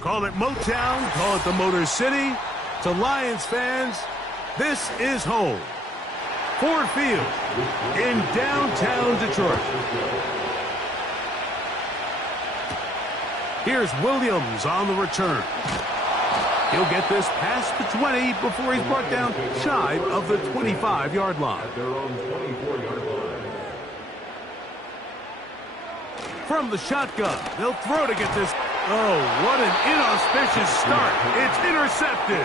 Call it Motown, call it the Motor City. To Lions fans, this is home. Ford Field in downtown Detroit. Here's Williams on the return. He'll get this past the 20 before he's brought down shy of the 25-yard line. At their own 24-yard line. From the shotgun, they'll throw to get this. Oh, what an inauspicious start. It's intercepted.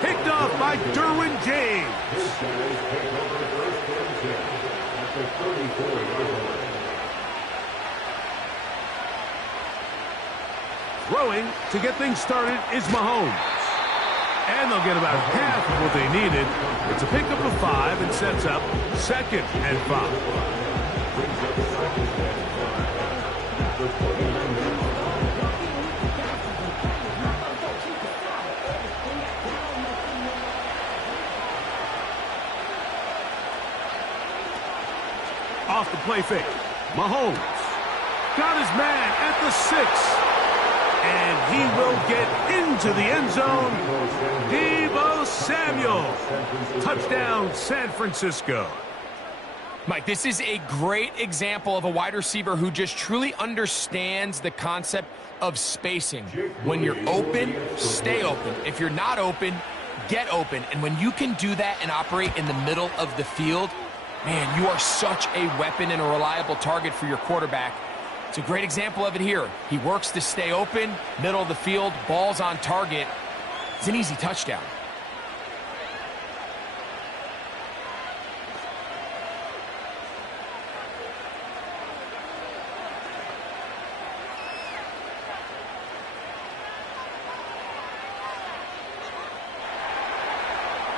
Picked off by Derwin James. Throwing to get things started is Mahomes. And they'll get about half of what they needed. It's a pickup of 5 and sets up 2nd and 5. Off the play fake. Mahomes got his man at the 6. And he will get into the end zone. Deebo Samuel. Touchdown, San Francisco. Mike, this is a great example of a wide receiver who just truly understands the concept of spacing. When you're open, stay open. If you're not open, get open. And when you can do that and operate in the middle of the field, man, you are such a weapon and a reliable target for your quarterback. It's a great example of it here. He works to stay open, middle of the field, ball's on target. It's an easy touchdown.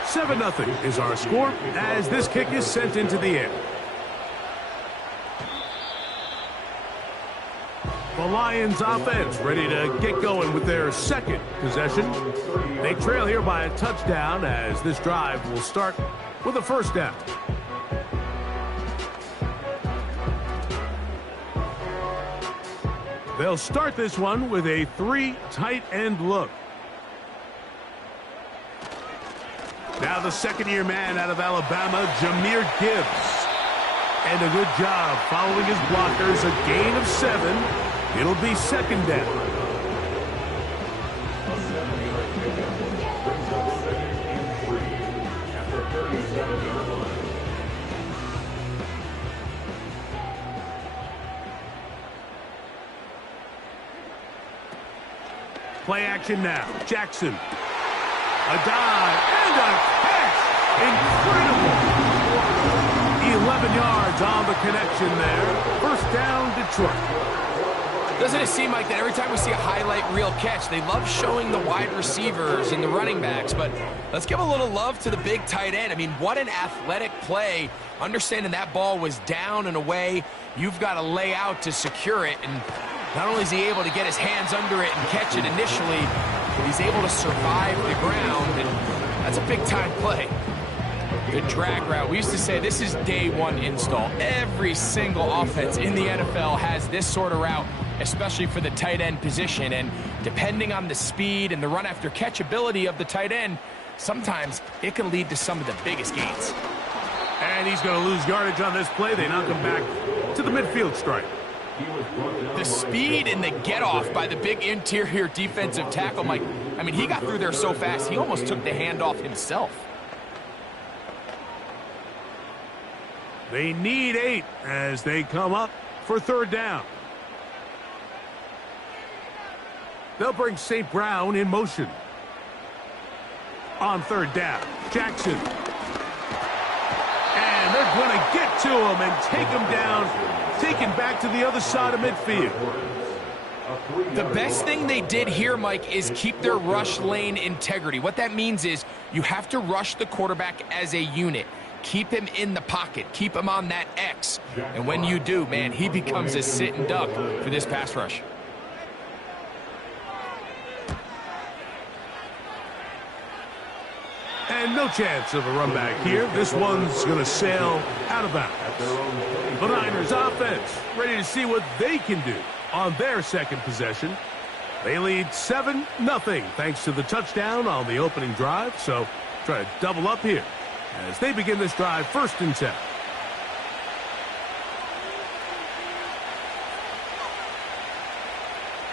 Seven 0 is our score as this kick is sent into the air. The Lions offense ready to get going with their second possession. They trail here by a touchdown as this drive will start with a first down. They'll start this one with a 3 tight end look. Now the second-year man out of Alabama, Jahmyr Gibbs. And a good job following his blockers, a gain of 7. It'll be second down. Play action now. Jackson. A dive and a catch. Incredible. 11 yards on the connection there. First down, Detroit. Doesn't it seem like that every time we see a highlight reel catch, they love showing the wide receivers and the running backs, but let's give a little love to the big tight end. I mean, what an athletic play. Understanding that ball was down and away, you've got to lay out to secure it, and not only is he able to get his hands under it and catch it initially, but he's able to survive the ground, and that's a big-time play. The drag route. We used to say this is day one install. Every single offense in the NFL has this sort of route, especially for the tight end position. And depending on the speed and the run after catch ability of the tight end, sometimes it can lead to some of the biggest gains. And he's going to lose yardage on this play. They knock him back to the midfield stripe. The speed and the get-off by the big interior defensive tackle, Mike. I mean, he got through there so fast, he almost took the handoff himself. They need 8 as they come up for third down. They'll bring St. Brown in motion. On third down, Jackson. And they're going to get to him and take him down, taken back to the other side of midfield. The best thing they did here, Mike, is keep their rush lane integrity. What that means is you have to rush the quarterback as a unit. Keep him in the pocket. Keep him on that X. And when you do, man, he becomes a sitting duck for this pass rush. And no chance of a run back here. This one's going to sail out of bounds. The Niners offense ready to see what they can do on their second possession. They lead 7-0 thanks to the touchdown on the opening drive. So try to double up here as they begin this drive, 1st and 10.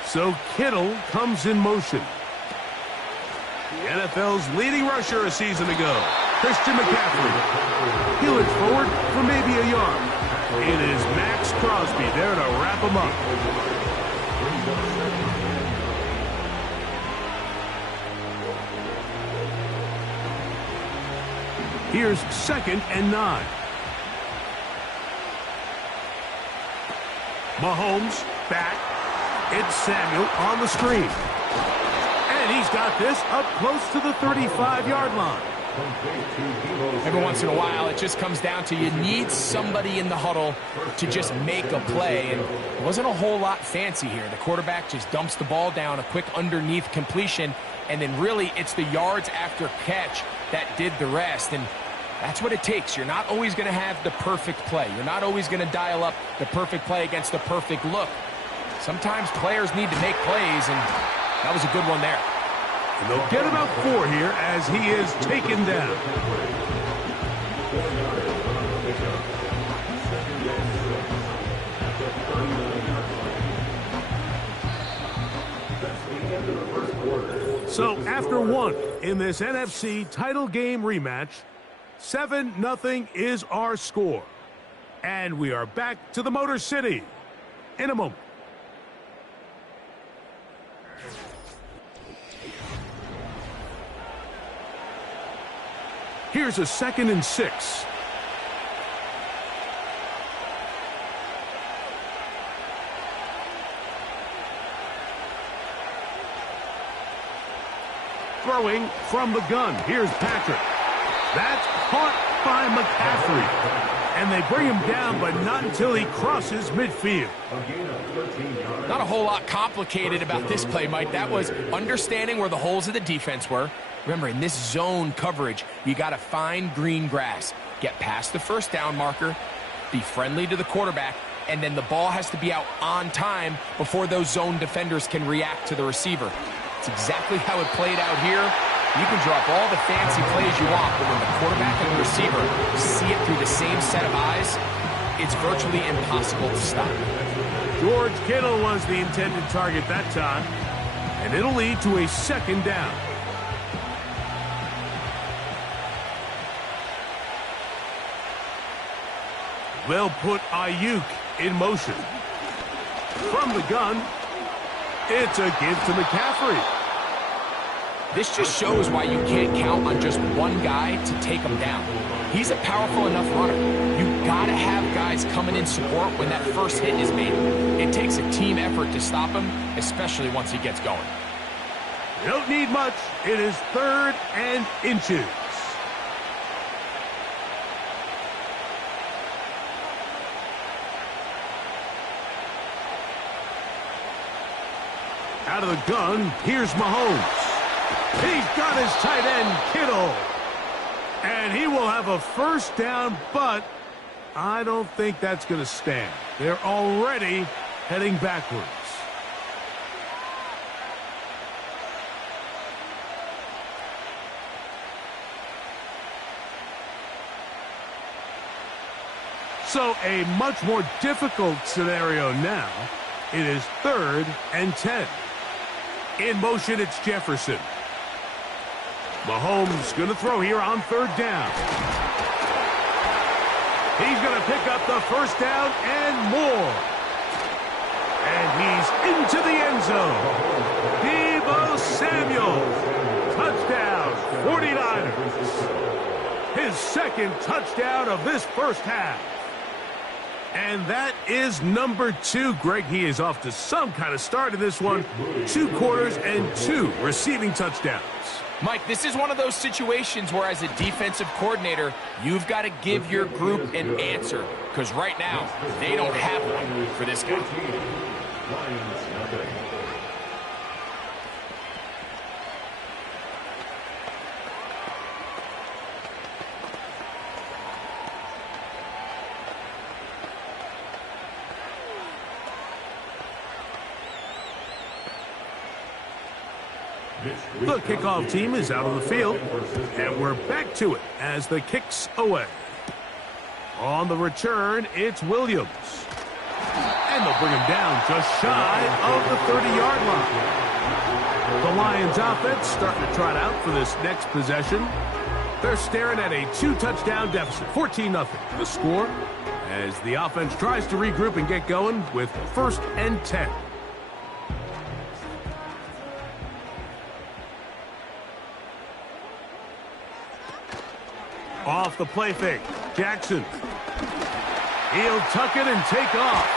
So Kittle comes in motion. The NFL's leading rusher a season ago, Christian McCaffrey. He looks forward for maybe a yard. It is Max Crosby there to wrap him up. Here's 2nd and 9. Mahomes back. It's Samuel on the screen. And he's got this up close to the 35-yard line. Every once in a while, it just comes down to you need somebody in the huddle to just make a play. And it wasn't a whole lot fancy here. The quarterback just dumps the ball down, a quick underneath completion, and then really it's the yards after catch that did the rest. And that's what it takes. You're not always going to have the perfect play. You're not always going to dial up the perfect play against the perfect look. Sometimes players need to make plays, and that was a good one there. And they'll get about 4 here as he is taken down. So after 1 in this NFC title game rematch, 7-0 is our score. And we are back to the Motor City in a moment. Here's a 2nd and 6. Throwing from the gun. Here's Patrick. That's caught by McCaffrey. And they bring him down, but not until he crosses midfield. Not a whole lot complicated about this play, Mike. That was understanding where the holes of the defense were. Remember, in this zone coverage, you got to find green grass. Get past the first down marker, be friendly to the quarterback, and then the ball has to be out on time before those zone defenders can react to the receiver. It's exactly how it played out here. You can drop all the fancy plays you want, but when the quarterback and the receiver see it through the same set of eyes, it's virtually impossible to stop. George Kittle was the intended target that time, and it'll lead to a 2nd down. They'll put Ayuk in motion. From the gun, it's a give to McCaffrey. This just shows why you can't count on just one guy to take him down. He's a powerful enough runner. You gotta have guys coming in support when that first hit is made. It takes a team effort to stop him, especially once he gets going. You don't need much. It is 3rd and inches. Out of the gun, here's Mahomes. He's got his tight end, Kittle. And he will have a 1st down, but I don't think that's going to stand. They're already heading backwards. So a much more difficult scenario now. It is 3rd and 10. In motion, it's Jefferson. Mahomes going to throw here on 3rd down. He's going to pick up the 1st down and more. And he's into the end zone. Deebo Samuel. Touchdown, 49ers. His 2nd touchdown of this first half. And that is number 2. Greg, he is off to some kind of start in this one. 2 quarters and 2 receiving touchdowns. Mike, this is one of those situations where as a defensive coordinator, you've got to give your group an answer. Because right now, they don't have one for this guy. The kickoff team is out on the field, and we're back to it as the kick's away. On the return, it's Williams. And they'll bring him down just shy of the 30-yard line. The Lions offense starting to trot out for this next possession. They're staring at a 2-touchdown deficit, 14-0. The score as the offense tries to regroup and get going with 1st and 10. Off the play fake, Jackson. He'll tuck it and take off.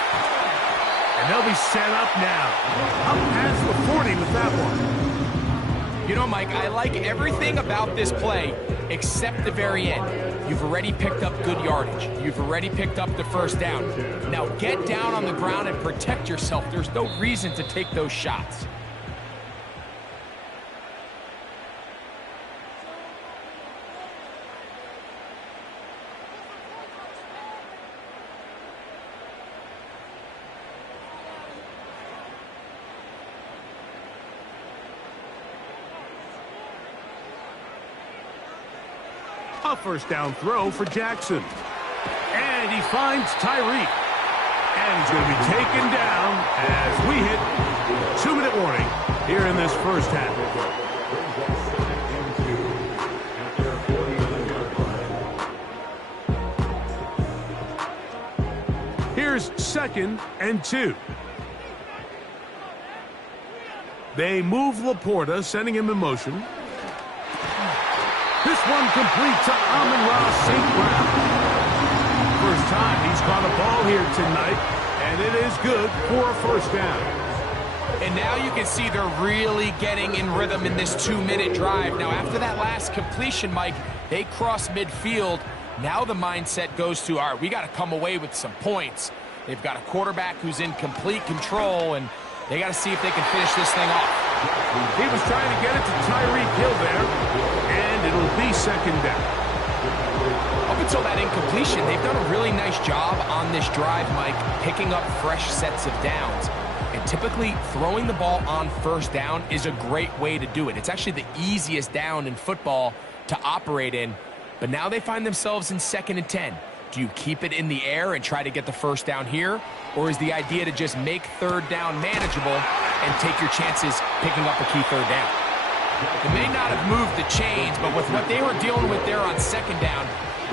And they'll be set up now. Up past the 40 with that one. You know, Mike, I like everything about this play except the very end. You've already picked up good yardage. You've already picked up the 1st down. Now get down on the ground and protect yourself. There's no reason to take those shots. A 1st down throw for Jackson. And he finds Tyreek. And he's going to be taken down as we hit 2-minute warning here in this first half. Here's 2nd and 2. They move Laporta, sending him in motion. This one complete to Amon-Ra St. Brown. First time he's caught a ball here tonight, and it is good for a first down. And now you can see they're really getting in rhythm in this 2-minute drive. Now, after that last completion, Mike, they cross midfield. Now the mindset goes to, all right, we got to come away with some points. They've got a quarterback who's in complete control, and they got to see if they can finish this thing off. He was trying to get it to Tyreek Hill there, and it'll be second down. Up until that incompletion, they've done a really nice job on this drive, Mike, picking up fresh sets of downs. And typically, throwing the ball on first down is a great way to do it. It's actually the easiest down in football to operate in. But now they find themselves in 2nd and 10. Do you keep it in the air and try to get the first down here? Or is the idea to just make third down manageable and take your chances picking up a key third down? They may not have moved the chains, but with what they were dealing with there on second down,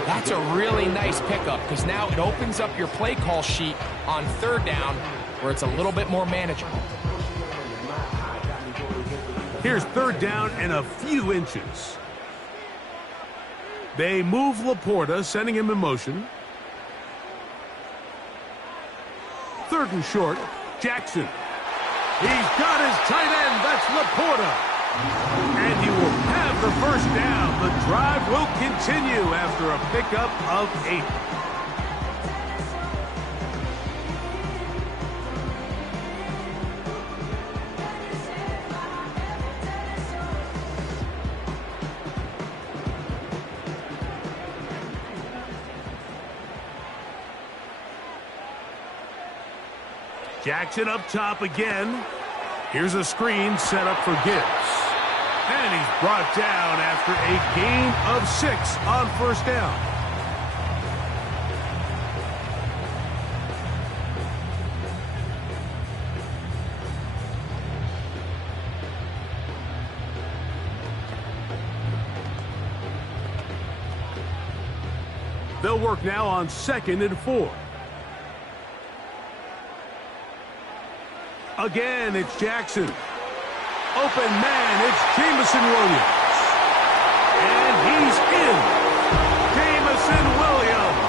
that's a really nice pickup because now it opens up your play call sheet on third down where it's a little bit more manageable. Here's third down and a few inches. They move Laporta, sending him in motion. Third and short, Jackson. He's got his tight end, that's Laporta. And he will have the first down. The drive will continue after a pickup of 8. Jackson up top again. Here's a screen set up for Gibbs. And he's brought down after a gain of 6 on first down. They'll work now on 2nd and 4. Again, it's Jackson. Open man, it's Jameson Williams. And he's in. Jameson Williams.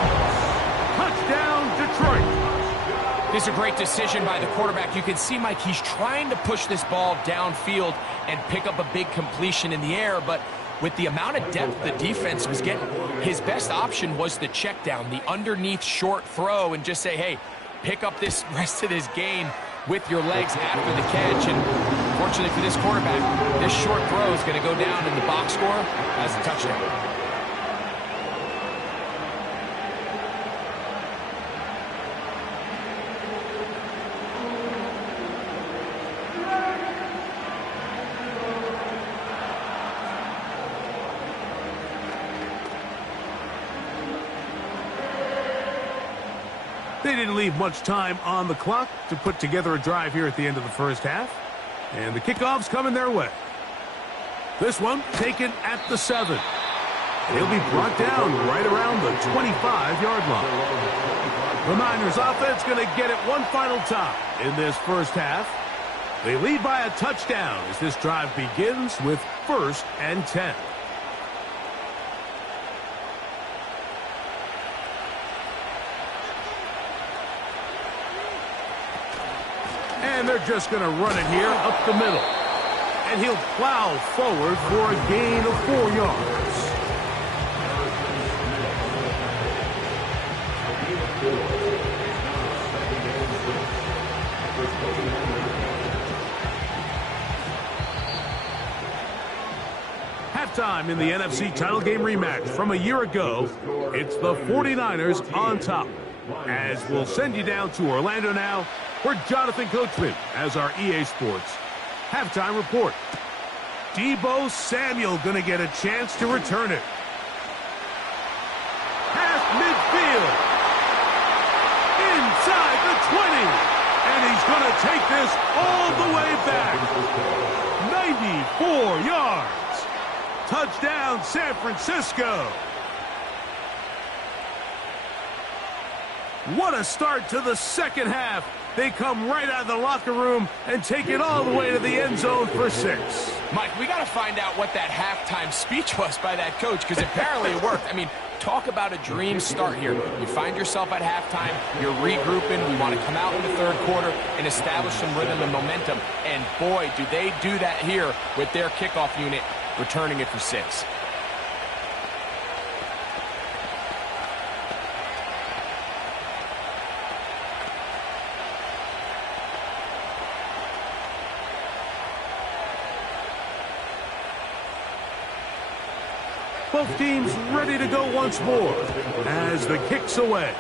Touchdown, Detroit. This is a great decision by the quarterback. You can see, Mike, he's trying to push this ball downfield and pick up a big completion in the air, but with the amount of depth the defense was getting, his best option was the check down, the underneath short throw, and just say, hey, pick up this rest of this gain with your legs after the catch. And fortunately for this quarterback, this short throw is going to go down in the box score as a touchdown. They didn't leave much time on the clock to put together a drive here at the end of the first half. And the kickoff's coming their way. This one taken at the 7. He'll be brought down right around the 25-yard line. The Niners offense going to get it one final time in this first half. They lead by a touchdown as this drive begins with 1st and 10. And they're just going to run it here up the middle. And he'll plow forward for a gain of 4 yards. Halftime in the NFC title game rematch from a year ago. It's the 49ers on top. As we'll send you down to Orlando now for Jonathan Coachman as our EA Sports halftime report. Deebo Samuel going to get a chance to return it. Past midfield. Inside the 20. And he's going to take this all the way back. 94 yards. Touchdown, San Francisco. What a start to the second half. They come right out of the locker room and take it all the way to the end zone for 6. Mike, we got to find out what that halftime speech was by that coach, because apparently it worked. I mean, talk about a dream start here. You find yourself at halftime, you're regrouping, we want to come out in the third quarter and establish some rhythm and momentum. And boy, do they do that here with their kickoff unit, returning it for 6. Both teams ready to go once more as the kick's away.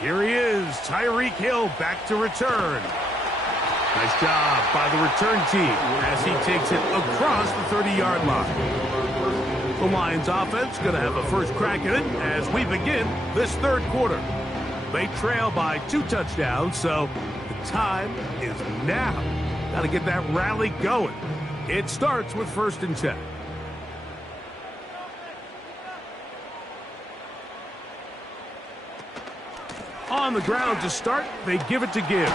Here he is, Tyreek Hill back to return. Nice job by the return team as he takes it across the 30-yard line. The Lions offense going to have a first crack at it as we begin this third quarter. They trail by 2 touchdowns, so the time is now. Got to get that rally going. It starts with 1st and 10. On the ground to start, they give it to Gibbs.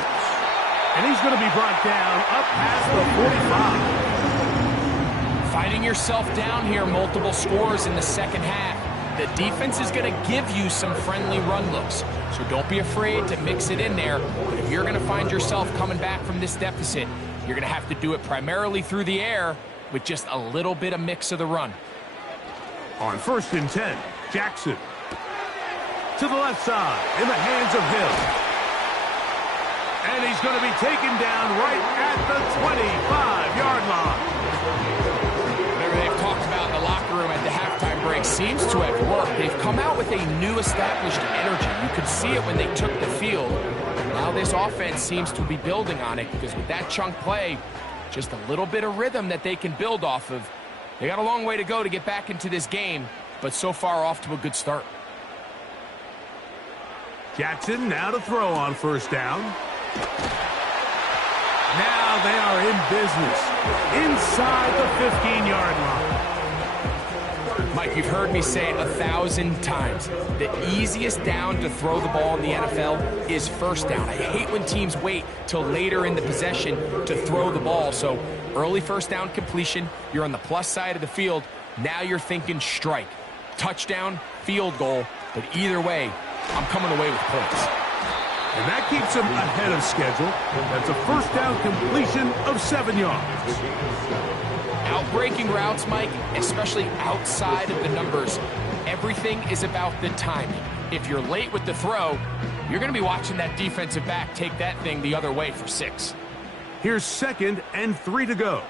And he's going to be brought down up past the 45. Finding yourself down here, multiple scores in the second half. The defense is going to give you some friendly run looks, so don't be afraid to mix it in there. But if you're going to find yourself coming back from this deficit, you're going to have to do it primarily through the air with just a little bit of mix of the run. On 1st and 10, Jackson. To the left side, in the hands of Hill. And he's going to be taken down right at the 25-yard line. Whatever they've talked about in the locker room at the halftime break seems to have worked. They've come out with a new established energy. You could see it when they took the field. Now this offense seems to be building on it, because with that chunk play, just a little bit of rhythm that they can build off of. They got a long way to go to get back into this game, but so far off to a good start. Jackson now to throw on 1st down. Now they are in business inside the 15-yard line. Mike, you've heard me say it 1,000 times. The easiest down to throw the ball in the NFL is 1st down. I hate when teams wait till later in the possession to throw the ball. So early 1st down completion, you're on the plus side of the field. Now you're thinking strike, touchdown, field goal. But either way, I'm coming away with points. And that keeps him ahead of schedule. That's a 1st down completion of 7 yards. Outbreaking routes, Mike, especially outside of the numbers, everything is about the timing. If you're late with the throw, you're going to be watching that defensive back take that thing the other way for 6. Here's 2nd and 3 to go.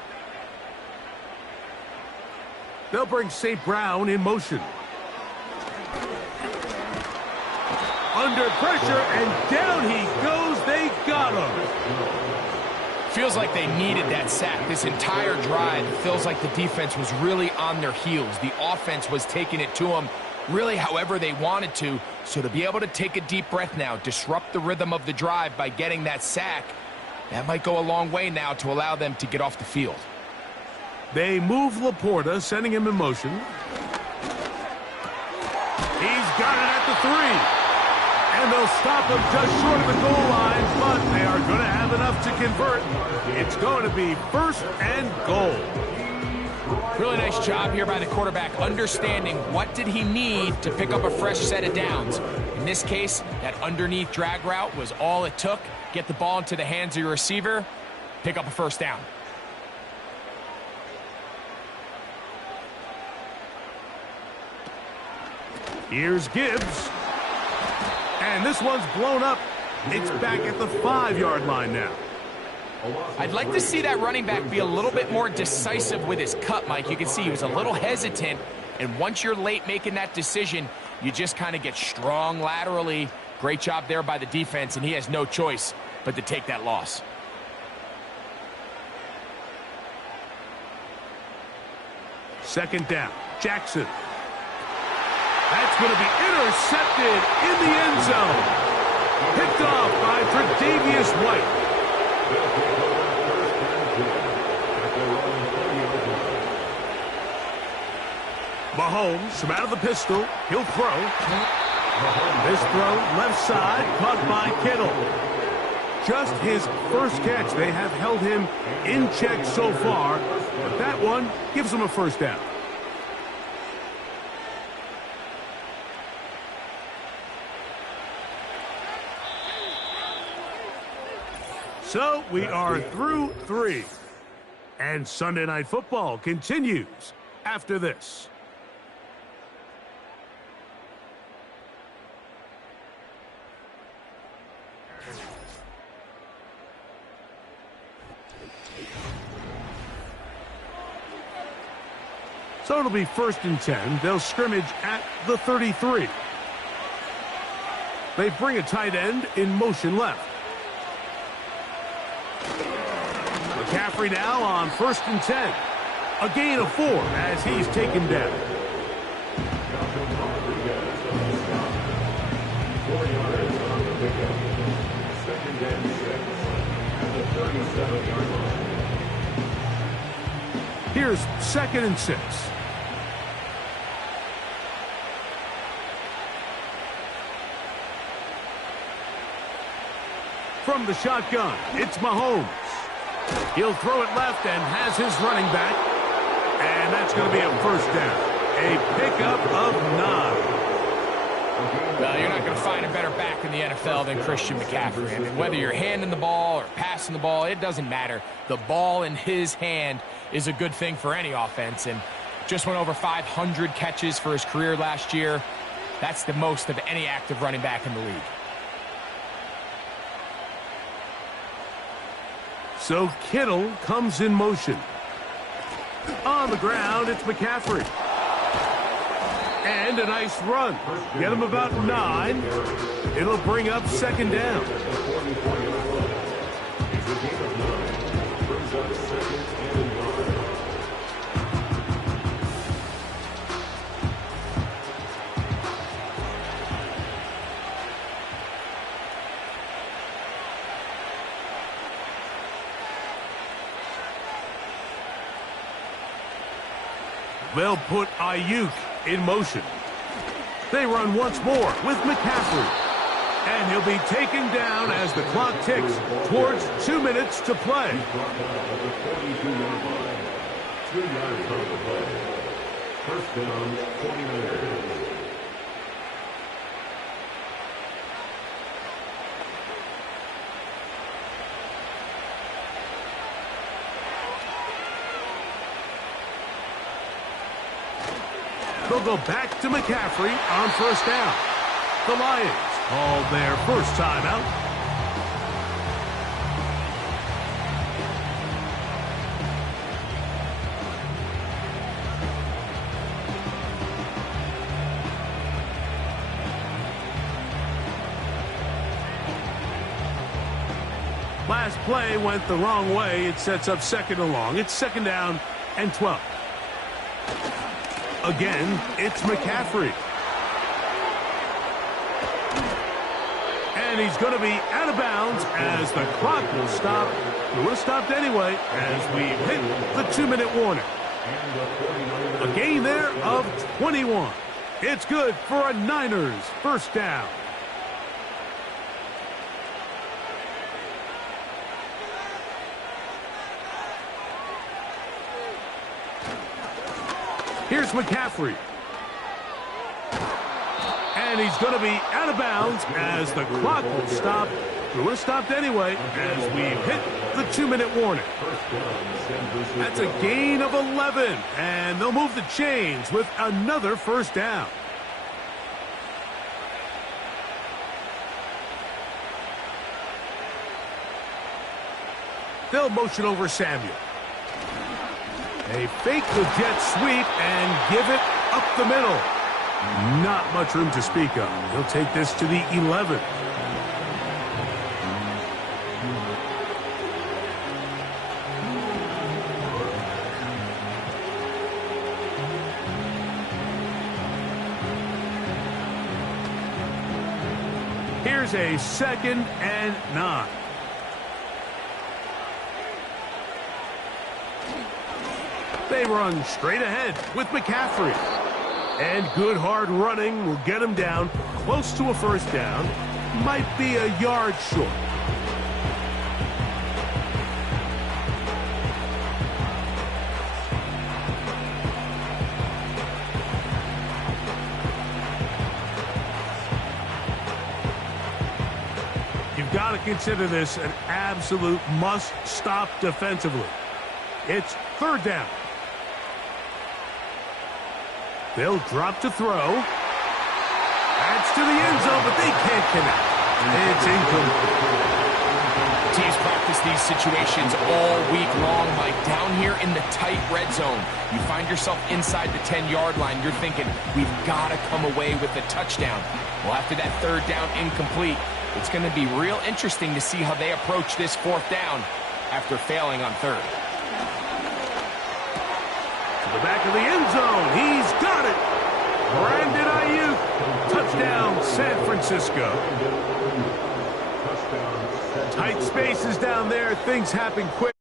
They'll bring St. Brown in motion. Under pressure, and down he goes. They got him. Feels like they needed that sack this entire drive. It feels like the defense was really on their heels. The offense was taking it to them really however they wanted to. So to be able to take a deep breath now, disrupt the rhythm of the drive by getting that sack, that might go a long way now to allow them to get off the field. They move Laporta, sending him in motion. He's got it at the 3. And they'll stop him just short of the goal line, but they are going to have enough to convert. It's going to be 1st and goal. Really nice job here by the quarterback, understanding what did he need to pick up a fresh set of downs. In this case, that underneath drag route was all it took. Get the ball into the hands of your receiver, pick up a 1st down. Here's Gibbs. And this one's blown up. It's back at the 5-yard line now. I'd like to see that running back be a little bit more decisive with his cut, Mike. You can see he was a little hesitant, and once you're late making that decision, you just kind of get strong laterally. Great job there by the defense, and he has no choice but to take that loss. Second down, Jackson. That's going to be intercepted in the end zone. Picked off by Tre'Davious White. Mahomes from out of the pistol. He'll throw. This throw, left side, caught by Kittle. Just his first catch. They have held him in check so far, but that one gives him a first down. So we are through 3. And Sunday Night Football continues after this. So it'll be 1st and 10. They'll scrimmage at the 33. They bring a tight end in motion left. McCaffrey now on 1st and 10. A gain of 4 as he's taken down. Here's 2nd and 6. From the shotgun, it's Mahomes. He'll throw it left and has his running back. And that's going to be a first down. A pickup of 9. Well, you're not going to find a better back in the NFL than Christian McCaffrey. I mean, whether you're handing the ball or passing the ball, it doesn't matter. The ball in his hand is a good thing for any offense. And just went over 500 catches for his career last year. That's the most of any active running back in the league. So Kittle comes in motion. On the ground, it's McCaffrey. And a nice run. Get him about 9. It'll bring up 2nd down. They'll put Ayuk in motion. They run once more with McCaffrey. And he'll be taken down as the clock ticks towards 2 minutes to play. 2 yards on the play. First down, 49ers. They'll go back to McCaffrey on 1st down. The Lions called their first timeout. Last play went the wrong way. It sets up 2nd and long. It's 2nd down and 12. Again, it's McCaffrey. And he's going to be out of bounds as the clock will stop. It would have stopped anyway as we hit the 2-minute warning. A gain there of 21. It's good for a Niners first down. Here's McCaffrey. And he's going to be out of bounds as the clock will stop. It would have stopped anyway as we hit the 2-minute warning. That's a gain of 11. And they'll move the chains with another first down. They'll motion over Samuel. They fake the jet sweep and give it up the middle. Not much room to speak of. He'll take this to the 11. Here's a 2nd and 9. They run straight ahead with McCaffrey. And good hard running will get him down close to a first down, might be a yard short. You've got to consider this an absolute must-stop defensively. It's third down. They'll drop to throw. That's to the end zone, but they can't connect. It's incomplete. Teams practice these situations all week long, Mike. Down here in the tight red zone, you find yourself inside the 10-yard line. You're thinking, we've got to come away with a touchdown. Well, after that third down incomplete, it's going to be real interesting to see how they approach this fourth down after failing on third. To the back of the end zone. He's got it. Brandon Ayuk. Touchdown, San Francisco. Tight spaces down there. Things happen quick.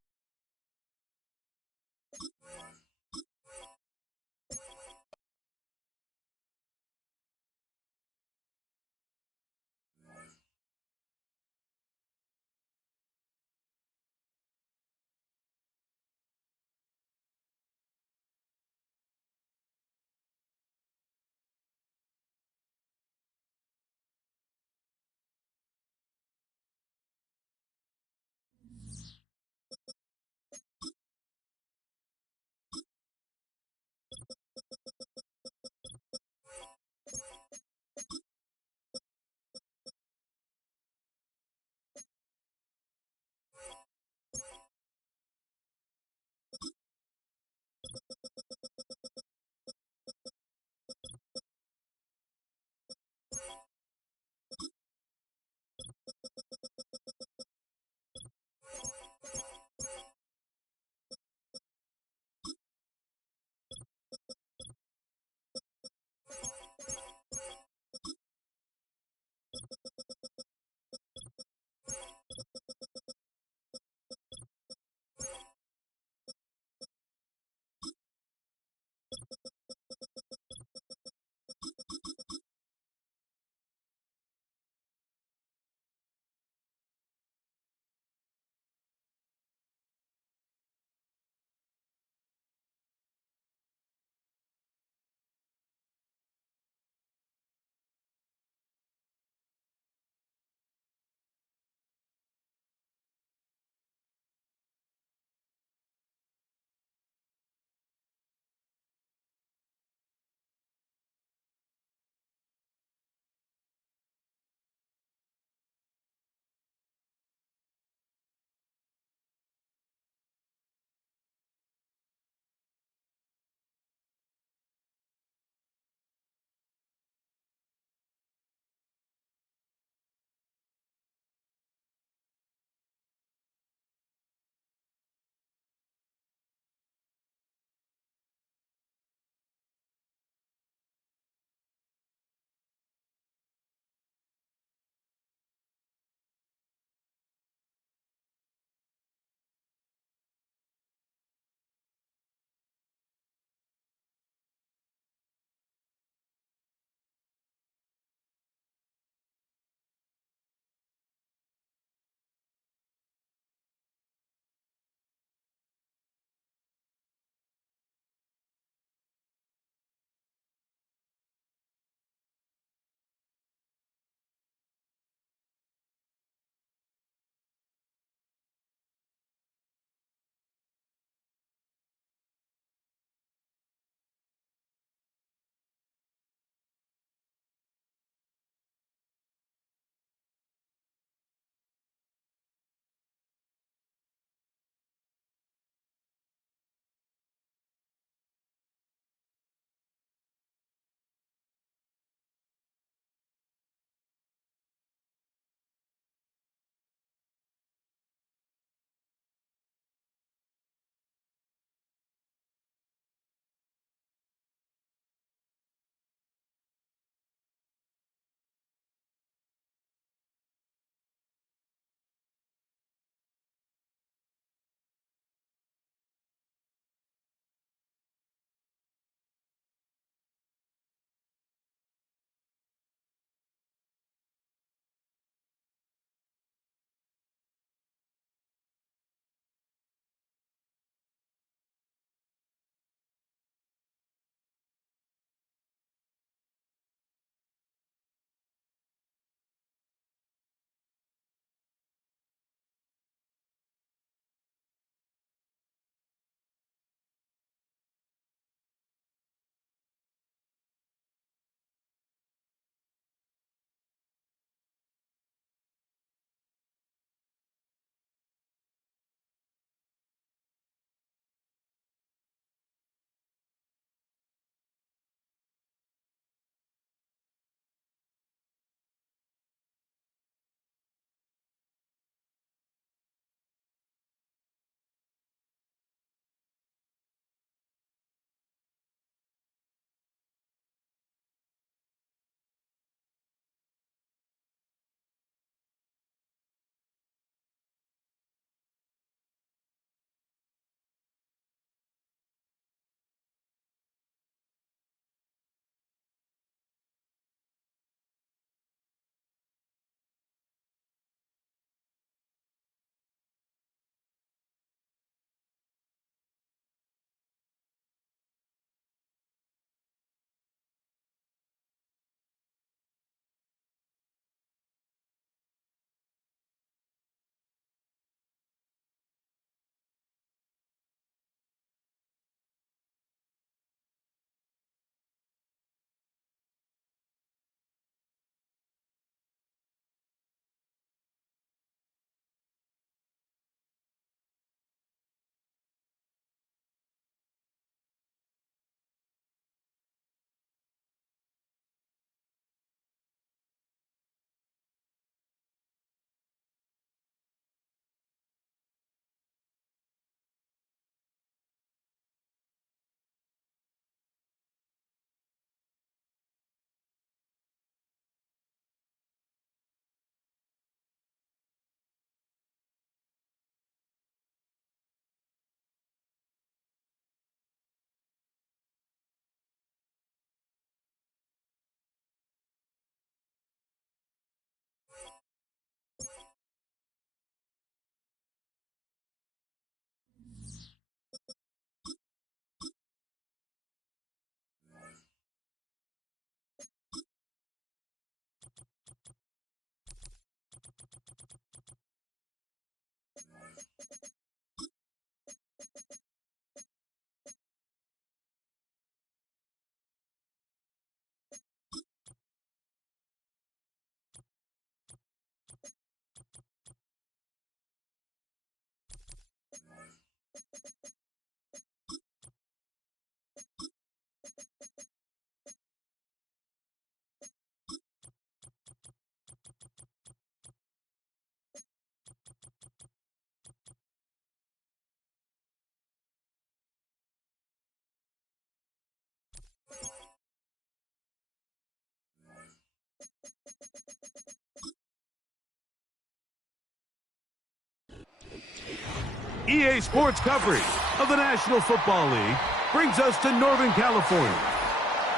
EA Sports coverage of the National Football League brings us to Northern California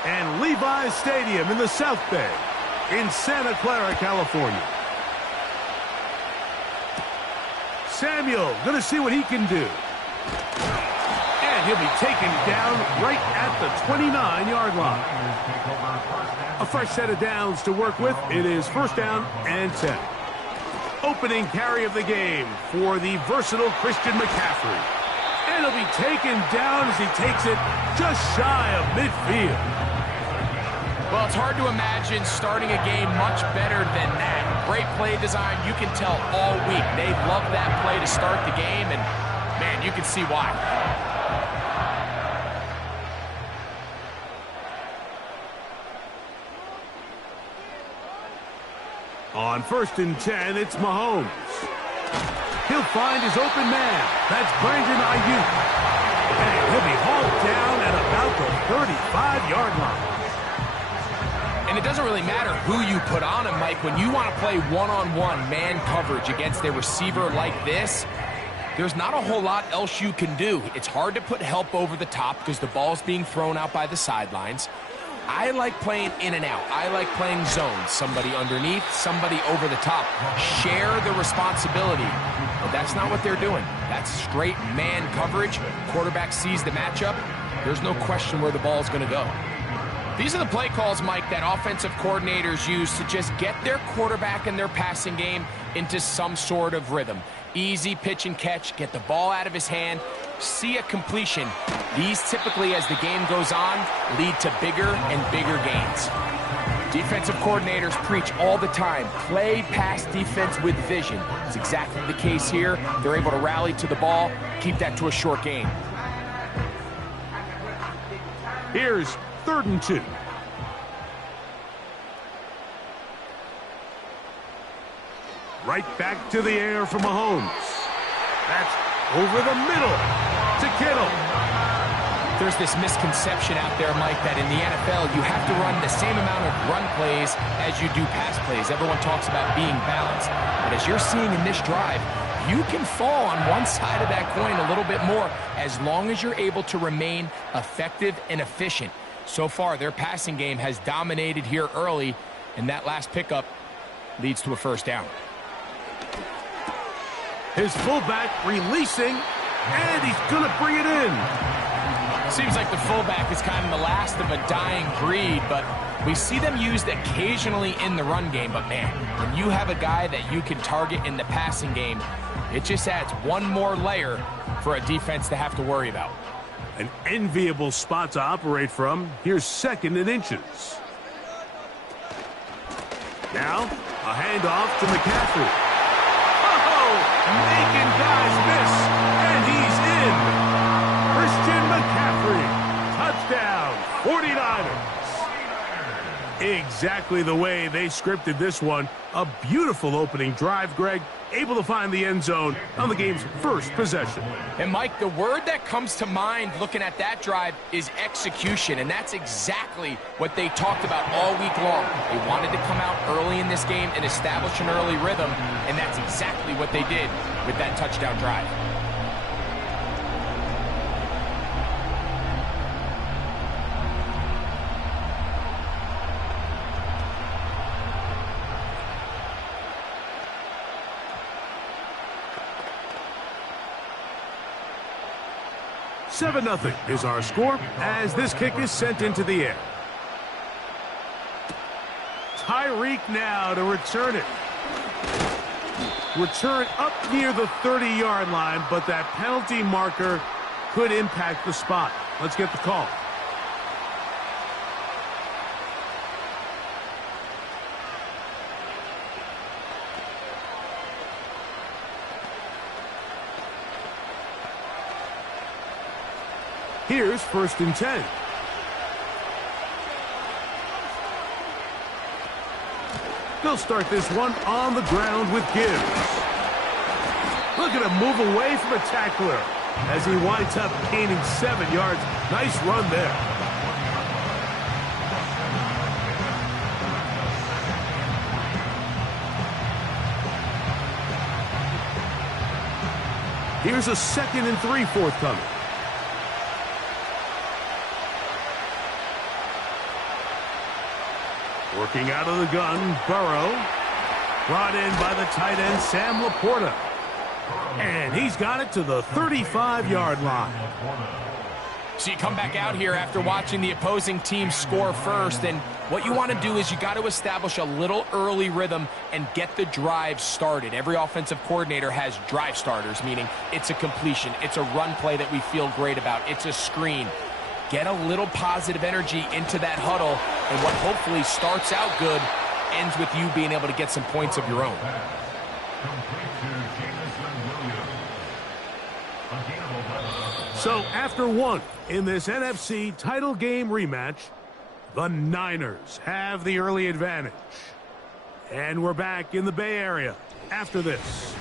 and Levi's Stadium in the South Bay in Santa Clara, California. Samuel going to see what he can do. And he'll be taken down right at the 29-yard line. A fresh set of downs to work with. It is first down and 10. Opening carry of the game for the versatile Christian McCaffrey. And he'll be taken down as he takes it just shy of midfield. Well, it's hard to imagine starting a game much better than that. Great play design. You can tell all week they love that play to start the game, and, man, you can see why. On first and 10, it's Mahomes. He'll find his open man. That's Brandon Ayuk. And he'll be hauled down at about the 35-yard line. And it doesn't really matter who you put on him, Mike. When you want to play one-on-one man coverage against a receiver like this, there's not a whole lot else you can do. It's hard to put help over the top because the ball's being thrown out by the sidelines. I like playing in and out. I like playing zones. Somebody underneath, somebody over the top. Share the responsibility. But that's not what they're doing. That's straight man coverage. Quarterback sees the matchup. There's no question where the ball's going to go. These are the play calls, Mike, that offensive coordinators use to just get their quarterback and their passing game into some sort of rhythm. Easy pitch and catch, get the ball out of his hand, see a completion. These typically, as the game goes on, lead to bigger and bigger gains. Defensive coordinators preach all the time, play pass defense with vision. It's exactly the case here. They're able to rally to the ball, keep that to a short gain. Here's 3rd and 2. Right back to the air for Mahomes. That's over the middle to Kittle. There's this misconception out there, Mike, that in the NFL you have to run the same amount of run plays as you do pass plays. Everyone talks about being balanced. But as you're seeing in this drive, you can fall on one side of that coin a little bit more as long as you're able to remain effective and efficient. So far, their passing game has dominated here early, and that last pickup leads to a first down. His fullback releasing, and he's going to bring it in. Seems like the fullback is kind of the last of a dying breed, but we see them used occasionally in the run game. But, man, when you have a guy that you can target in the passing game, it just adds one more layer for a defense to have to worry about. An enviable spot to operate from. Here's 2nd and inches. Now, a handoff to McCaffrey. Making guys miss, and he's in. Christian McCaffrey, touchdown, 49ers. Exactly the way they scripted this one. A beautiful opening drive, Greg. Able to find the end zone on the game's first possession. And, Mike, the word that comes to mind looking at that drive is execution, and that's exactly what they talked about all week long. They wanted to come out early in this game and establish an early rhythm, and that's exactly what they did with that touchdown drive. Seven 0 is our score as this kick is sent into the air. Tyreek now to return it. Return up near the 30-yard line, but that penalty marker could impact the spot. Let's get the call. Here's 1st and 10. They'll start this one on the ground with Gibbs. Look at him move away from a tackler as he winds up gaining 7 yards. Nice run there. Here's a 2nd and 3 forthcoming. Working out of the gun, Burrow. Brought in by the tight end, Sam Laporta. And he's got it to the 35-yard line. So you come back out here after watching the opposing team score first, and what you want to do is you got to establish a little early rhythm and get the drive started. Every offensive coordinator has drive starters, meaning it's a completion, it's a run play that we feel great about, it's a screen. Get a little positive energy into that huddle, and what hopefully starts out good ends with you being able to get some points of your own. So after one in this NFC title game rematch, the Niners have the early advantage. And we're back in the Bay Area after this.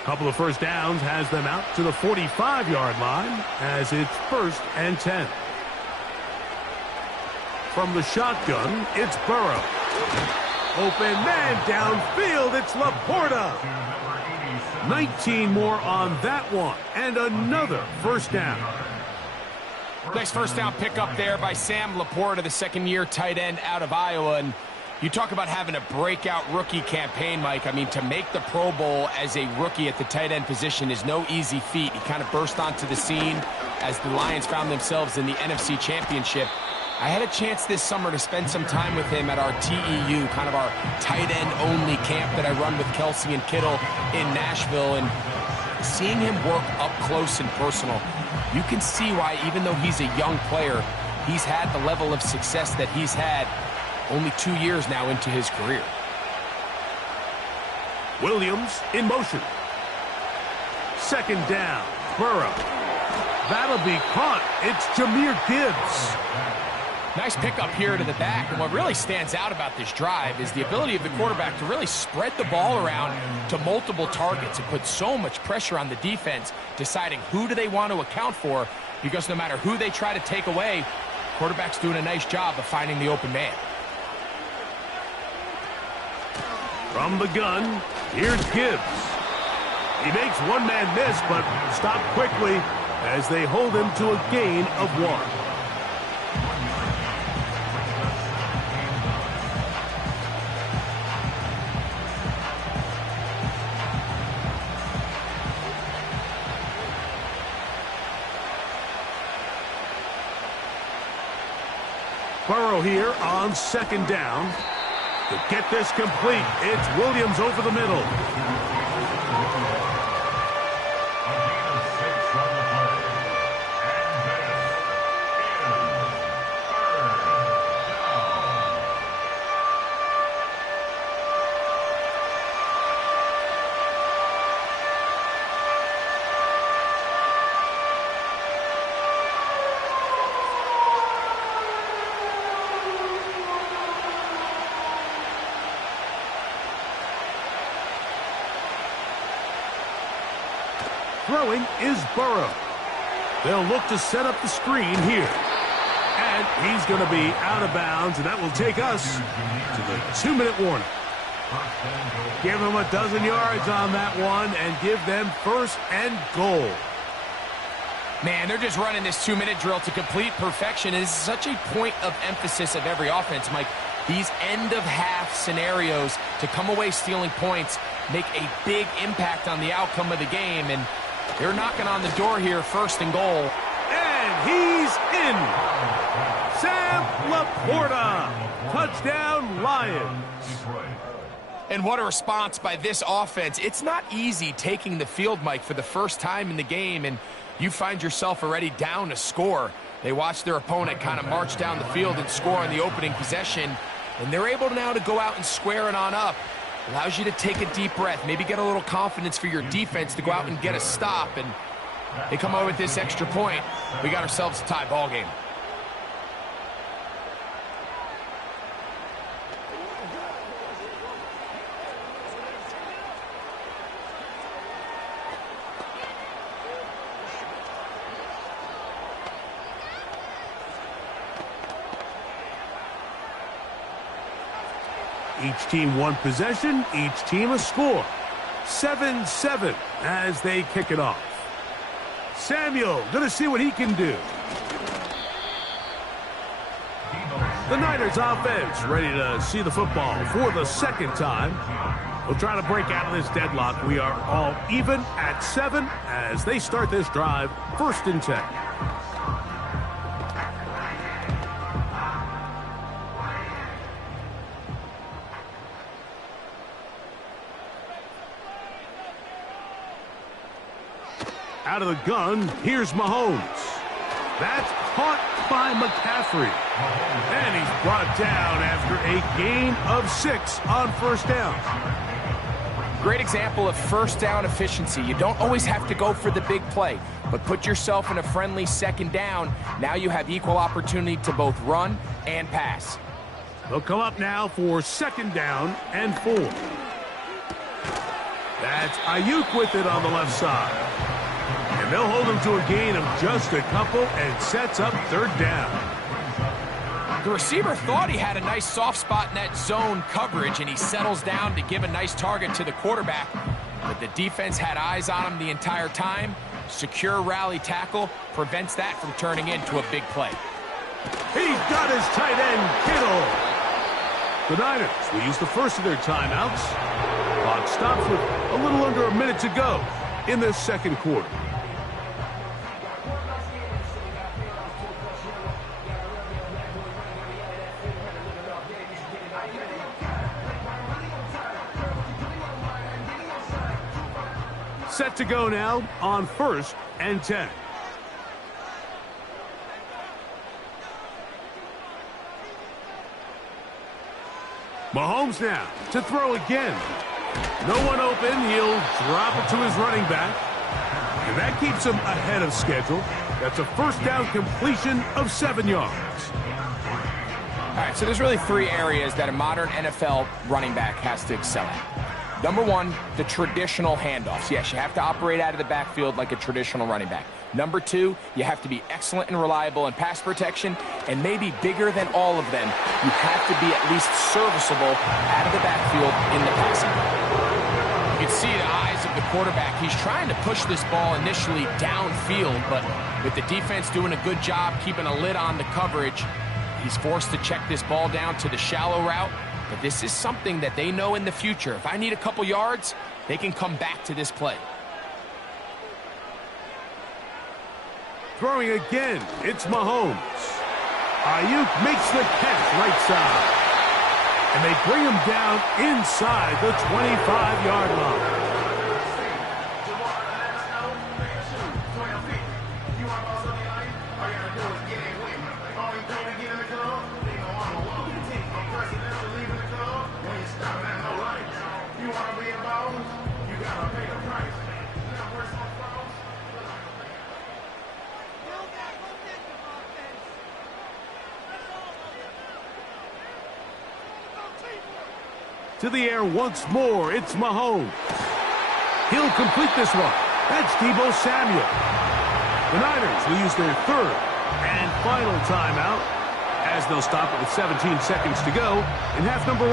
A couple of first downs has them out to the 45-yard line as it's 1st and 10. From the shotgun, it's Burrow. Open man downfield, it's Laporta. 19 more on that one, and another first down. Nice first down pickup there by Sam Laporta, the second-year tight end out of Iowa. And you talk about having a breakout rookie campaign, Mike. I mean, to make the Pro Bowl as a rookie at the tight end position is no easy feat. He kind of burst onto the scene as the Lions found themselves in the NFC Championship. I had a chance this summer to spend some time with him at our TEU, kind of our tight end only camp that I run with Kelsey and Kittle in Nashville, and seeing him work up close and personal, you can see why, even though he's a young player, he's had the level of success that he's had only 2 years now into his career. Williams in motion. 2nd down, Burrow. That'll be caught. It's Jahmyr Gibbs. Nice pickup here to the back, and what really stands out about this drive is the ability of the quarterback to really spread the ball around to multiple targets. It puts so much pressure on the defense, deciding who do they want to account for, because no matter who they try to take away, quarterback's doing a nice job of finding the open man. From the gun, here's Gibbs. He makes one man miss, but stopped quickly as they hold him to a gain of 1. Burrow here on 2nd down. To get this complete, it's Williams over the middle. Throwing is Burrow. They'll look to set up the screen here. And he's going to be out of bounds, and that will take us to the 2-minute warning. Give them a dozen yards on that one and give them 1st and goal. Man, they're just running this 2-minute drill to complete perfection. It is such a point of emphasis of every offense, Mike. These end-of-half scenarios to come away stealing points make a big impact on the outcome of the game, and they're knocking on the door here, 1st and goal. And he's in. Sam Laporta. Touchdown, Lions. And what a response by this offense. It's not easy taking the field, Mike, for the first time in the game, and you find yourself already down a score. They watch their opponent kind of march down the field and score on the opening possession, and they're able now to go out and square it on up. Allows you to take a deep breath, maybe get a little confidence for your defense to go out and get a stop, and they come out with this extra point. We got ourselves a tie ball game. Each team one possession, each team a score. 7-7 as they kick it off. Samuel going to see what he can do. The Niners offense ready to see the football for the second time. We'll try to break out of this deadlock. We are all even at 7 as they start this drive, 1st and 10. Out of the gun, here's Mahomes. That's caught by McCaffrey. And he's brought down after a gain of 6 on 1st down. Great example of 1st down efficiency. You don't always have to go for the big play, but put yourself in a friendly 2nd down. Now you have equal opportunity to both run and pass. They'll come up now for 2nd down and 4. That's Ayuk with it on the left side. And they'll hold him to a gain of just a couple and sets up 3rd down. The receiver thought he had a nice soft spot in that zone coverage, and he settles down to give a nice target to the quarterback. But the defense had eyes on him the entire time. Secure rally tackle prevents that from turning into a big play. He's got his tight end, Kittle. The Niners will use the first of their timeouts. Clock stops with a little under a minute to go in the 2nd quarter. Set to go now on 1st and 10. Mahomes now to throw again. No one open. He'll drop it to his running back. And that keeps him ahead of schedule. That's a 1st down completion of 7 yards. All right, so there's really 3 areas that a modern NFL running back has to excel at. Number 1, the traditional handoffs. Yes, you have to operate out of the backfield like a traditional running back. Number 2, you have to be excellent and reliable in pass protection, and maybe bigger than all of them, you have to be at least serviceable out of the backfield in the passing game. You can see the eyes of the quarterback. He's trying to push this ball initially downfield, but with the defense doing a good job keeping a lid on the coverage, he's forced to check this ball down to the shallow route. But this is something that they know in the future. If I need a couple yards, they can come back to this play. Throwing again, it's Mahomes. Ayuk makes the catch right side. And they bring him down inside the 25-yard line. To the air once more, it's Mahomes. He'll complete this one. That's Deebo Samuel. The Niners will use their 3rd and final timeout as they'll stop it with 17 seconds to go in half number 1.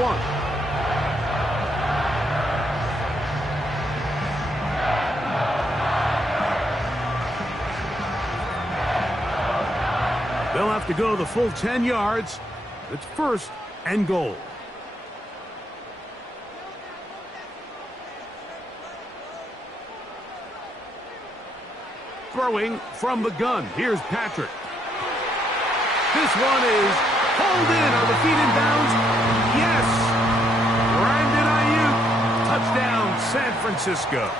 They'll have to go the full 10 yards. It's 1st and goal. Throwing from the gun. Here's Patrick. This one is pulled in on the feet in bounds. Yes! Brandon Ayuk. Touchdown, San Francisco.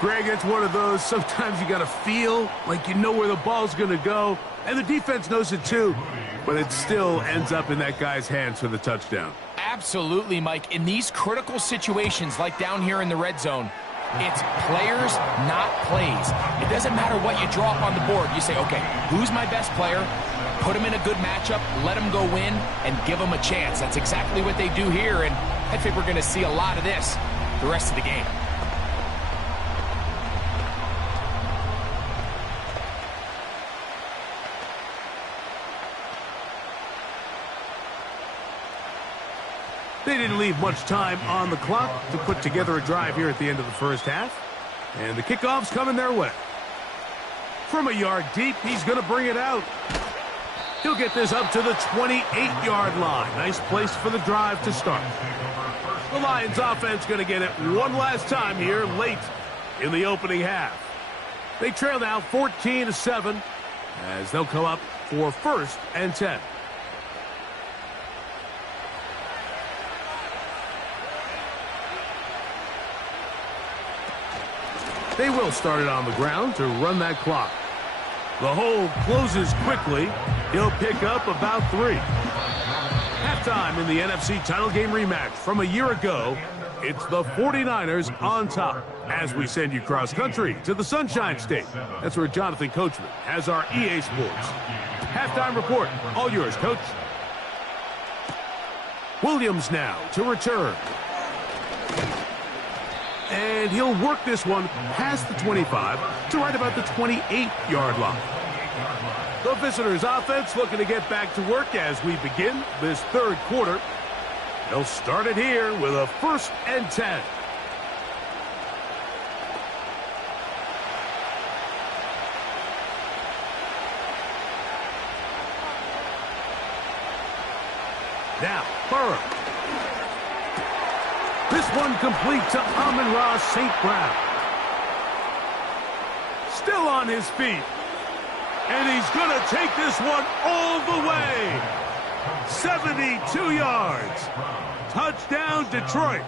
Greg, it's one of those, sometimes you got to feel like you know where the ball's going to go, and the defense knows it too, but it still ends up in that guy's hands for the touchdown. Absolutely, Mike. In these critical situations, like down here in the red zone, it's players, not plays. It doesn't matter what you draw up on the board. You say, okay, who's my best player? Put him in a good matchup, let him go win, and give him a chance. That's exactly what they do here, and I think we're going to see a lot of this the rest of the game. They didn't leave much time on the clock to put together a drive here at the end of the first half. And the kickoff's coming their way. From a yard deep, he's going to bring it out. He'll get this up to the 28-yard line. Nice place for the drive to start. The Lions offense going to get it one last time here late in the opening half. They trail now 14-7 as they'll come up for 1st and 10. They will start it on the ground to run that clock. The hole closes quickly. He'll pick up about 3. Halftime in the NFC title game rematch from a year ago. It's the 49ers on top as we send you cross-country to the Sunshine State. That's where Jonathan Coachman has our EA Sports halftime report. All yours, Coach. Williams now to return. And he'll work this one past the 25 to right about the 28-yard line. The visitors' offense looking to get back to work as we begin this third quarter. They'll start it here with a 1st and 10. Now, Burrow. This one complete to Amon-Ra St. Brown. Still on his feet. And he's going to take this one all the way. 72 yards. Touchdown, Detroit.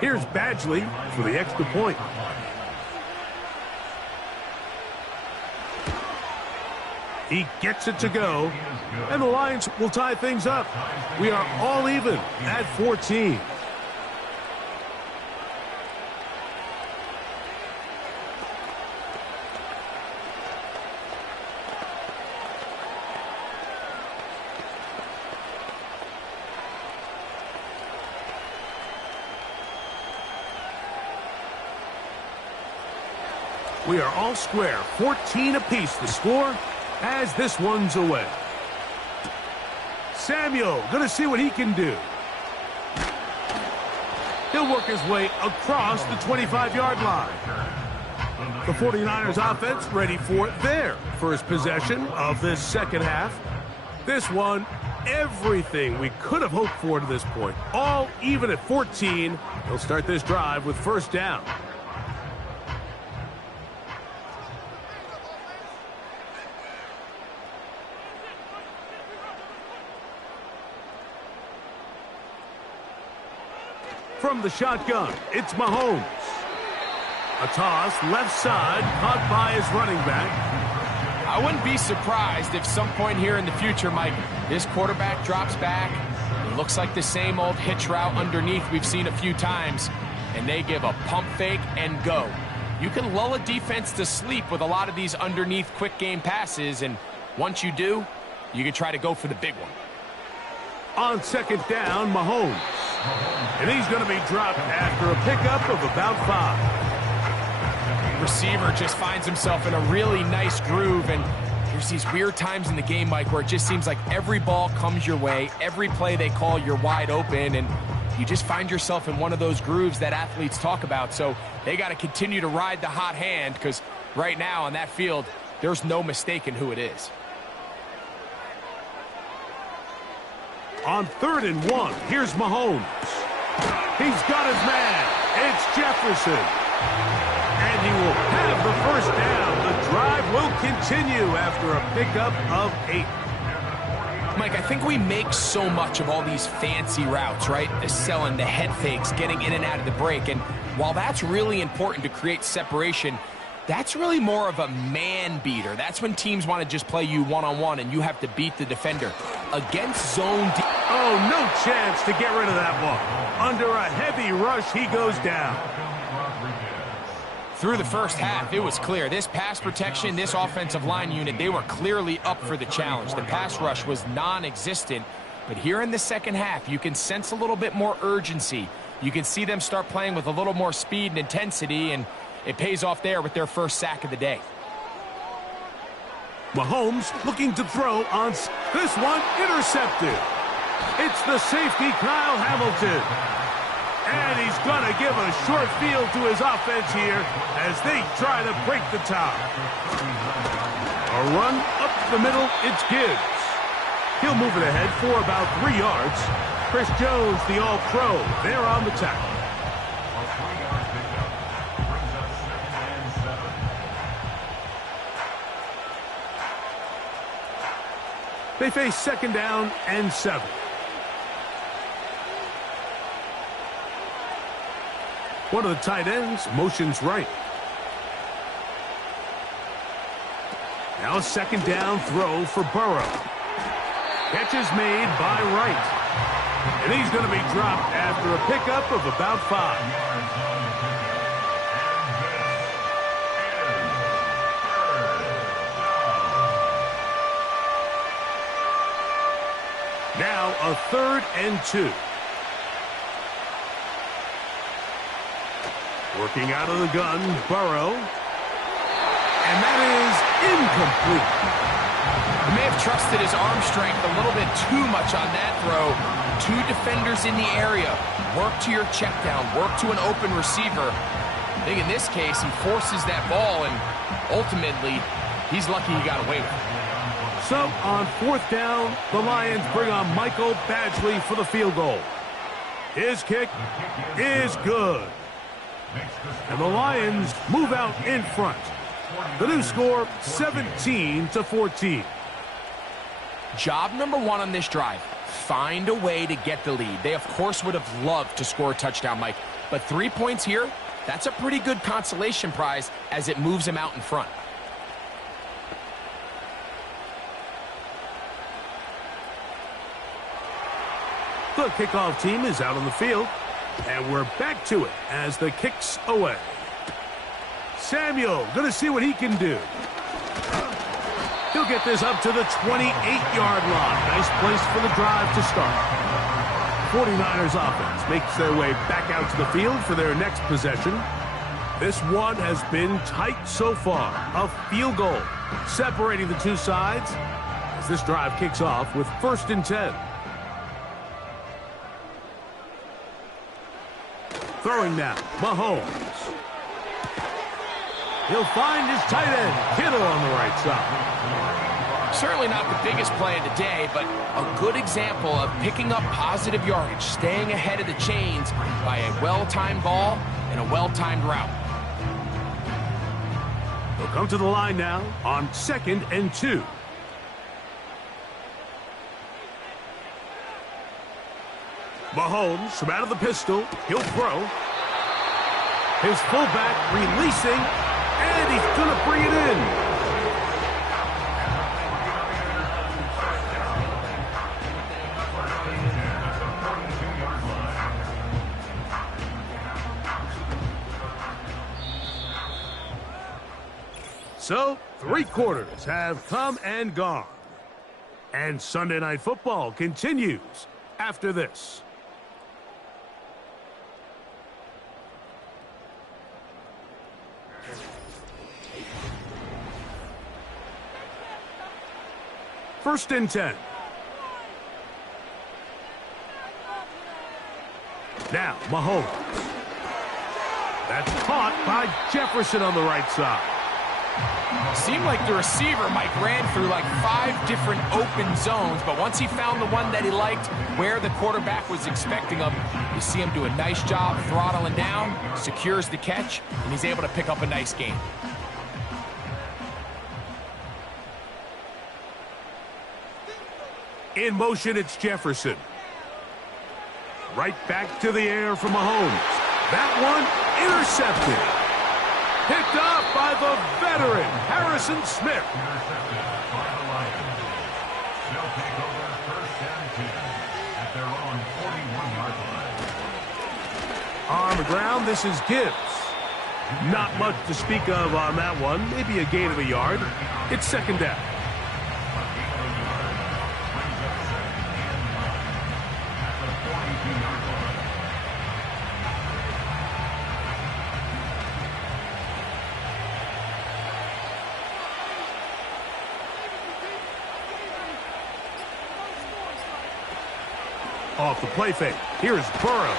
Here's Badgley for the extra point. He gets it to go, and the Lions will tie things up. We are all even at 14. We are all square, 14 apiece the score as this one's away. Samuel going to see what he can do. He'll work his way across the 25-yard line. The 49ers offense ready for their first possession of this second half. This one, everything we could have hoped for to this point. All even at 14. They'll start this drive with 1st down. From the shotgun, it's Mahomes. A toss, left side, caught by his running back. I wouldn't be surprised if some point here in the future, Mike, this quarterback drops back. It looks like the same old hitch route underneath we've seen a few times, and they give a pump fake and go. You can lull a defense to sleep with a lot of these underneath quick game passes, and once you do, you can try to go for the big one. On 2nd down, Mahomes. And he's going to be dropped after a pickup of about 5. Receiver just finds himself in a really nice groove, and there's these weird times in the game, Mike, where it just seems like every ball comes your way, every play they call, you're wide open, and you just find yourself in one of those grooves that athletes talk about. So they got to continue to ride the hot hand, because right now on that field, there's no mistaking who it is. On 3rd and 1, here's Mahomes. He's got his man. It's Jefferson. And he will have the 1st down. The drive will continue after a pickup of 8. Mike, I think we make so much of all these fancy routes, right? The selling, the head fakes, getting in and out of the break. And while that's really important to create separation, that's really more of a man beater. That's when teams want to just play you one-on-one and you have to beat the defender. Against zone... Oh, no chance to get rid of that one. Under a heavy rush, he goes down. Through the first half, it was clear. This pass protection, this offensive line unit, they were clearly up for the challenge. The pass rush was non-existent. But here in the second half, you can sense a little bit more urgency. You can see them start playing with a little more speed and intensity, and It pays off there with their first sack of the day. Mahomes looking to throw on this one, intercepted. It's the safety, Kyle Hamilton. And he's going to give a short field to his offense here as they try to break the tie. A run up the middle, it's Gibbs. He'll move it ahead for about 3 yards. Chris Jones, the All-Pro, there on the tackle. They face 2nd down and 7. One of the tight ends motions right. Now a 2nd down throw for Burrow. Catch is made by Wright. And he's going to be dropped after a pickup of about 5. Now a 3rd and 2. Working out of the gun, Burrow. And that is incomplete. He may have trusted his arm strength a little bit too much on that throw. 2 defenders in the area. Work to your check down. Work to an open receiver. I think in this case, he forces that ball, and ultimately, he's lucky he got away with it. So, on 4th down, the Lions bring on Michael Badgley for the field goal. His kick is good. And the Lions move out in front. The new score, 17-14. Job number 1 on this drive, find a way to get the lead. They, of course, would have loved to score a touchdown, Mike. But 3 points here, that's a pretty good consolation prize as it moves them out in front. The kickoff team is out on the field, and we're back to it as the kick's away. Samuel going to see what he can do. He'll get this up to the 28-yard line. Nice place for the drive to start. 49ers offense makes their way back out to the field for their next possession. This one has been tight so far. A field goal separating the two sides as this drive kicks off with 1st and 10. Throwing now, Mahomes. He'll find his tight end, Kittle, on the right side. Certainly not the biggest play of the day, but a good example of picking up positive yardage, staying ahead of the chains by a well-timed ball and a well-timed route. They'll come to the line now on 2nd and 2. Mahomes from out of the pistol. He'll throw. His fullback releasing, and he's going to bring it in. So, 3 quarters have come and gone. And Sunday Night Football continues after this. First and 10. Now, Mahomes. That's caught by Jefferson on the right side. Seemed like the receiver, Mike, ran through like 5 different open zones, but once he found the one that he liked, where the quarterback was expecting him, you see him do a nice job throttling down, secures the catch, and he's able to pick up a nice gain. In motion, it's Jefferson. Right back to the air for Mahomes. That one intercepted. Picked up by the veteran, Harrison Smith. They'll take over 1st and 10 at their own 41-yard line. On the ground, this is Gibbs. Not much to speak of on that one. Maybe a gain of a yard. It's 2nd down. Off the play fake. Here's Burrow.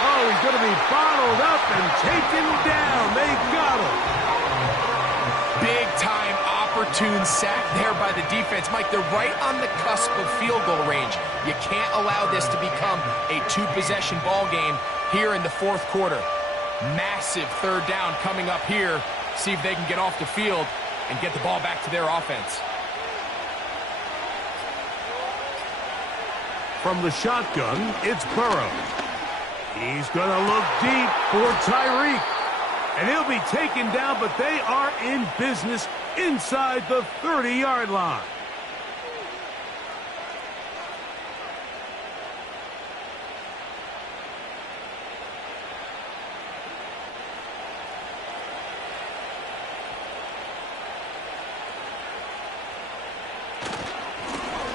Oh, he's going to be bottled up and taken down. They got him. Big-time opportune sack there by the defense. Mike, they're right on the cusp of field goal range. You can't allow this to become a two-possession ball game here in the fourth quarter. Massive third down coming up here. See if they can get off the field and get the ball back to their offense. From the shotgun, it's Burrow. He's going to look deep for Tyreek. And he'll be taken down, but they are in business inside the 30-yard line.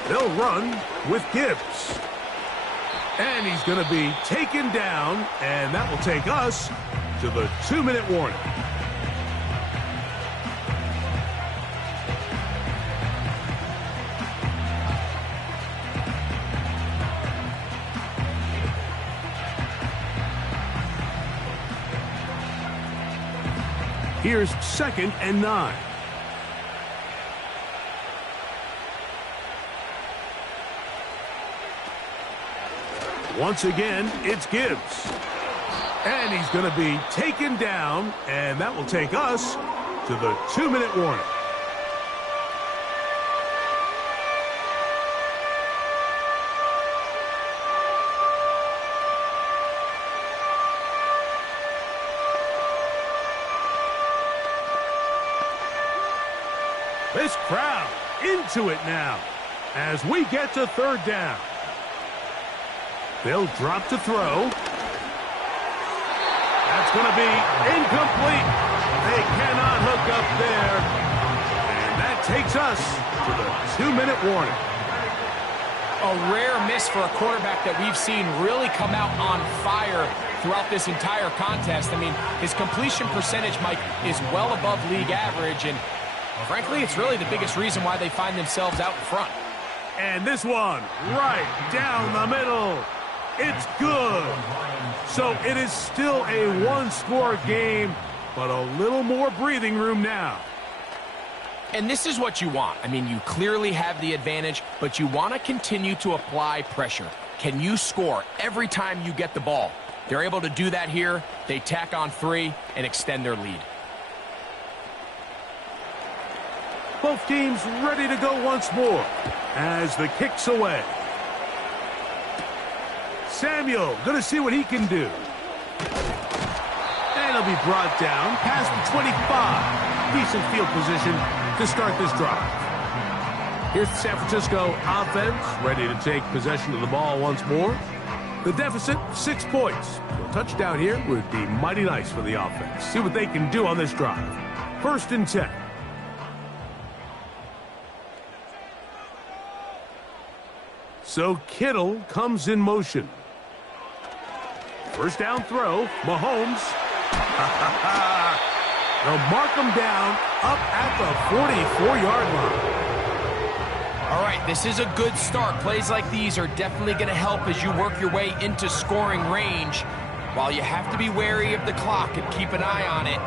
They'll run with Gibbs. And he's going to be taken down, and that will take us to the 2-minute warning. Here's 2nd and 9. Once again, it's Gibbs. And he's going to be taken down, and that will take us to the 2-minute warning. This crowd into it now as we get to 3rd down. They'll drop to throw. That's going to be incomplete. They cannot hook up there. And that takes us to the 2-minute warning. A rare miss for a quarterback that we've seen really come out on fire throughout this entire contest. I mean, his completion percentage, Mike, is well above league average. And frankly, it's really the biggest reason why they find themselves out in front. And this one right down the middle. It's good. So it is still a one-score game, but a little more breathing room now. And this is what you want. I mean, you clearly have the advantage, but you want to continue to apply pressure. Can you score every time you get the ball? They're able to do that here. They tack on 3 and extend their lead. Both teams ready to go once more as the kick's away. Samuel going to see what he can do. And he'll be brought down past the 25. Decent field position to start this drive. Here's the San Francisco offense ready to take possession of the ball once more. The deficit, 6 points. A touchdown here would be mighty nice for the offense. See what they can do on this drive. 1st and 10. So Kittle comes in motion. 1st down throw, Mahomes. They'll mark him down up at the 44-yard line. All right, this is a good start. Plays like these are definitely going to help as you work your way into scoring range. While you have to be wary of the clock and keep an eye on it,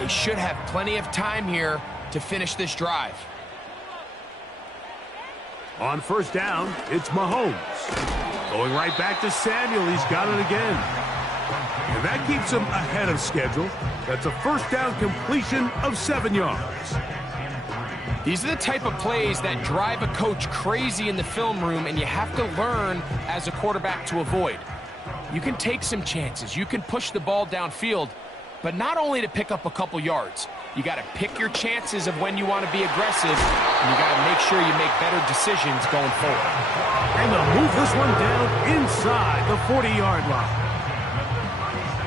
they should have plenty of time here to finish this drive. On 1st down, it's Mahomes. Going right back to Samuel. He's got it again. And that keeps him ahead of schedule. That's a 1st down completion of 7 yards. These are the type of plays that drive a coach crazy in the film room, and you have to learn as a quarterback to avoid. You can take some chances. You can push the ball downfield, but not only to pick up a couple yards. You got to pick your chances of when you want to be aggressive, and you got to make sure you make better decisions going forward. And they'll move this one down inside the 40-yard line.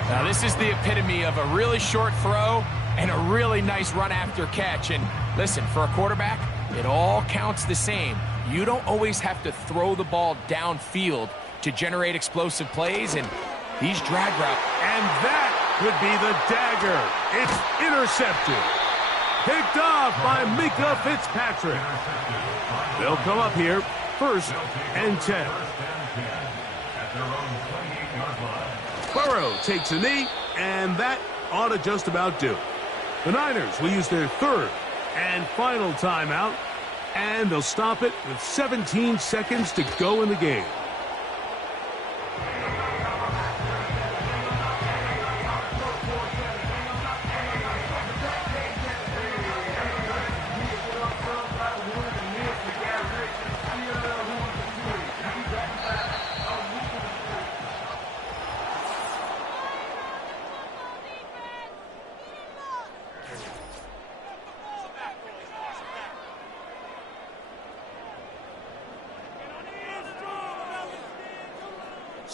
Now, this is the epitome of a really short throw and a really nice run after catch. And listen, for a quarterback, it all counts the same. You don't always have to throw the ball downfield to generate explosive plays, and these drag routes. And that could be the dagger. It's intercepted. Picked off by Minkah Fitzpatrick. They'll come up here 1st and 10. at their own 28-yard line. Burrow takes a knee, and that ought to just about do it. The Niners will use their third and final timeout, and they'll stop it with 17 seconds to go in the game.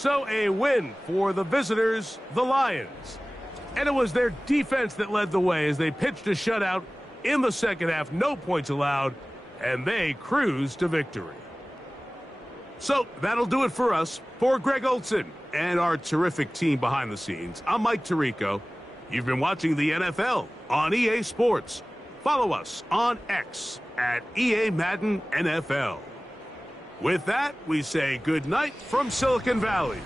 So a win for the visitors, the Lions. And it was their defense that led the way as they pitched a shutout in the second half, no points allowed, and they cruised to victory. So that'll do it for us. For Greg Olson and our terrific team behind the scenes, I'm Mike Tirico. You've been watching the NFL on EA Sports. Follow us on X at EA Madden NFL. With that, we say good night from Silicon Valley.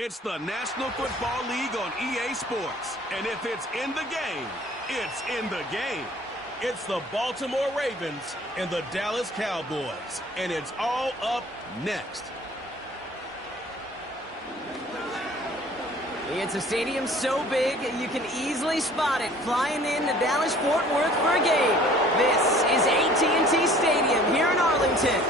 It's the National Football League on EA Sports. And if it's in the game, it's in the game. It's the Baltimore Ravens and the Dallas Cowboys. And it's all up next. It's a stadium so big you can easily spot it flying into Dallas-Fort Worth for a game. This is AT&T Stadium here in Arlington.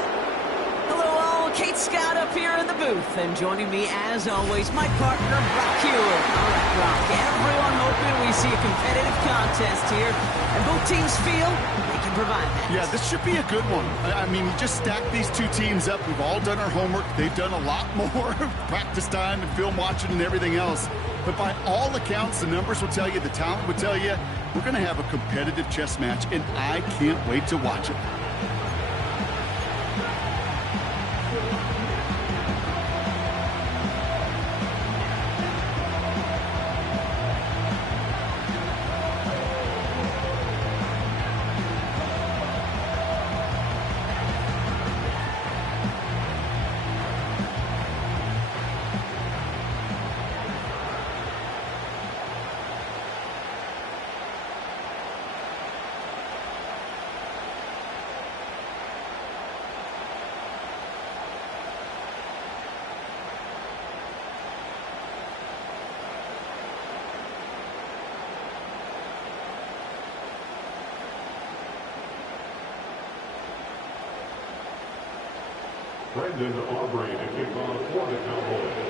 Hello all, Kate Scott up here in the booth, and joining me as always, my partner Brock Hewitt. All right, Brock, everyone hoping we see a competitive contest here, and both teams feel they can provide that. Yeah, this should be a good one. I mean, you just stack these two teams up. We've all done our homework. They've done a lot more practice time and film watching and everything else. But by all accounts, the numbers will tell you, the talent will tell you, we're going to have a competitive chess match, and I can't wait to watch it. Brendan Aubrey to kick off for the Cowboys.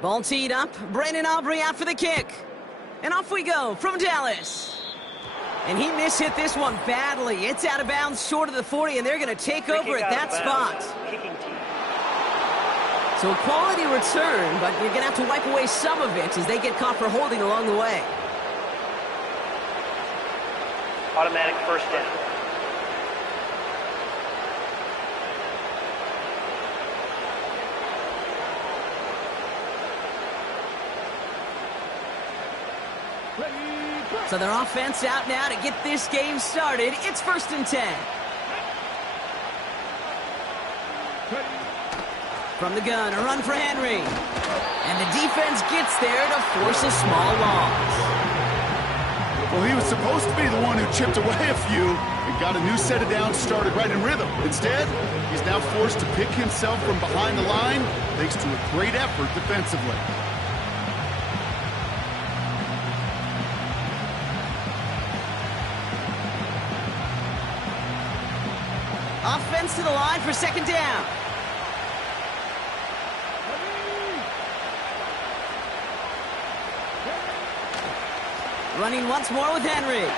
Ball teed up. Brandon Aubrey out for the kick. And off we go from Dallas. And he mishit this one badly. It's out of bounds short of the 40, and they're going to take over at that spot. So a quality return, but you're going to have to wipe away some of it as they get caught for holding along the way. Automatic first down. So their offense out now to get this game started. It's 1st and 10. From the gun, a run for Henry. And the defense gets there to force a small loss. Well, he was supposed to be the one who chipped away a few and got a new set of downs started right in rhythm. Instead, he's now forced to pick himself from behind the line thanks to a great effort defensively. Offense to the line for 2nd down. Running once more with Henry.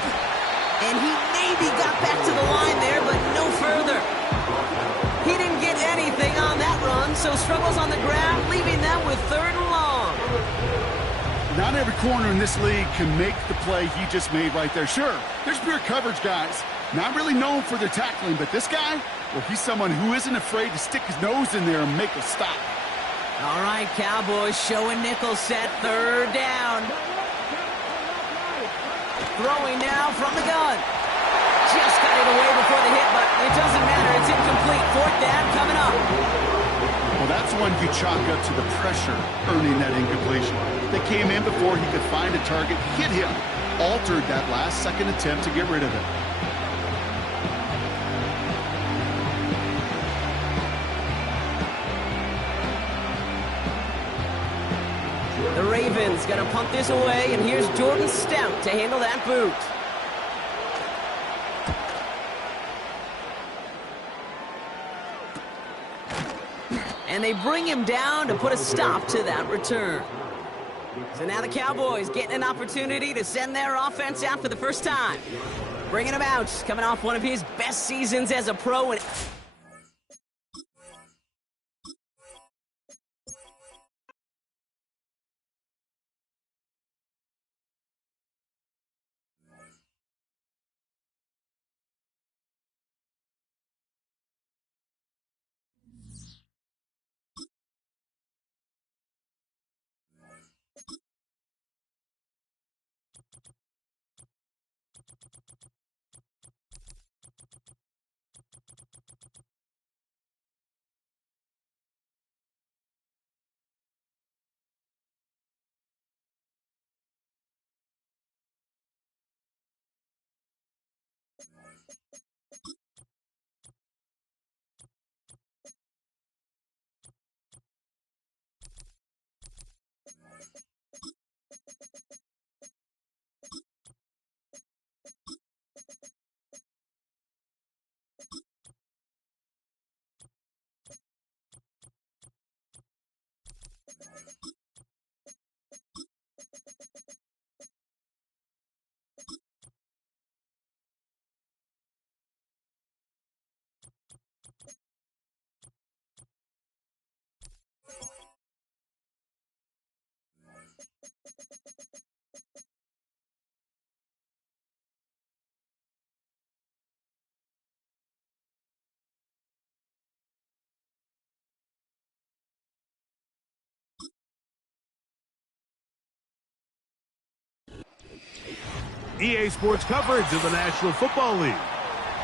And he maybe got back to the line there, but no further. He didn't get anything on that run, so struggles on the ground, leaving them with 3rd and long. Not every corner in this league can make the play he just made right there. Sure, there's pure coverage guys. Not really known for their tackling, but this guy, well, he's someone who isn't afraid to stick his nose in there and make a stop. All right, Cowboys showing nickel set, 3rd down. Throwing now from the gun. Just got it away before the hit, but it doesn't matter. It's incomplete. 4th down coming up. Well, that's one you chalk up to the pressure earning that incompletion. They came in before he could find a target, hit him, altered that last-second attempt to get rid of it. The Ravens going to punt this away, and here's Jordan Stout to handle that boot. And they bring him down to put a stop to that return. So now the Cowboys getting an opportunity to send their offense out for the first time. Bringing him out, coming off one of his best seasons as a pro. EA Sports coverage of the National Football League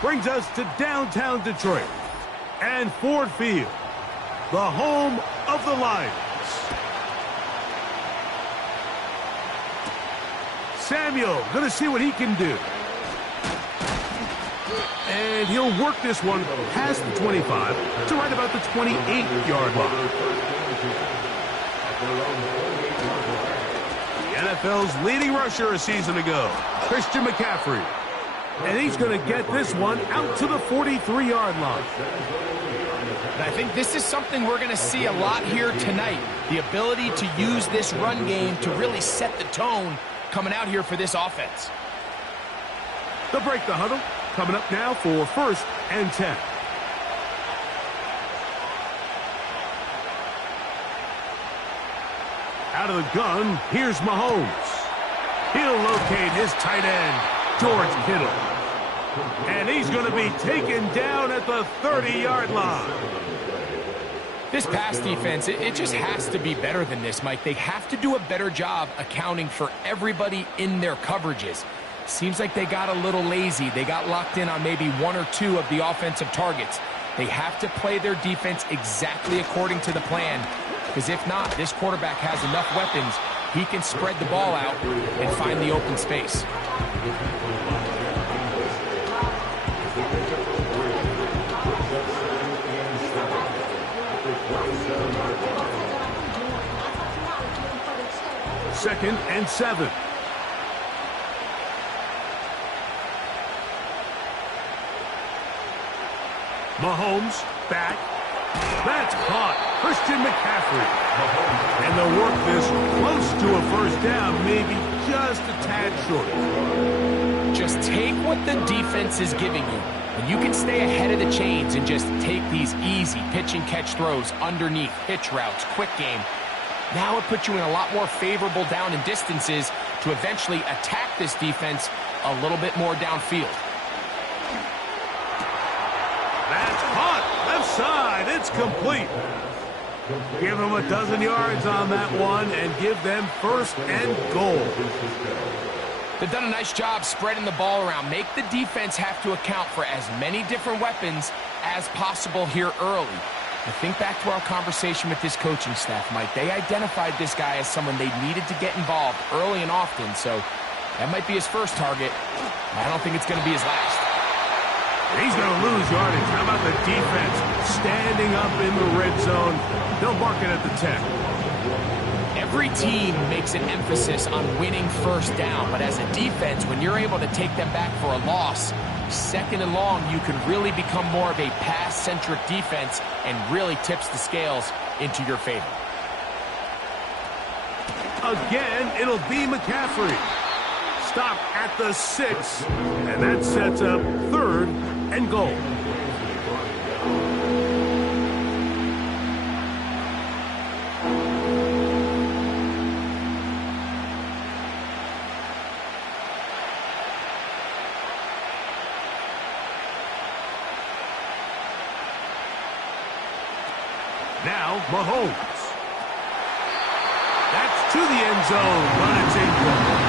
brings us to downtown Detroit and Ford Field, the home of the Lions. Samuel going to see what he can do. And he'll work this one past the 25 to right about the 28-yard line. The NFL's leading rusher a season ago, Christian McCaffrey. And he's going to get this one out to the 43-yard line. And I think this is something we're going to see a lot here tonight. The ability to use this run game to really set the tone coming out here for this offense. They'll break the huddle. Coming up now for 1st and 10. Out of the gun, here's Mahomes. He'll locate his tight end, George Kittle. And he's going to be taken down at the 30-yard line. This pass defense, it just has to be better than this, Mike. They have to do a better job accounting for everybody in their coverages. Seems like they got a little lazy. They got locked in on maybe 1 or 2 of the offensive targets. They have to play their defense exactly according to the plan, because if not, this quarterback has enough weapons. He can spread the ball out and find the open space. Second and 7. Mahomes back. That's caught. Christian McCaffrey. And they'll work this close to a 1st down, maybe just a tad short. Just take what the defense is giving you, and you can stay ahead of the chains and just take these easy pitch and catch throws underneath, hitch routes, quick game. Now it puts you in a lot more favorable down and distances to eventually attack this defense a little bit more downfield. That's caught. Left side. It's complete. Give them a dozen yards on that one and give them 1st and goal. They've done a nice job spreading the ball around. Make the defense have to account for as many different weapons as possible here early. I think back to our conversation with this coaching staff, Mike. They identified this guy as someone they needed to get involved early and often, so that might be his first target. I don't think it's going to be his last. He's going to lose yardage. How about the defense standing up in the red zone? They'll mark it at the 10. Every team makes an emphasis on winning 1st down, but as a defense, when you're able to take them back for a loss, 2nd and long, you can really become more of a pass-centric defense and really tips the scales into your favor. Again, it'll be McCaffrey. Stop at the 6, and that sets up 3rd and goal. Now, Mahomes. That's to the end zone, but it's incomplete.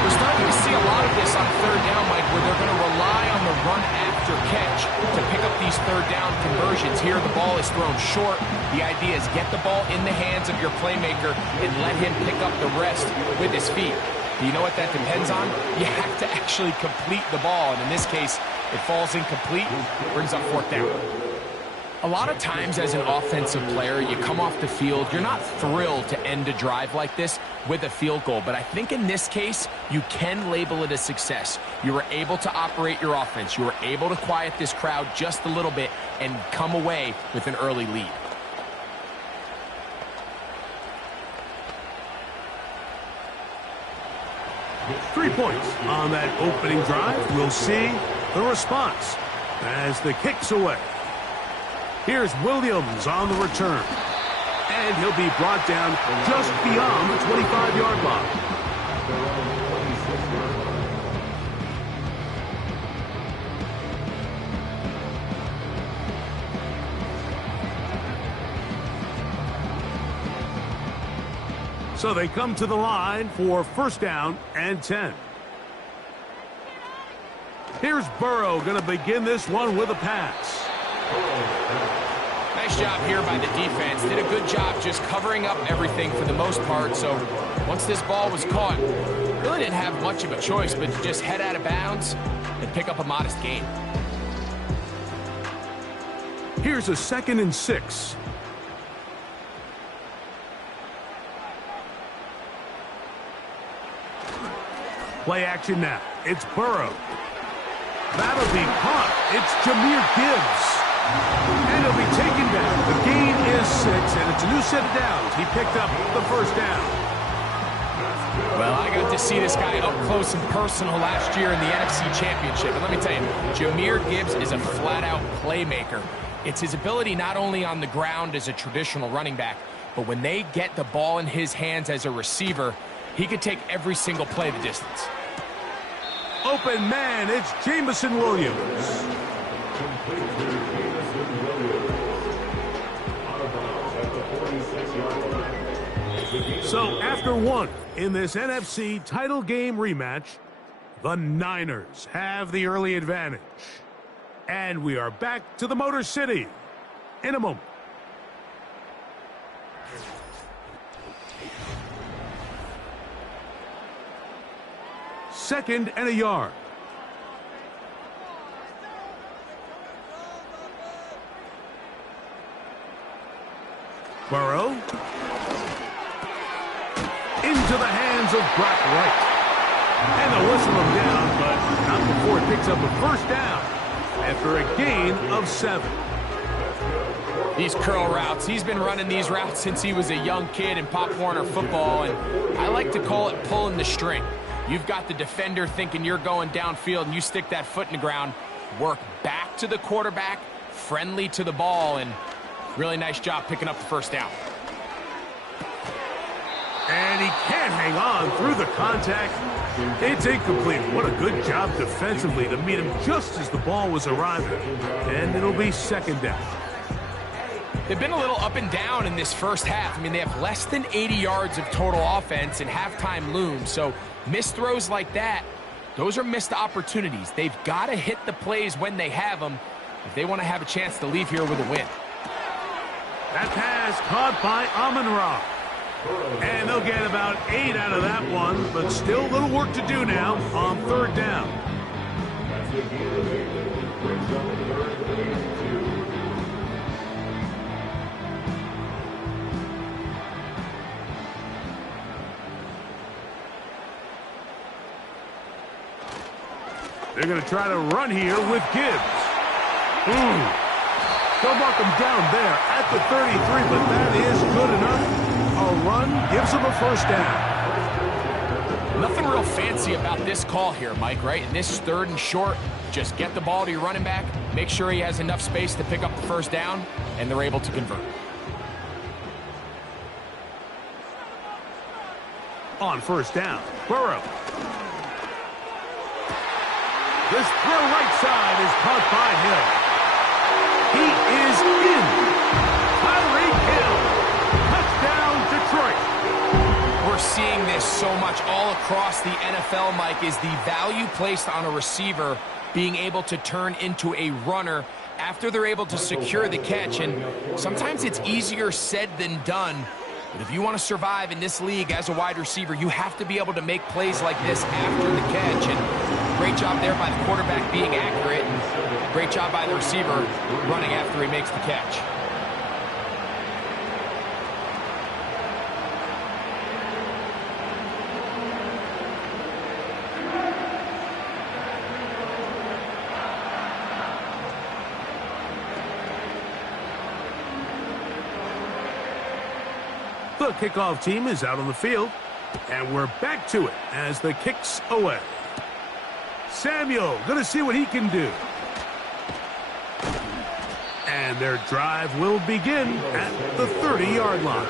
We're starting to see a lot of this on 3rd down, Mike, where they're going to rely on the run after catch to pick up these 3rd down conversions. Here, the ball is thrown short. The idea is get the ball in the hands of your playmaker and let him pick up the rest with his feet. Do you know what that depends on? You have to actually complete the ball, and in this case, it falls incomplete, brings up 4th down. A lot of times as an offensive player, you come off the field, you're not thrilled to end a drive like this with a field goal. But I think in this case, you can label it a success. You were able to operate your offense. You were able to quiet this crowd just a little bit and come away with an early lead. Three points on that opening drive. We'll see the response as the kick's away. Here's Williams on the return. And he'll be brought down just beyond the 25-yard line. So they come to the line for 1st down and 10. Here's Burrow going to begin this one with a pass. Nice job here by the defense. Did a good job just covering up everything for the most part. So once this ball was caught, really didn't have much of a choice but to just head out of bounds and pick up a modest gain. Here's a 2nd and 6. Play action now. It's Burrow. That'll be caught. It's Jahmyr Gibbs. And he'll be taken down. The gain is 6, and it's a new set of downs. He picked up the first down. Well, I got to see this guy up close and personal last year in the NFC Championship. And let me tell you, Jahmyr Gibbs is a flat-out playmaker. It's his ability not only on the ground as a traditional running back, but when they get the ball in his hands as a receiver, he could take every single play the distance. Open man, it's Jameson Williams. So after one in this NFC title game rematch, the Niners have the early advantage. And we are back to the Motor City in a moment. Second and a yard. Burrow. Into the hands of Brock Wright. And they'll whistle him down, but not before it picks up a first down after a gain of 7. These curl routes, he's been running these routes since he was a young kid in Pop Warner football, and I like to call it pulling the string. You've got the defender thinking you're going downfield, and you stick that foot in the ground, work back to the quarterback, friendly to the ball, and really nice job picking up the first down. And he can't hang on through the contact. It's incomplete. What a good job defensively to meet him just as the ball was arriving. And it'll be second down. They've been a little up and down in this first half. I mean, they have less than 80 yards of total offense and halftime looms. So missed throws like that, those are missed opportunities. They've got to hit the plays when they have them if they want to have a chance to leave here with a win. That pass caught by Amon-Ra. And they'll get about 8 out of that one, but still a little work to do now on third down. They're going to try to run here with Gibbs. They'll mark him down there at the 33, but that is good enough. A run gives him a first down. Nothing real fancy about this call here, Mike, right? In this third and short, just get the ball to your running back, make sure he has enough space to pick up the first down, and they're able to convert. On first down, Burrow. This throw right side is caught by Hill. He is in. Tyreek Hill. Touchdown, Detroit. We're seeing this so much all across the NFL, Mike, is the value placed on a receiver being able to turn into a runner after they're able to secure the catch. And sometimes it's easier said than done. But if you want to survive in this league as a wide receiver, you have to be able to make plays like this after the catch. And great job there by the quarterback being accurate. And great job by the receiver running after he makes the catch. The kickoff team is out on the field, and we're back to it as the kick's away. Samuel going to see what he can do. And their drive will begin at the 30-yard line.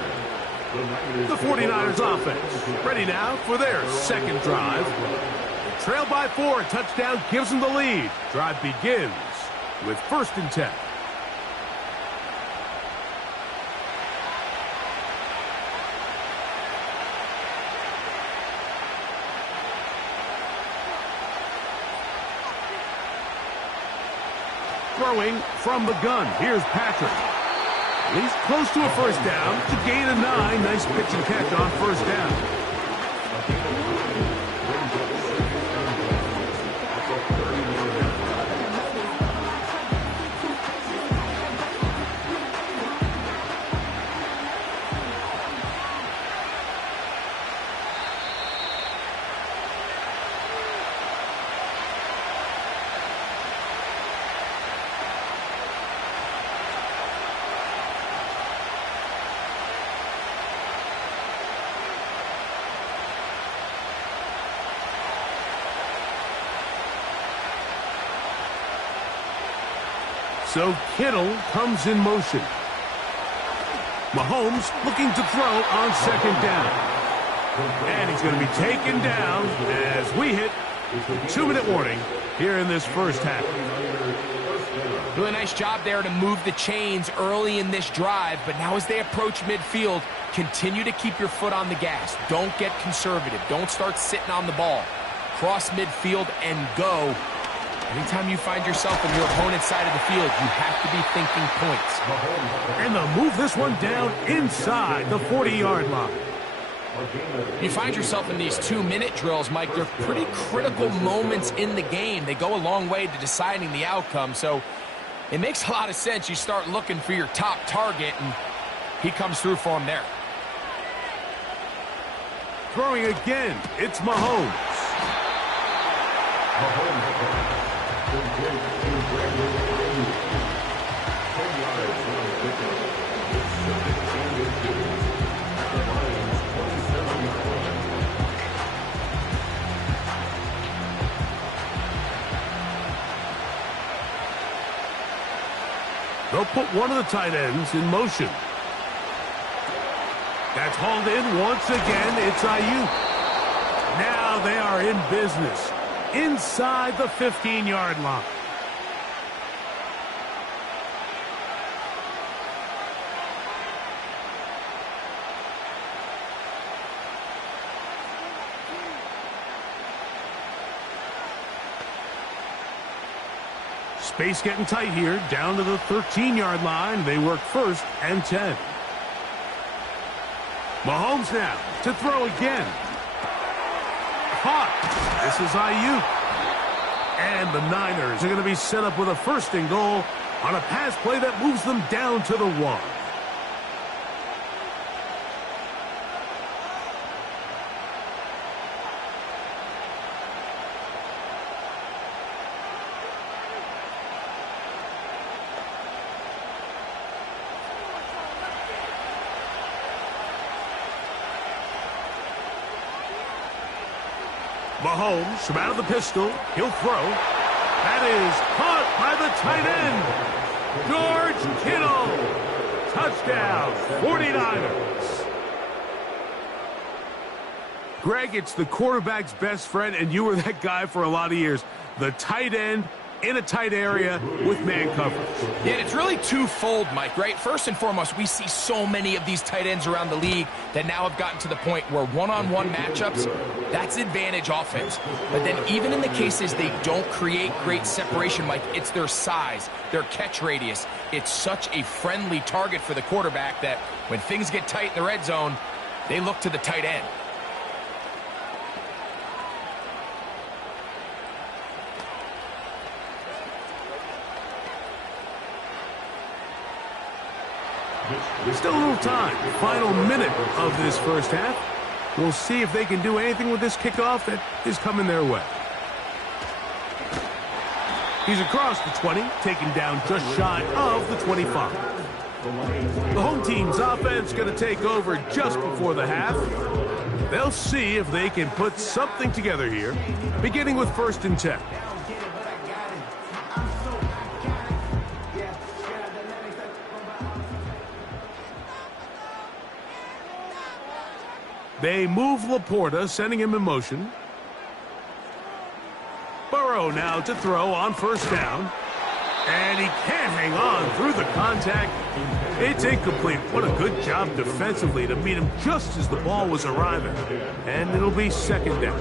The 49ers offense ready now for their second drive. Trailed by 4, a touchdown gives them the lead. Drive begins with 1st and 10. Throwing from the gun. Here's Patrick. He's close to a first down to gain a 9. Nice pitch and catch on first down. So Kittle comes in motion. Mahomes looking to throw on second down. And he's going to be taken down as we hit the 2-minute warning here in this first half. Really nice job there to move the chains early in this drive, but now as they approach midfield, continue to keep your foot on the gas. Don't get conservative. Don't start sitting on the ball. Cross midfield and go. Anytime you find yourself on your opponent's side of the field, you have to be thinking points. And they'll move this one down inside the 40-yard line. You find yourself in these 2-minute drills, Mike. They're pretty critical moments in the game. They go a long way to deciding the outcome, so it makes a lot of sense. You start looking for your top target, and he comes through for him there. Throwing again, it's Mahomes. They'll put one of the tight ends in motion. That's hauled in once again. It's Ayuk. Now they are in business inside the 15-yard line. Space getting tight here, down to the 13-yard line. They work 1st and 10. Mahomes now to throw again. Caught. This is Ayuk. And the Niners are going to be set up with a 1st and goal on a pass play that moves them down to the 1. Mahomes from out of the pistol. He'll throw. That is caught by the tight end. George Kittle. Touchdown, 49ers. Greg, it's the quarterback's best friend, and you were that guy for a lot of years. The tight end in a tight area with man coverage. Yeah, and it's really twofold, Mike, right? First and foremost, we see so many of these tight ends around the league that now have gotten to the point where one-on-one matchups, that's advantage offense. But then even in the cases they don't create great separation, Mike, it's their size, their catch radius. It's such a friendly target for the quarterback that when things get tight in the red zone, they look to the tight end. Still a little time. Final minute of this first half. We'll see if they can do anything with this kickoff that is coming their way. He's across the 20, taken down just shy of the 25. The home team's offense going to take over just before the half. They'll see if they can put something together here, beginning with 1st and 10. They move Laporta, sending him in motion. Burrow now to throw on 1st down. And he can't hang on through the contact. It's incomplete. What a good job defensively to meet him just as the ball was arriving. And it'll be 2nd down.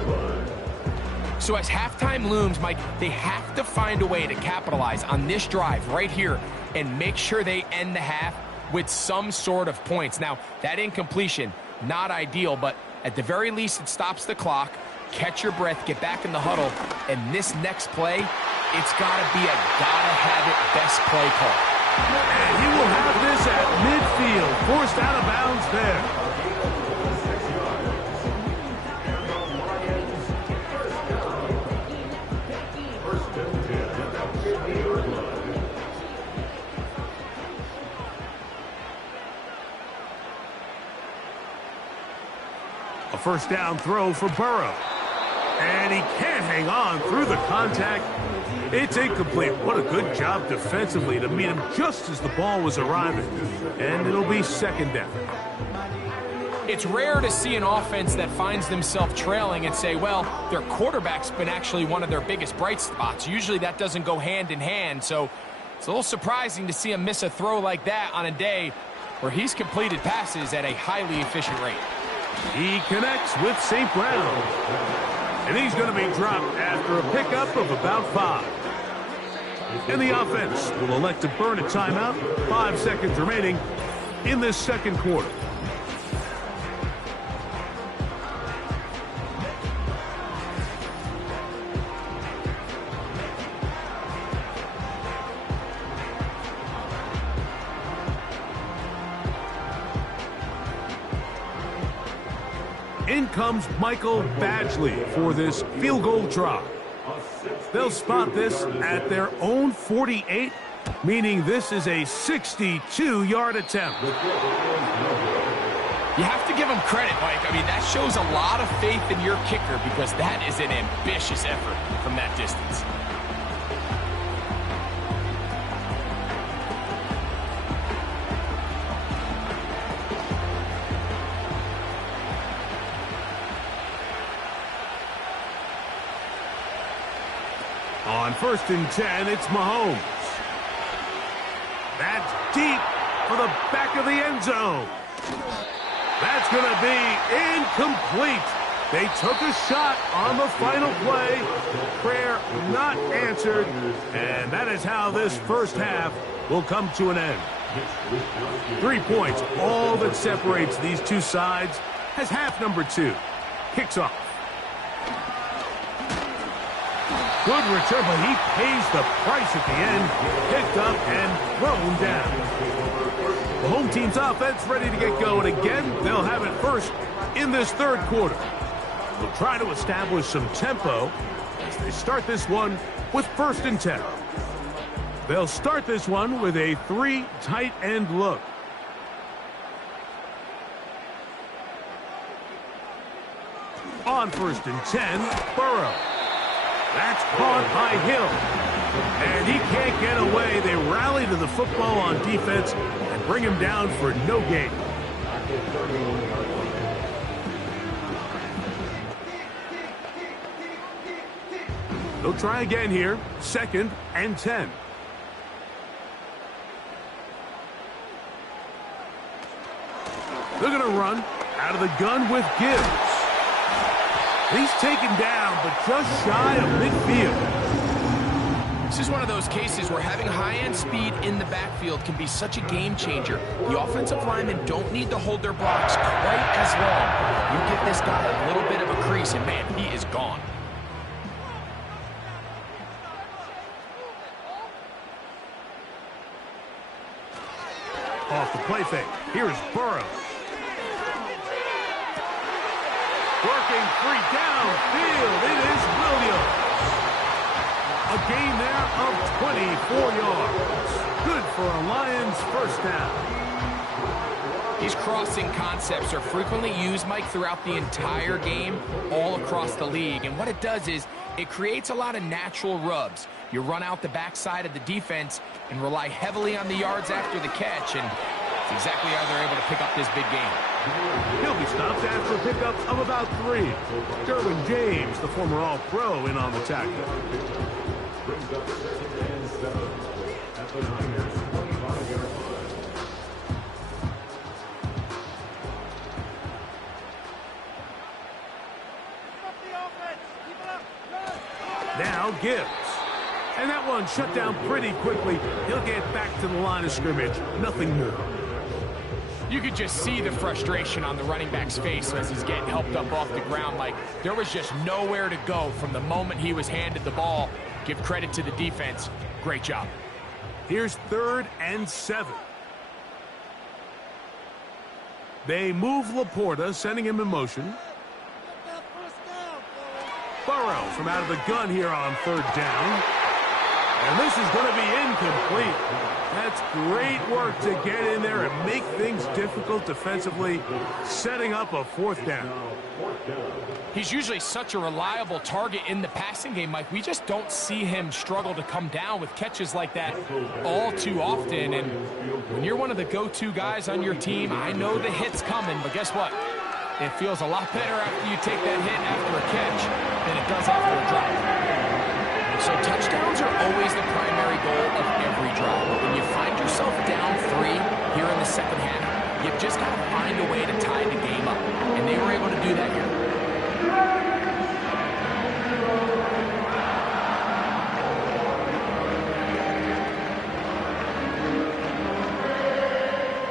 So as halftime looms, Mike, they have to find a way to capitalize on this drive right here and make sure they end the half with some sort of points. Now, that incompletion, not ideal, but at the very least it stops the clock. Catch your breath, get back in the huddle, and this next play, it's got to be a gotta-have-it best play call. And he will have this at midfield, forced out of bounds there. A 1st down throw for Burrow. And he can't hang on through the contact. It's incomplete. What a good job defensively to meet him just as the ball was arriving. And it'll be second down. It's rare to see an offense that finds themselves trailing and say, well, their quarterback's been actually one of their biggest bright spots. Usually that doesn't go hand in hand, so it's a little surprising to see him miss a throw like that on a day where he's completed passes at a highly efficient rate. He connects with St. Brown. And he's going to be dropped after a pickup of about 5. And the offense will elect to burn a timeout. 5 seconds remaining in this second quarter. In comes Michael Badgley for this field goal try. They'll spot this at their own 48, meaning this is a 62-yard attempt. You have to give him credit, Mike. I mean, that shows a lot of faith in your kicker because that is an ambitious effort from that distance. On 1st and 10, it's Mahomes. That's deep for the back of the end zone. That's going to be incomplete. They took a shot on the final play. Prayer not answered. And that is how this first half will come to an end. 3 points, all that separates these two sides, as half number 2 kicks off. Good return, but he pays the price at the end. Picked up and thrown down. The home team's offense ready to get going again. They'll have it first in this third quarter. They'll try to establish some tempo as they start this one with 1st and 10. They'll start this one with a 3 tight end look. On 1st and 10, Burrow. That's caught by Hill. And he can't get away. They rally to the football on defense and bring him down for no gain. They'll try again here. 2nd and 10. They're going to run out of the gun with Gibbs. He's taken down, but just shy of midfield. This is one of those cases where having high-end speed in the backfield can be such a game changer. The offensive linemen don't need to hold their blocks quite as long. You give this guy a little bit of a crease, and man, he is gone. Off the play fake. Here's Burrow. Working free downfield. It is Williams. A gain there of 24 yards. Good for a Lions first down. These crossing concepts are frequently used, Mike, throughout the entire game, all across the league. And what it does is it creates a lot of natural rubs. You run out the backside of the defense and rely heavily on the yards after the catch, and it's exactly how they're able to pick up this big game. He'll be stopped after a pickup of about 3. Derwin James, the former All-Pro, in on the tackle. Now Gibbs. And that one shut down pretty quickly. He'll get back to the line of scrimmage. Nothing more. You could just see the frustration on the running back's face as he's getting helped up off the ground. Like, there was just nowhere to go from the moment he was handed the ball. Give credit to the defense. Great job. Here's 3rd and 7. They move Laporta, sending him in motion. Burrow from out of the gun here on 3rd down. And this is going to be incomplete. That's great work to get in there and make things difficult defensively, setting up a fourth down. He's usually such a reliable target in the passing game, Mike. We just don't see him struggle to come down with catches like that all too often. And when you're one of the go-to guys on your team, I know the hit's coming, but guess what? It feels a lot better after you take that hit after a catch than it does after a drop. So touchdowns are always the primary goal of every drive. But when you find yourself down 3 here in the second half, you've just got to find a way to tie the game up. And they were able to do that here.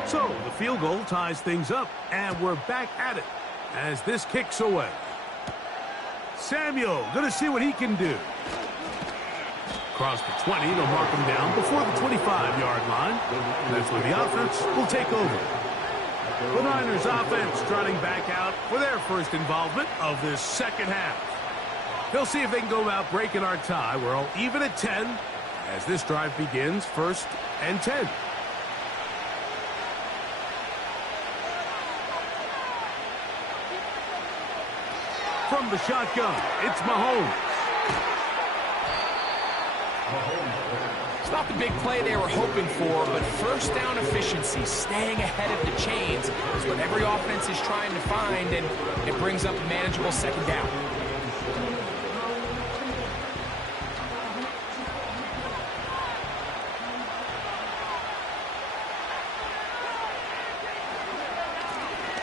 So the field goal ties things up, and we're back at it as this kicks away. Samuel going to see what he can do. Across the 20, they'll mark him down before the 25-yard line. That's where the offense will take over. The Niners offense trotting back out for their first involvement of this second half. They'll see if they can go about breaking our tie. We're all even at 10 as this drive begins, 1st and 10. From the shotgun, it's Mahomes. It's not the big play they were hoping for, but first down efficiency, staying ahead of the chains, is what every offense is trying to find, and it brings up a manageable second down.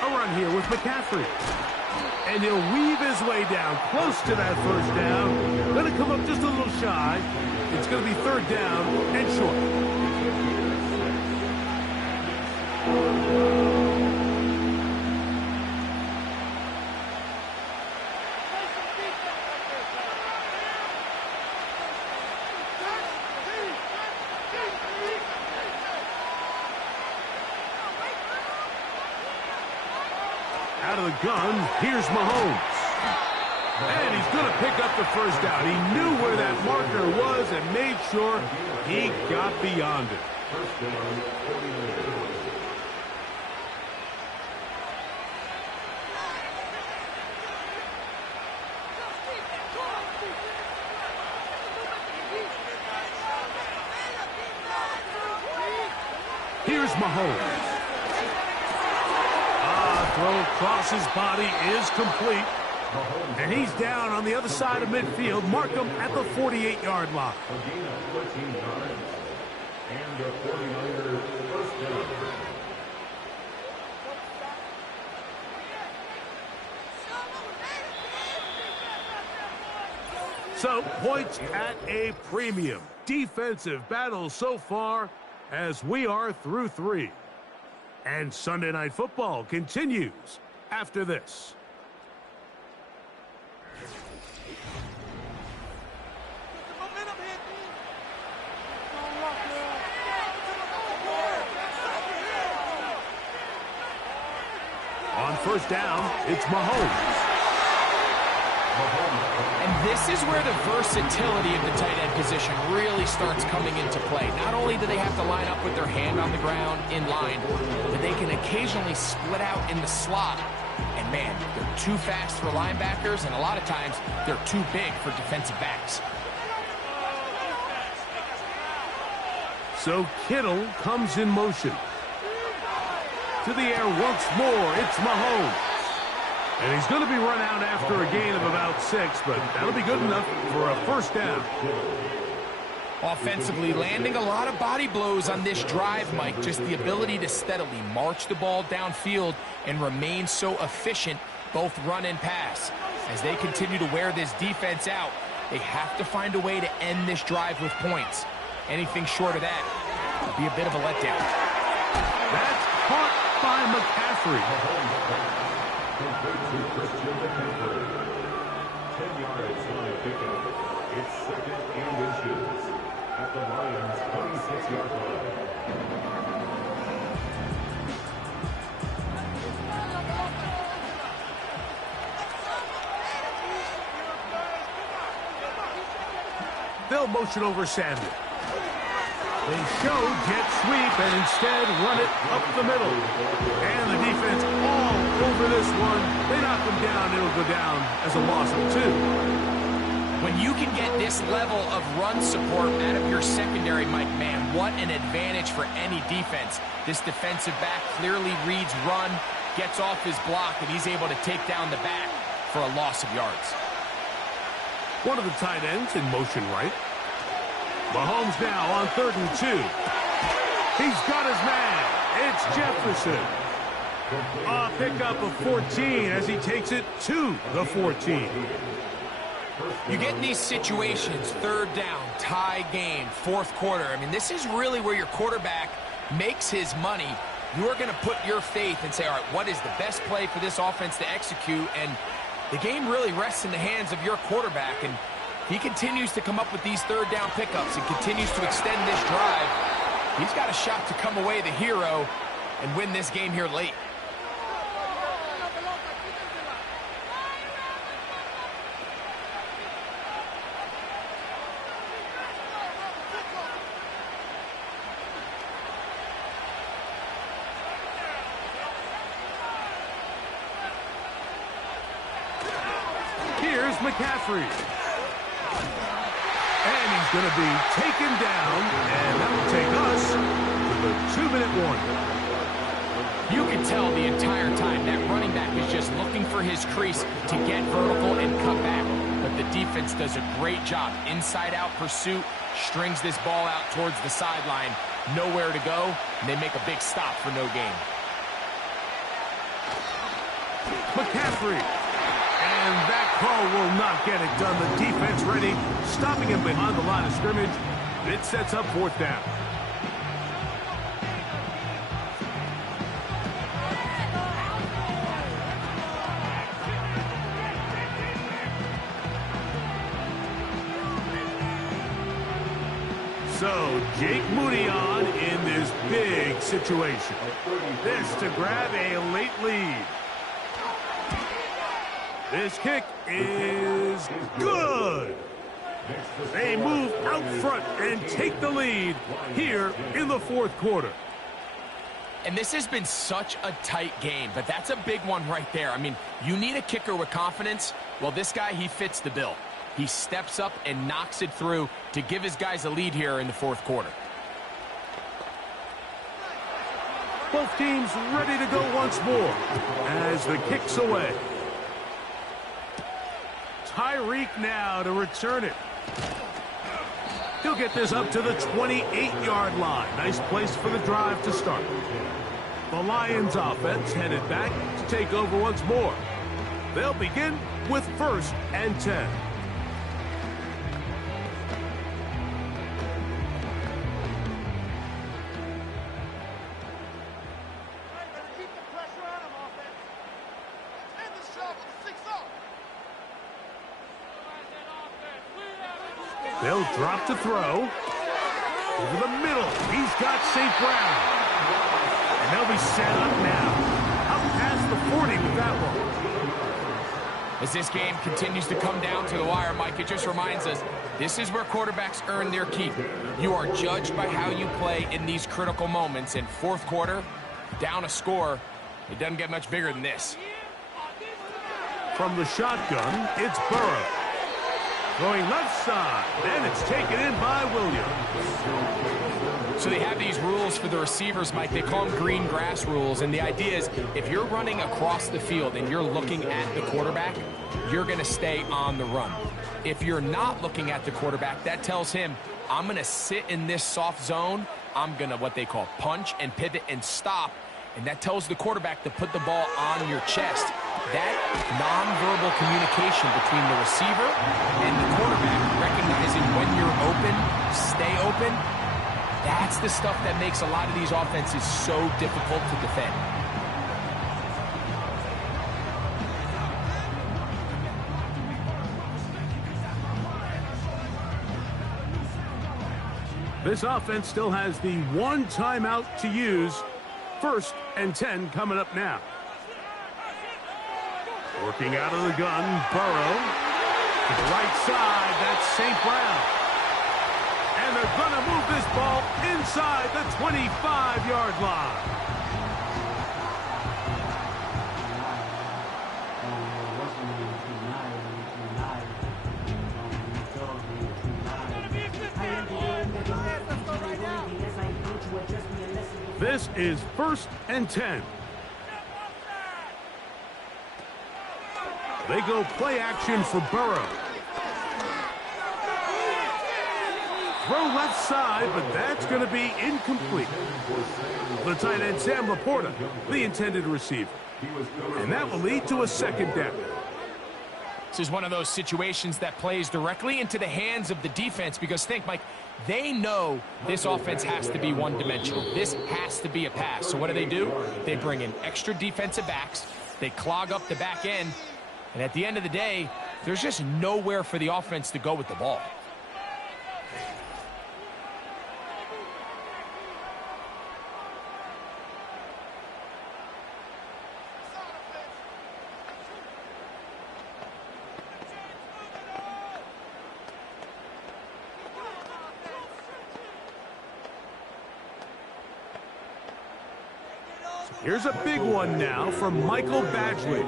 A run here with McCaffrey. And he'll weave his way down close to that first down. Going to come up just a little shy. It's going to be 3rd down and short. Out of the gun, here's Mahomes. And he's going to pick up the first down. He knew where that marker was and made sure he got beyond it. First down, 49. Here's Mahomes. Throw across his body is complete. And he's down on the other side of midfield. Mark him at the 48-yard line. A gain of 14 yards. And a 49er first down. So, points at a premium. Defensive battle so far as we are through 3. And Sunday Night Football continues after this. On first down, it's Mahomes. And this is where the versatility of the tight end position really starts coming into play. Not only do they have to line up with their hand on the ground in line, but they can occasionally split out in the slot. And man, they're too fast for linebackers, and a lot of times they're too big for defensive backs. So Kittle comes in motion. To the air once more, it's Mahomes. And he's going to be run out after a gain of about 6, but that'll be good enough for a first down. Offensively, landing a lot of body blows on this drive, Mike. Just the ability to steadily march the ball downfield and remain so efficient, both run and pass. As they continue to wear this defense out, they have to find a way to end this drive with points. Anything short of that would be a bit of a letdown. That's caught by McCaffrey. Complete to Christian McCaffrey. 10 yards on the pickup. It's 2nd and inches at the Lions' 26-yard line. They'll They'll motion over Samuel. They show jet sweep and instead run it up the middle. And the defense all over this one. They knock them down. It'll go down as a loss of 2. When you can get this level of run support out of your secondary, Mike, man, what an advantage for any defense. This defensive back clearly reads run, gets off his block, and he's able to take down the back for a loss of yards. One of the tight ends in motion right. Mahomes now on 3rd and 2. He's got his man. It's Jefferson. A pickup of 14 as he takes it to the 14. You get in these situations, 3rd down, tie game, 4th quarter. I mean, this is really where your quarterback makes his money. You're going to put your faith and say, all right, what is the best play for this offense to execute? And the game really rests in the hands of your quarterback. And he continues to come up with these 3rd down pickups and continues to extend this drive. He's got a shot to come away the hero and win this game here late. Here's McCaffrey. And he's going to be taken down, and that will take us to the 2-minute warning. You can tell the entire time that running back is just looking for his crease to get vertical and cut back. But the defense does a great job. Inside-out pursuit, strings this ball out towards the sideline. Nowhere to go, and they make a big stop for no gain. McCaffrey. And that call will not get it done. The defense ready, stopping him behind the line of scrimmage. It sets up 4th down. So, Jake Moody on in this big situation. This to grab a late lead. This kick is good. They move out front and take the lead here in the 4th quarter. And this has been such a tight game, but that's a big one right there. I mean, you need a kicker with confidence. Well, this guy, he fits the bill. He steps up and knocks it through to give his guys a lead here in the 4th quarter. Both teams ready to go once more as the kick's away. Tyreek now to return it. He'll get this up to the 28-yard line. Nice place for the drive to start. The Lions offense headed back to take over once more. They'll begin with 1st and 10. They'll drop to throw. Over the middle. He's got St. Brown. And they'll be set up now. Out past the 40 with that one. As this game continues to come down to the wire, Mike, it just reminds us, this is where quarterbacks earn their keep. You are judged by how you play in these critical moments. In 4th quarter, down a score, it doesn't get much bigger than this. From the shotgun, it's Burrow. Going left side, and it's taken in by Williams. So they have these rules for the receivers, Mike. They call them green grass rules, and the idea is if you're running across the field and you're looking at the quarterback, you're going to stay on the run. If you're not looking at the quarterback, that tells him, I'm going to sit in this soft zone. I'm going to what they call punch and pivot and stop, and that tells the quarterback to put the ball on your chest. That nonverbal communication between the receiver and the quarterback, recognizing when you're open, stay open, that's the stuff that makes a lot of these offenses so difficult to defend. This offense still has the 1 timeout to use. 1st and 10 coming up now. Working out of the gun, Burrow. To the right side, that's St. Brown. they're going to move this ball inside the 25-yard line. This is 1st and 10. They go play action for Burrow. Throw left side, but that's going to be incomplete. The tight end, Sam Laporta, the intended receiver. And that will lead to a 2nd down. This is one of those situations that plays directly into the hands of the defense because think, Mike, they know this offense has to be one-dimensional. This has to be a pass. So what do? They bring in extra defensive backs. They clog up the back end. And at the end of the day, there's just nowhere for the offense to go with the ball. Here's a big one now from Michael Badgley.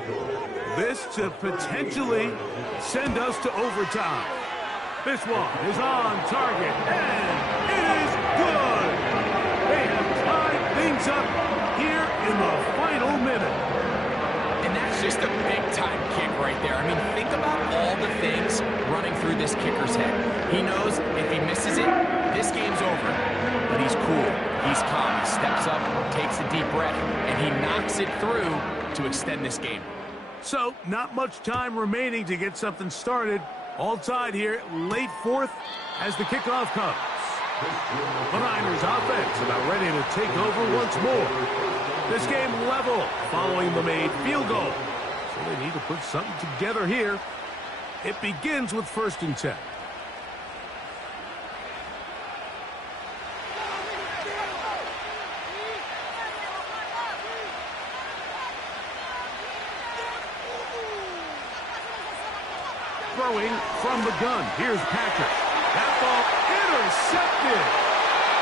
This to potentially send us to overtime. This one is on target, and it is good. They have tied things up here in the final minute. And that's just a big-time kick right there. I mean, think about all the things running through this kicker's head. He knows if he misses it, this game's over. But he's cool. He's calm. He steps up, takes a deep breath, and he knocks it through to extend this game. So, not much time remaining to get something started. All tied here, late 4th as the kickoff comes. The Niners offense about ready to take over once more. This game level following the made field goal. So they need to put something together here. It begins with 1st and 10. Throwing from the gun. Here's Patrick. That ball intercepted.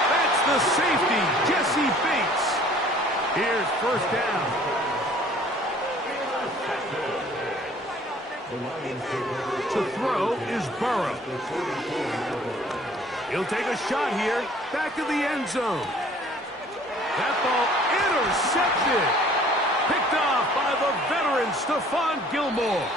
That's the safety, Jesse Bates. Here's 1st down. To throw is Burrow. He'll take a shot here. Back to the end zone. That ball intercepted. Picked off by the veteran, Stephon Gilmore.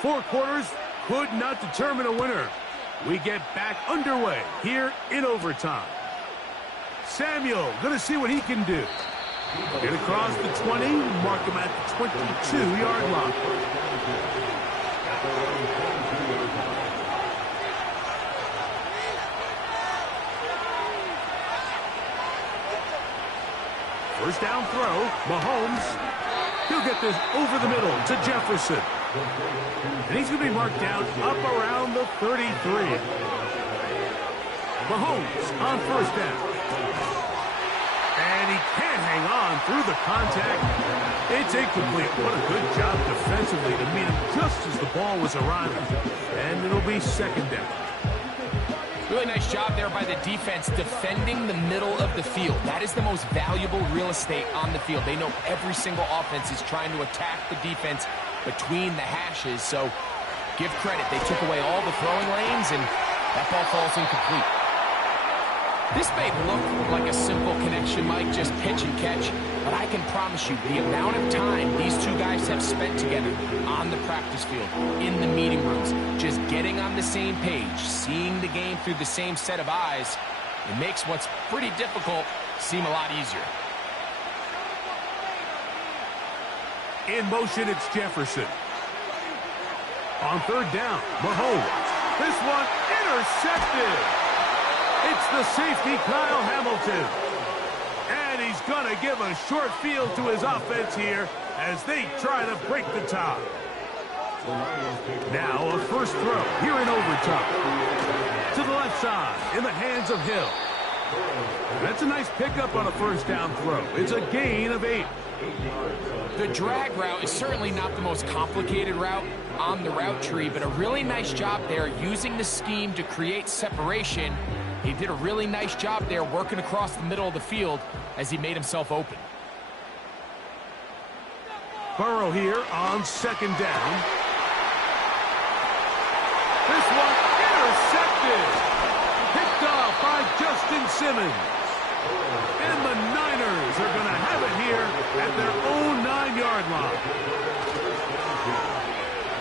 Four quarters could not determine a winner. We get back underway here in overtime. Samuel going to see what he can do. Get across the 20, mark him at the 22-yard line. First down throw, Mahomes. He'll get this over the middle to Jefferson. And he's going to be marked down up around the 33. Mahomes on 1st down. And he can't hang on through the contact. It's incomplete. What a good job defensively to meet him just as the ball was arriving. And it'll be 2nd down. Really nice job there by the defense defending the middle of the field. That is the most valuable real estate on the field. They know every single offense is trying to attack the defense between the hashes. So give credit. They took away all the throwing lanes, and that ball falls incomplete. This may look like a simple connection, Mike, just pitch and catch, but I can promise you the amount of time these two guys have spent together on the practice field, in the meeting rooms, just getting on the same page, seeing the game through the same set of eyes, it makes what's pretty difficult seem a lot easier. In motion, it's Jefferson. On third down, Mahomes. This one intercepted. It's the safety, Kyle Hamilton. And he's going to give a short field to his offense here as they try to break the tie. Now a first throw here in overtime. To the left side, in the hands of Hill. That's a nice pickup on a first down throw. It's a gain of 8. The drag route is certainly not the most complicated route on the route tree, but a really nice job there using the scheme to create separation. He did a really nice job there working across the middle of the field as he made himself open. Burrow here on second down. This one intercepted. Picked off by Justin Simmons. And the Niners are going to have it here at their own 9-yard line.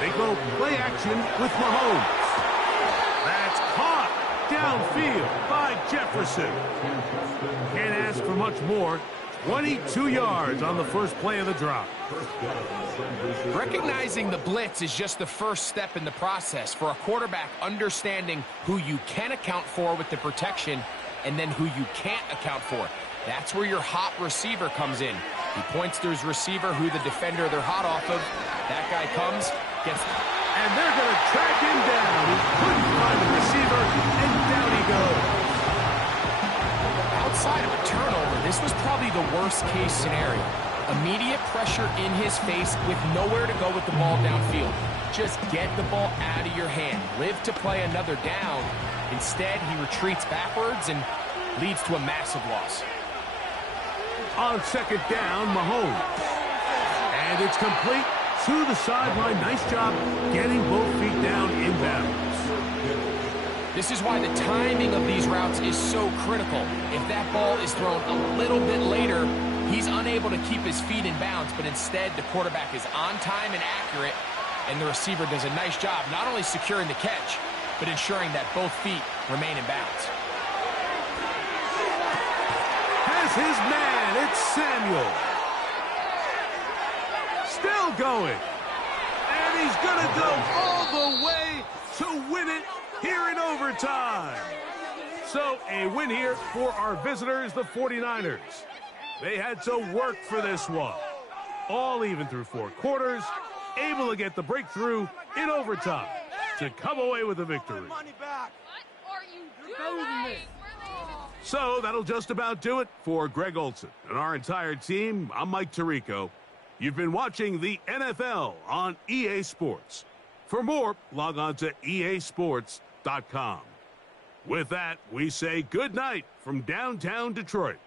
They go play action with Mahomes. That's caught downfield by Jefferson. Can't ask for much more. 22 yards on the first play of the drive. Recognizing the blitz is just the first step in the process for a quarterback, understanding who you can account for with the protection and then who you can't account for. That's where your hot receiver comes in. He points to his receiver, who the defender they're hot off of. That guy comes, gets... And they're going to track him down. He couldn't find the receiver, and down he goes. Outside of a turnover, this was probably the worst-case scenario. Immediate pressure in his face with nowhere to go with the ball downfield. Just get the ball out of your hand. Live to play another down. Instead, he retreats backwards and leads to a massive loss. On second down, Mahomes. And it's complete to the sideline. Nice job getting both feet down inbounds. This is why the timing of these routes is so critical. If that ball is thrown a little bit later, he's unable to keep his feet in bounds, but instead the quarterback is on time and accurate, and the receiver does a nice job not only securing the catch, but ensuring that both feet remain in bounds. Has his man, it's Samuel. Still going. And he's going to go all the way to win it here in overtime. So a win here for our visitors, the 49ers. They had to work for this one. All even through 4 quarters, able to get the breakthrough in overtime to come away with a victory. So that'll just about do it for Greg Olsen and our entire team. I'm Mike Tirico. You've been watching the NFL on EA Sports. For more, log on to easports.com. With that, we say good night from downtown Detroit.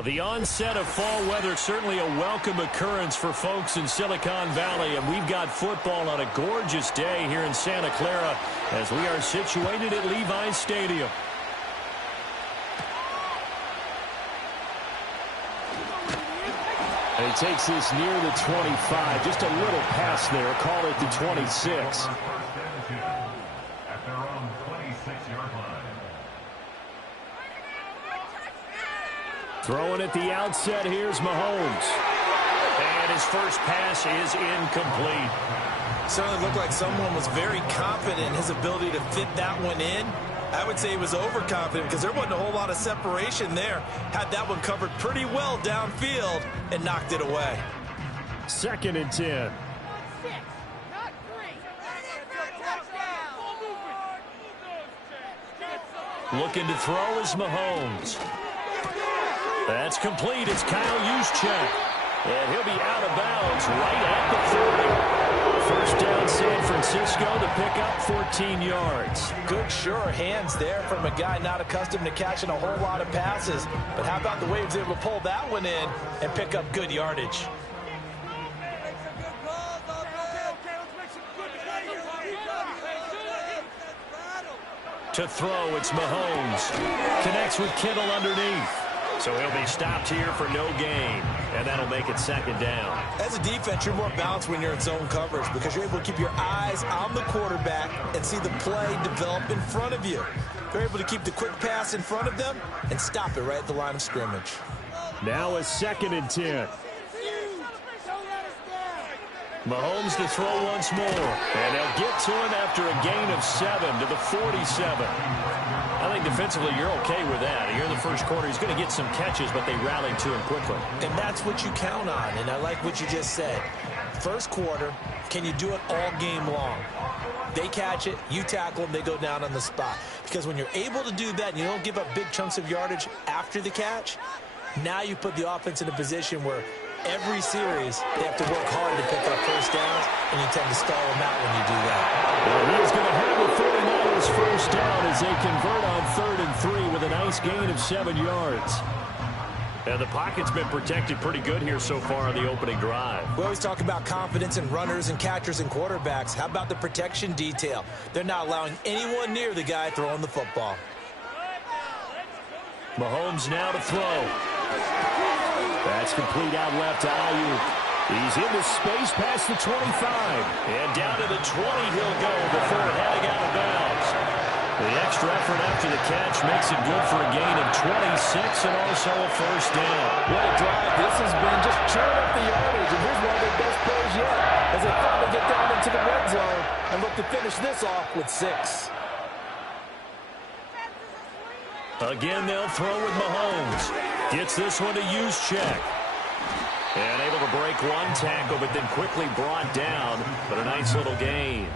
Well, the onset of fall weather, certainly a welcome occurrence for folks in Silicon Valley, and we've got football on a gorgeous day here in Santa Clara as we are situated at Levi's Stadium. And he takes this near the 25, just a little pass there, call it the 26. At their own 26-yard line. Throwing at the outset, here's Mahomes. And his first pass is incomplete. Certainly looked like someone was very confident in his ability to fit that one in. I would say he was overconfident because there wasn't a whole lot of separation there. Had that one covered pretty well downfield and knocked it away. 2nd and 10. Looking to throw is Mahomes. That's complete. It's Kyle Juszczyk. And he'll be out of bounds right at the 30. First down, San Francisco to pick up 14 yards. Good, sure hands there from a guy not accustomed to catching a whole lot of passes. But how about the way he was able to pull that one in and pick up good yardage? To throw, it's Mahomes. Connects with Kittle underneath. So he'll be stopped here for no gain. And that'll make it 2nd down. As a defense, you're more balanced when you're in zone coverage because you're able to keep your eyes on the quarterback and see the play develop in front of you. You're able to keep the quick pass in front of them and stop it right at the line of scrimmage. Now a 2nd and 10. Mahomes to throw once more. And they'll get to him after a gain of 7 to the 47. I think defensively you're okay with that. Here in the first quarter, he's going to get some catches, but they rallied to him quickly. And that's what you count on, and I like what you just said. First quarter, can you do it all game long? They catch it, you tackle them, they go down on the spot. Because when you're able to do that and you don't give up big chunks of yardage after the catch, now you put the offense in a position where every series, they have to work hard to pick up first downs, and you tend to stall them out when you do that. Well, he is going to have the 49ers first down as they convert on 3rd and 3 with a nice gain of 7 yards. And the pocket's been protected pretty good here so far on the opening drive. We always talk about confidence in runners and catchers and quarterbacks. How about the protection detail? They're not allowing anyone near the guy throwing the football. Mahomes now to throw. That's complete out left to Ayuk. He's into space past the 25. And down to the 20 he'll go before heading out of bounds. The extra effort after the catch makes it good for a gain of 26 and also a first down. What a drive this has been. Just churn up the yardage. And here's one of their best plays yet as they finally get down into the red zone and look to finish this off with 6. Again, they'll throw with Mahomes. Gets this one to Juszczyk. And able to break one tackle, but then quickly brought down. But a nice little gain.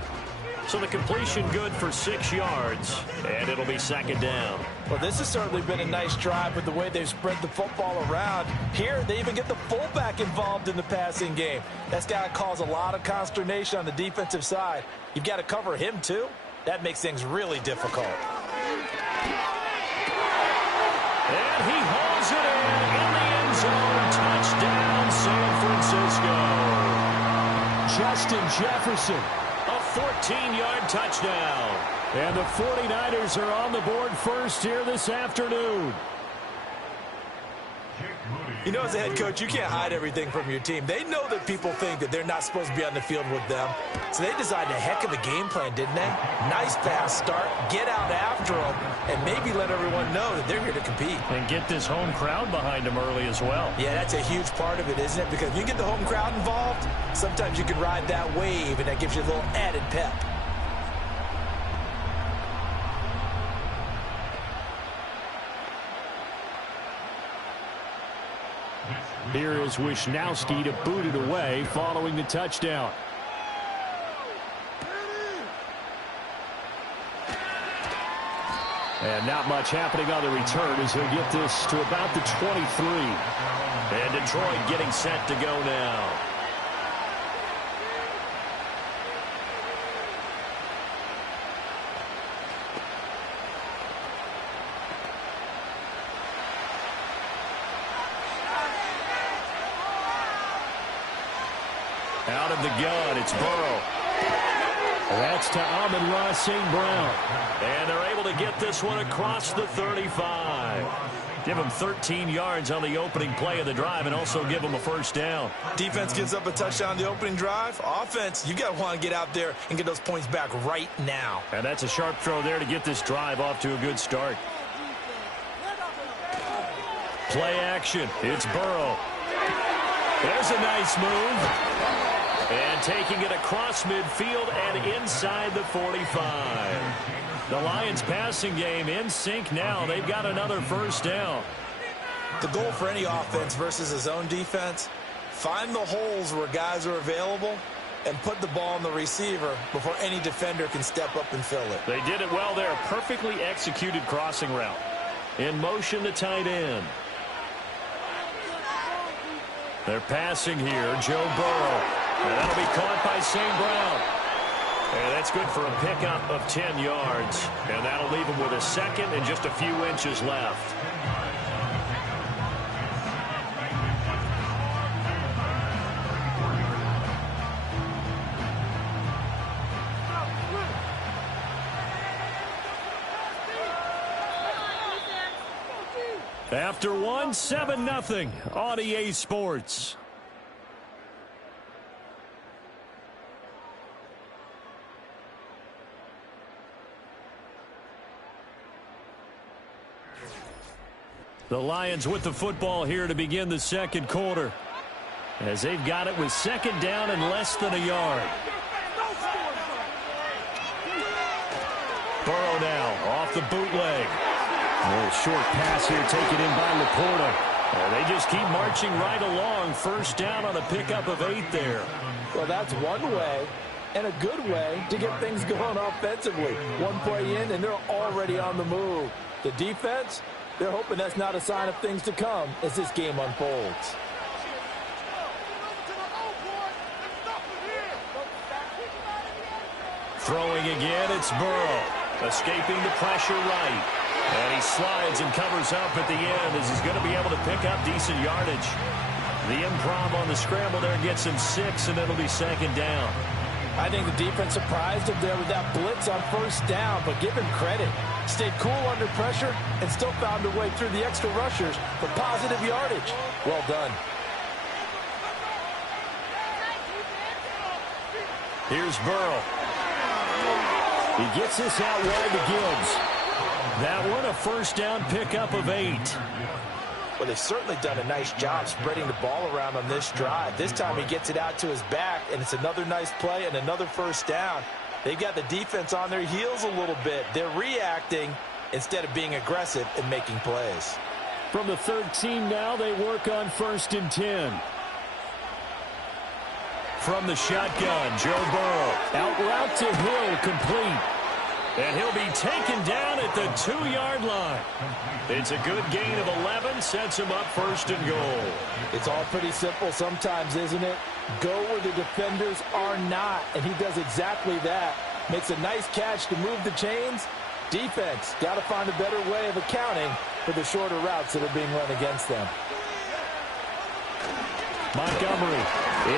So the completion good for 6 yards. And it'll be 2nd down. Well, this has certainly been a nice drive with the way they've spread the football around. Here, they even get the fullback involved in the passing game. That's got to cause a lot of consternation on the defensive side. You've got to cover him, too. That makes things really difficult. And he hauls it in the end zone. Touchdown, San Francisco. Justin Jefferson, a 14-yard touchdown. And the 49ers are on the board first here this afternoon. You know, as a head coach, you can't hide everything from your team. They know that people think that they're not supposed to be on the field with them. So they designed a heck of a game plan, didn't they? Nice fast start, get out after them, and maybe let everyone know that they're here to compete. And get this home crowd behind them early as well. Yeah, that's a huge part of it, isn't it? Because if you get the home crowd involved, sometimes you can ride that wave, and that gives you a little added pep. Here is Wisnowski to boot it away following the touchdown. And not much happening on the return as he'll get this to about the 23. And Detroit getting set to go now. Out of the gun, it's Burrow. That's to Amon-Ra St. Brown. And they're able to get this one across the 35. Give him 13 yards on the opening play of the drive and also give him a first down. Defense gives up a touchdown on the opening drive. Offense, you got to want to get out there and get those points back right now. And that's a sharp throw there to get this drive off to a good start. Play action. It's Burrow. There's a nice move. And taking it across midfield and inside the 45. The Lions passing game in sync now. They've got another first down. The goal for any offense versus his own defense, Find the holes where guys are available and put the ball on the receiver before any defender can step up and fill it. They did it well there. Perfectly executed crossing route. In motion, the tight end. They're passing here. Joe Burrow. And that'll be caught by St. Brown. And that's good for a pickup of 10 yards. And that'll leave him with a second and just a few inches left. After one, 7-0 on EA Sports. The Lions with the football here to begin the second quarter, as they've got it with second down and less than a yard. Burrow now off the bootleg. A little short pass here taken in by Laporta. They just keep marching right along. First down on a pickup of 8 there. Well, that's one way and a good way to get things going offensively. One play in, and they're already on the move. The defense, they're hoping that's not a sign of things to come as this game unfolds. Throwing again, it's Burrow. Escaping the pressure right. And he slides and covers up at the end as he's going to be able to pick up decent yardage. The improv on the scramble there gets him 6, and it'll be second down. I think the defense surprised him there with that blitz on first down, but give him credit. Stayed cool under pressure and still found a way through the extra rushers for positive yardage. Well done. Here's Burrow. He gets this out wide to Gibbs. That one, a first down pickup of 8. Well, they've certainly done a nice job spreading the ball around on this drive. This time he gets it out to his back, and it's another nice play and another first down. They've got the defense on their heels a little bit. They're reacting instead of being aggressive and making plays. From the 13 now, they work on 1st and 10. From the shotgun, Joe Burrow. Out route to Hill, complete. And he'll be taken down at the 2-yard line. It's a good gain of 11, sets him up 1st and goal. It's all pretty simple sometimes, isn't it? Go where the defenders are not, and he does exactly that. Makes a nice catch to move the chains. Defense, got to find a better way of accounting for the shorter routes that are being run against them. Montgomery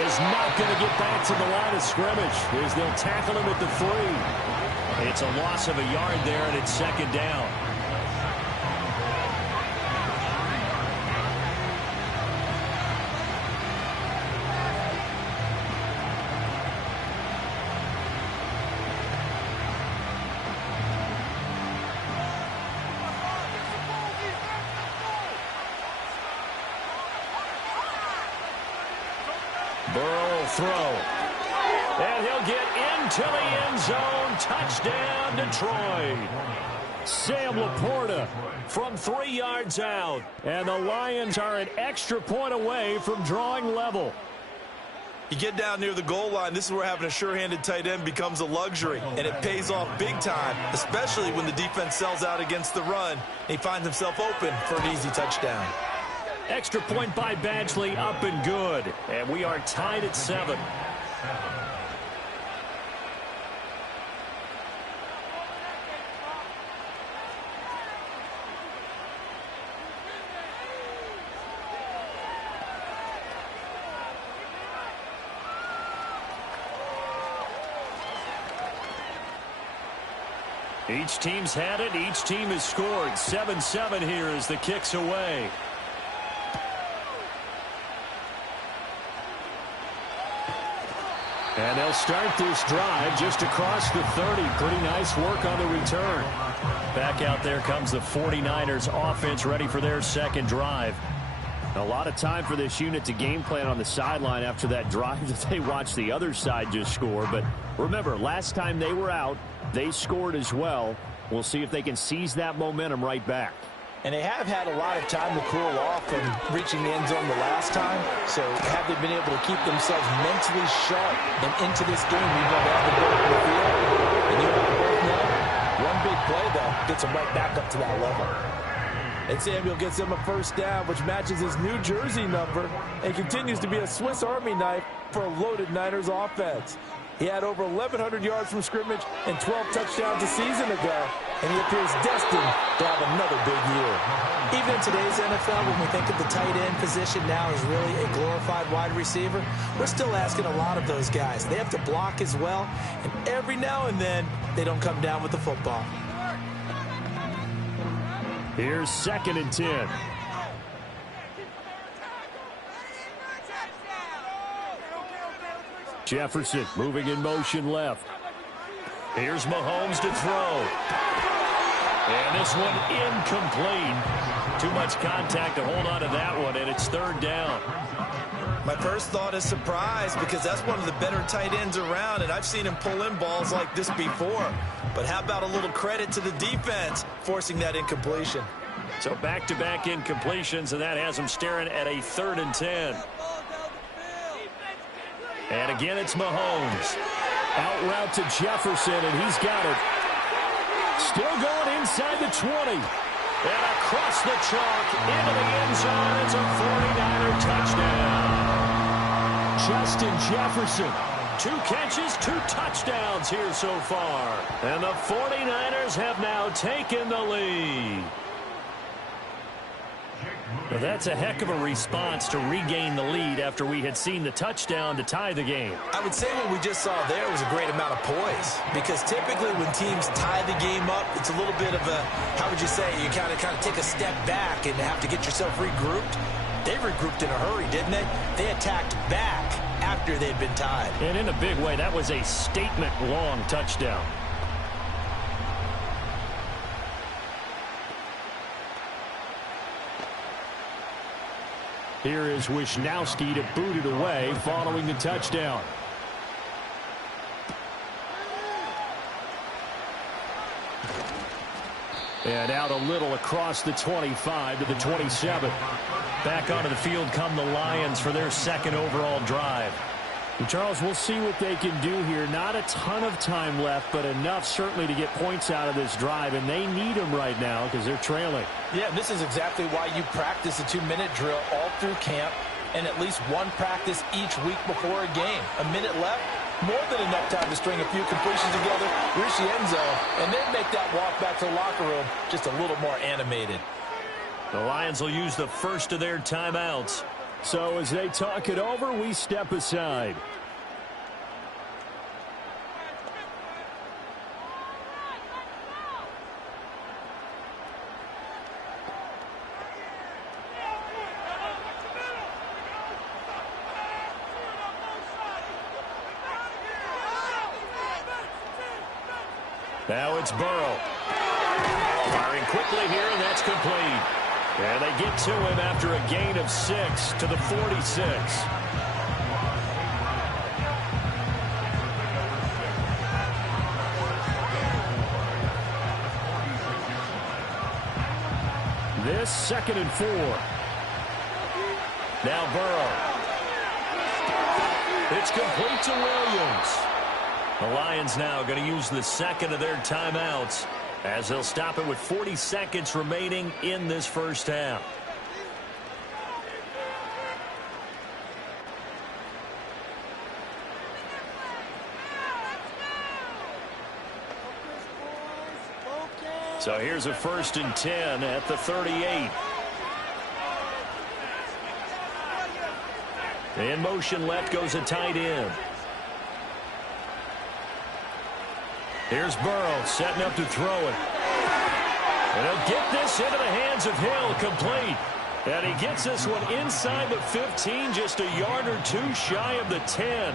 is not going to get back to the line of scrimmage as they'll tackle him at the 3. It's a loss of a yard there, and it's second down. Burrow will throw. And he'll get into the end zone. Touchdown, Detroit. Sam Laporta from 3 yards out. And the Lions are an extra point away from drawing level. You get down near the goal line, this is where having a sure-handed tight end becomes a luxury, and it pays off big time, especially when the defense sells out against the run, and he finds himself open for an easy touchdown. Extra point by Badgley, up and good. And we are tied at 7. Each team's had it. Each team has scored. 7-7 here as the kick's away. And they'll start this drive just across the 30. Pretty nice work on the return. Back out there comes the 49ers offense, ready for their second drive. A lot of time for this unit to game plan on the sideline after that drive that they watched the other side just score. But remember, last time they were out, they scored as well. We'll see if they can seize that momentum right back. And they have had a lot of time to cool off from reaching the end zone the last time. So have they been able to keep themselves mentally sharp and into this game, even though they haven't been on the field? And you and I both know, one big play, though, gets them right back up to that level. And Samuel gets him a first down, which matches his New Jersey number and continues to be a Swiss Army knife for a loaded Niners offense. He had over 1,100 yards from scrimmage and 12 touchdowns a season ago, and he appears destined to have another big year. Even in today's NFL, when we think of the tight end position now as really a glorified wide receiver, we're still asking a lot of those guys. They have to block as well, and every now and then, they don't come down with the football. Here's 2nd and 10. Jefferson moving in motion left. Here's Mahomes to throw. And this one incomplete. Too much contact to hold on to that one, and it's 3rd down. My first thought is surprise, because that's one of the better tight ends around, and I've seen him pull in balls like this before. But how about a little credit to the defense forcing that incompletion? So back-to-back incompletions, and that has him staring at a 3rd and 10. And again, it's Mahomes. Out route to Jefferson, and he's got it. Still going inside the 20. And across the chalk into the end zone. It's a 49er touchdown. Justin Jefferson. 2 catches, 2 touchdowns here so far. And the 49ers have now taken the lead. Well, that's a heck of a response to regain the lead after we had seen the touchdown to tie the game. I would say what we just saw there was a great amount of poise, because typically when teams tie the game up, it's a little bit of a, how would you say, you kind of take a step back and have to get yourself regrouped. They regrouped in a hurry, didn't they? They attacked back after they'd been tied. And in a big way, that was a statement-long touchdown. Here is Wisnowski to boot it away following the touchdown. And out a little across the 25 to the 27. Back onto the field come the Lions for their 2nd overall drive. And Charles, we'll see what they can do here. Not a ton of time left, but enough certainly to get points out of this drive, and they need them right now because they're trailing. Yeah, this is exactly why you practice a 2-minute drill all through camp and at least one practice each week before a game. A minute left, more than enough time to string a few completions together, reach the end zone, and then make that walk back to the locker room just a little more animated. The Lions will use the first of their timeouts. So as they talk it over, we step aside. Now it's Burrow. Firing quickly here, and that's complete. And they get to him after a gain of 6 to the 46. This 2nd and 4. Now Burrow. It's complete to Williams. The Lions now going to use the 2nd of their timeouts as they'll stop it with 40 seconds remaining in this first half. So here's a 1st and 10 at the 38. In motion left goes a tight end. Here's Burrow setting up to throw it. And he'll get this into the hands of Hill, complete. And he gets this one inside the 15, just a yard or 2 shy of the 10.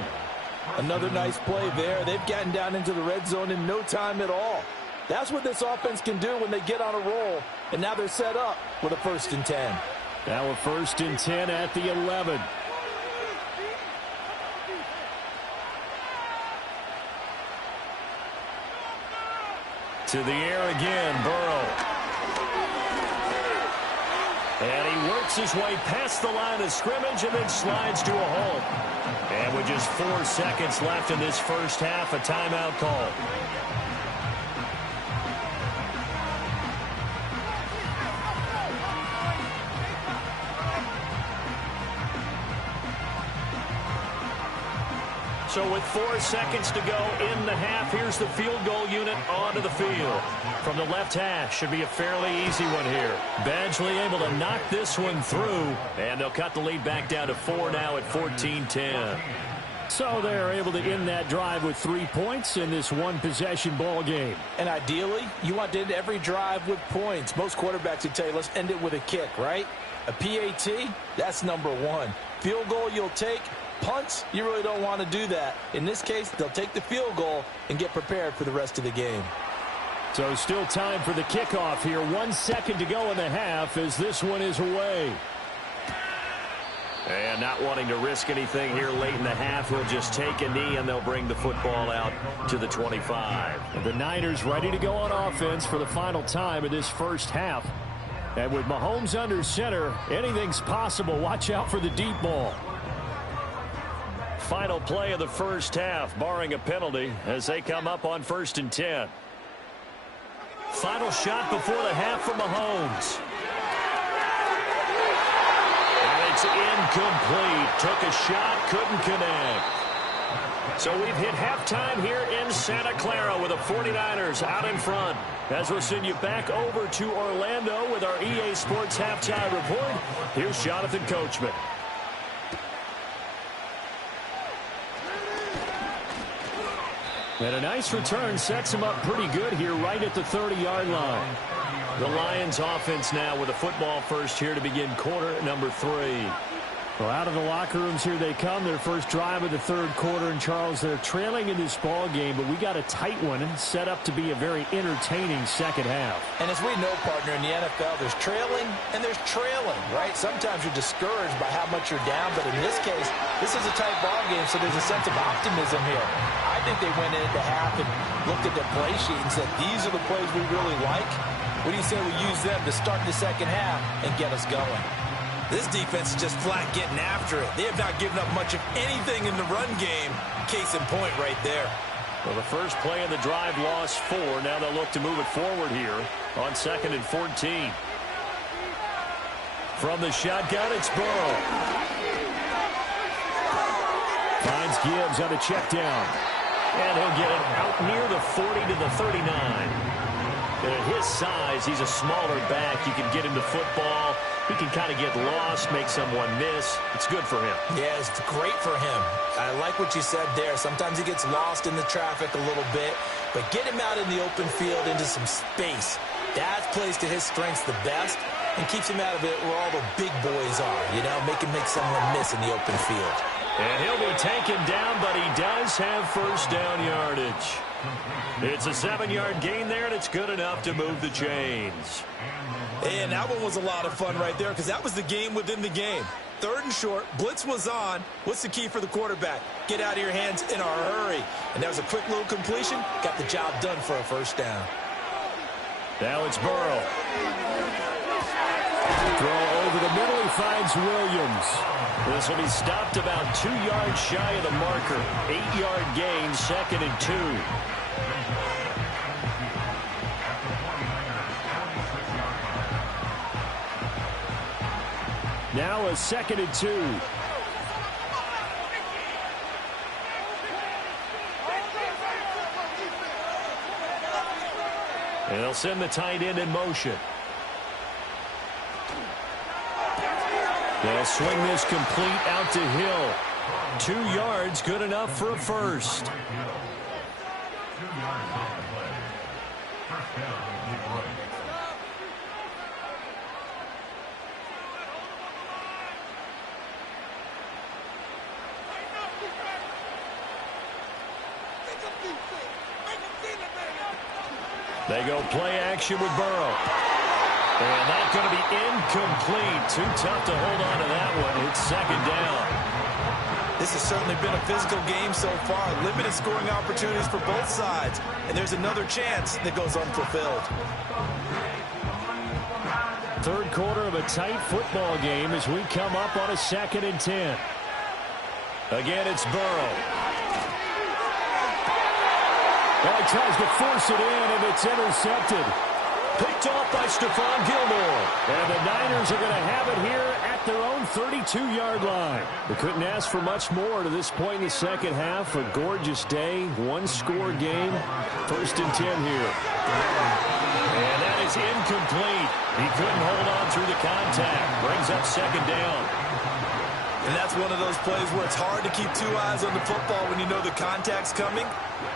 Another nice play there. They've gotten down into the red zone in no time at all. That's what this offense can do when they get on a roll. And now they're set up with a 1st and 10. Now a 1st and 10 at the 11. To the air again, Burrow. works his way past the line of scrimmage and then slides to a halt. And with just 4 seconds left in this first half, a timeout call. So with 4 seconds to go in the half, here's the field goal unit onto the field. From the left hash, should be a fairly easy one here. Badgley able to knock this one through, and they'll cut the lead back down to 4 now at 14-10. So they're able to end that drive with 3 points in this one-possession ball game. And ideally, you want to end every drive with points. Most quarterbacks would tell you, let's end it with a kick, right? A PAT, that's number one. Field goal you'll take. Punts, you really don't want to do that. In this case, they'll take the field goal and get prepared for the rest of the game. So still time for the kickoff here. 1 second to go in the half as this one is away. And not wanting to risk anything here late in the half, he'll just take a knee and they'll bring the football out to the 25. And the Niners ready to go on offense for the final time of this first half. And with Mahomes under center, anything's possible. Watch out for the deep ball. Final play of the first half, barring a penalty, as they come up on 1st and 10. Final shot before the half for Mahomes. And it's incomplete. Took a shot, couldn't connect. So we've hit halftime here in Santa Clara with the 49ers out in front. As we'll send you back over to Orlando with our EA Sports Halftime Report, here's Jonathan Coachman. And a nice return sets him up pretty good here right at the 30-yard line. The Lions offense now with a football first here to begin quarter number 3. Well, out of the locker rooms here they come. Their first drive of the third quarter. And, Charles, they're trailing in this ball game, but we got a tight one and set up to be a very entertaining second half. And as we know, partner, in the NFL, there's trailing and there's trailing, right? Sometimes you're discouraged by how much you're down, but in this case, this is a tight ball game, so there's a sense of optimism here. I think they went into half and looked at their play sheet and said, these are the plays we really like. What do you say we use them to start the second half and get us going? This defense is just flat getting after it. They have not given up much of anything in the run game. Case in point right there. Well, the first play of the drive lost 4. Now they'll look to move it forward here on 2nd and 14. From the shotgun, it's Burrow. Finds Gibbs on a check down. And he'll get it out near the 40 to the 39. And at his size, he's a smaller back. You can get him to football. He can kind of get lost, make someone miss. It's good for him. Yeah, it's great for him. I like what you said there. Sometimes he gets lost in the traffic a little bit, but get him out in the open field into some space. That plays to his strengths the best and keeps him out of it where all the big boys are, you know, make someone miss in the open field. And he'll be taken down, but he does have first down yardage. It's a 7-yard gain there, and it's good enough to move the chains. And that one was a lot of fun right there because that was the game within the game. 3rd and short, blitz was on. What's the key for the quarterback? Get out of your hands in a hurry. And that was a quick little completion. Got the job done for a first down. Now it's Burrow. Throw over the middle, he finds Williams. This will be stopped about 2 yards shy of the marker. 8-yard gain, 2nd and 2. Now a 2nd and 2. And they'll send the tight end in motion. They'll swing this complete out to Hill. 2 yards, good enough for a first. They go play action with Burrow. And that's going to be incomplete. Too tough to hold on to that one. It's 2nd down. This has certainly been a physical game so far. Limited scoring opportunities for both sides. And there's another chance that goes unfulfilled. Third quarter of a tight football game as we come up on a 2nd and 10. Again, it's Burrow. Well, he tries to force it in, and it's intercepted. Picked off by Stephon Gilmore. And the Niners are going to have it here at their own 32-yard line. They couldn't ask for much more to this point in the second half. A gorgeous day, one-score game. 1st and 10 here. And that is incomplete. He couldn't hold on through the contact. Brings up 2nd down. And that's one of those plays where it's hard to keep 2 eyes on the football when you know the contact's coming,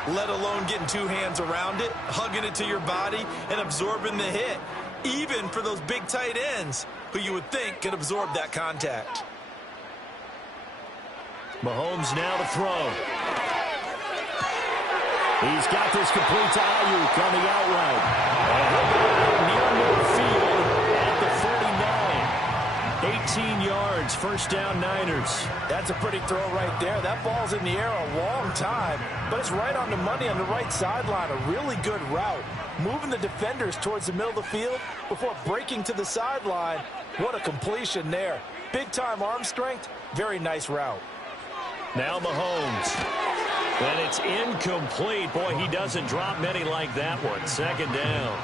let alone getting 2 hands around it, hugging it to your body, and absorbing the hit, even for those big tight ends who you would think can absorb that contact. Mahomes now to throw. He's got this complete to Ayuk on the out route. And he'll go out near midfield at the 49. 18 yards, 1st down Niners. That's a pretty throw right there. That ball's in the air a long time, but it's right on the money on the right sideline. A really good route. Moving the defenders towards the middle of the field before breaking to the sideline. What a completion there. Big-time arm strength. Very nice route. Now Mahomes. And it's incomplete. Boy, he doesn't drop many like that one. 2nd down.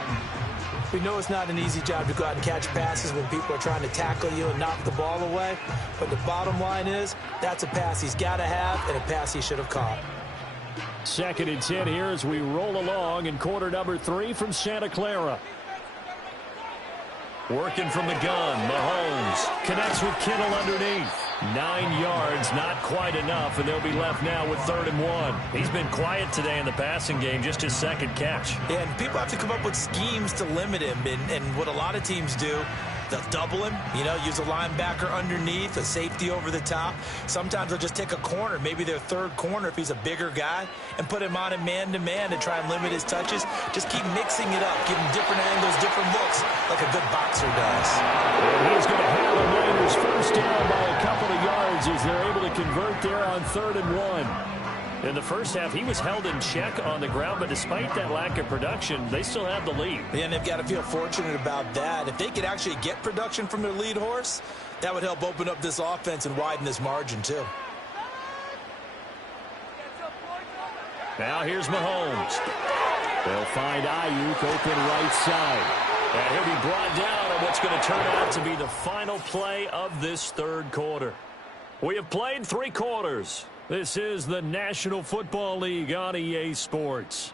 We know it's not an easy job to go out and catch passes when people are trying to tackle you and knock the ball away. But the bottom line is, that's a pass he's got to have and a pass he should have caught. 2nd and 10 here as we roll along in quarter number 3 from Santa Clara. Working from the gun, Mahomes connects with Kittle underneath. 9 yards, not quite enough, and they'll be left now with 3rd and 1. He's been quiet today in the passing game, just his 2nd catch. Yeah, and people have to come up with schemes to limit him, and what a lot of teams do, they'll double him, use a linebacker underneath, a safety over the top. Sometimes they'll just take a corner, maybe their 3rd corner if he's a bigger guy, and put him on a man-to-man to try and limit his touches. Just keep mixing it up, give him different angles, different looks, like a good boxer does. And he's going to have the Niners 1st down by a couple of yards as they're able to convert there on 3rd and 1. In the first half, he was held in check on the ground, but despite that lack of production, they still have the lead. Yeah, and they've got to feel fortunate about that. If they could actually get production from their lead horse, that would help open up this offense and widen this margin, too. Now here's Mahomes. They'll find Ayuk open right side. And he'll be brought down on what's going to turn out to be the final play of this 3rd quarter. We have played 3 quarters. This is the National Football League on EA Sports.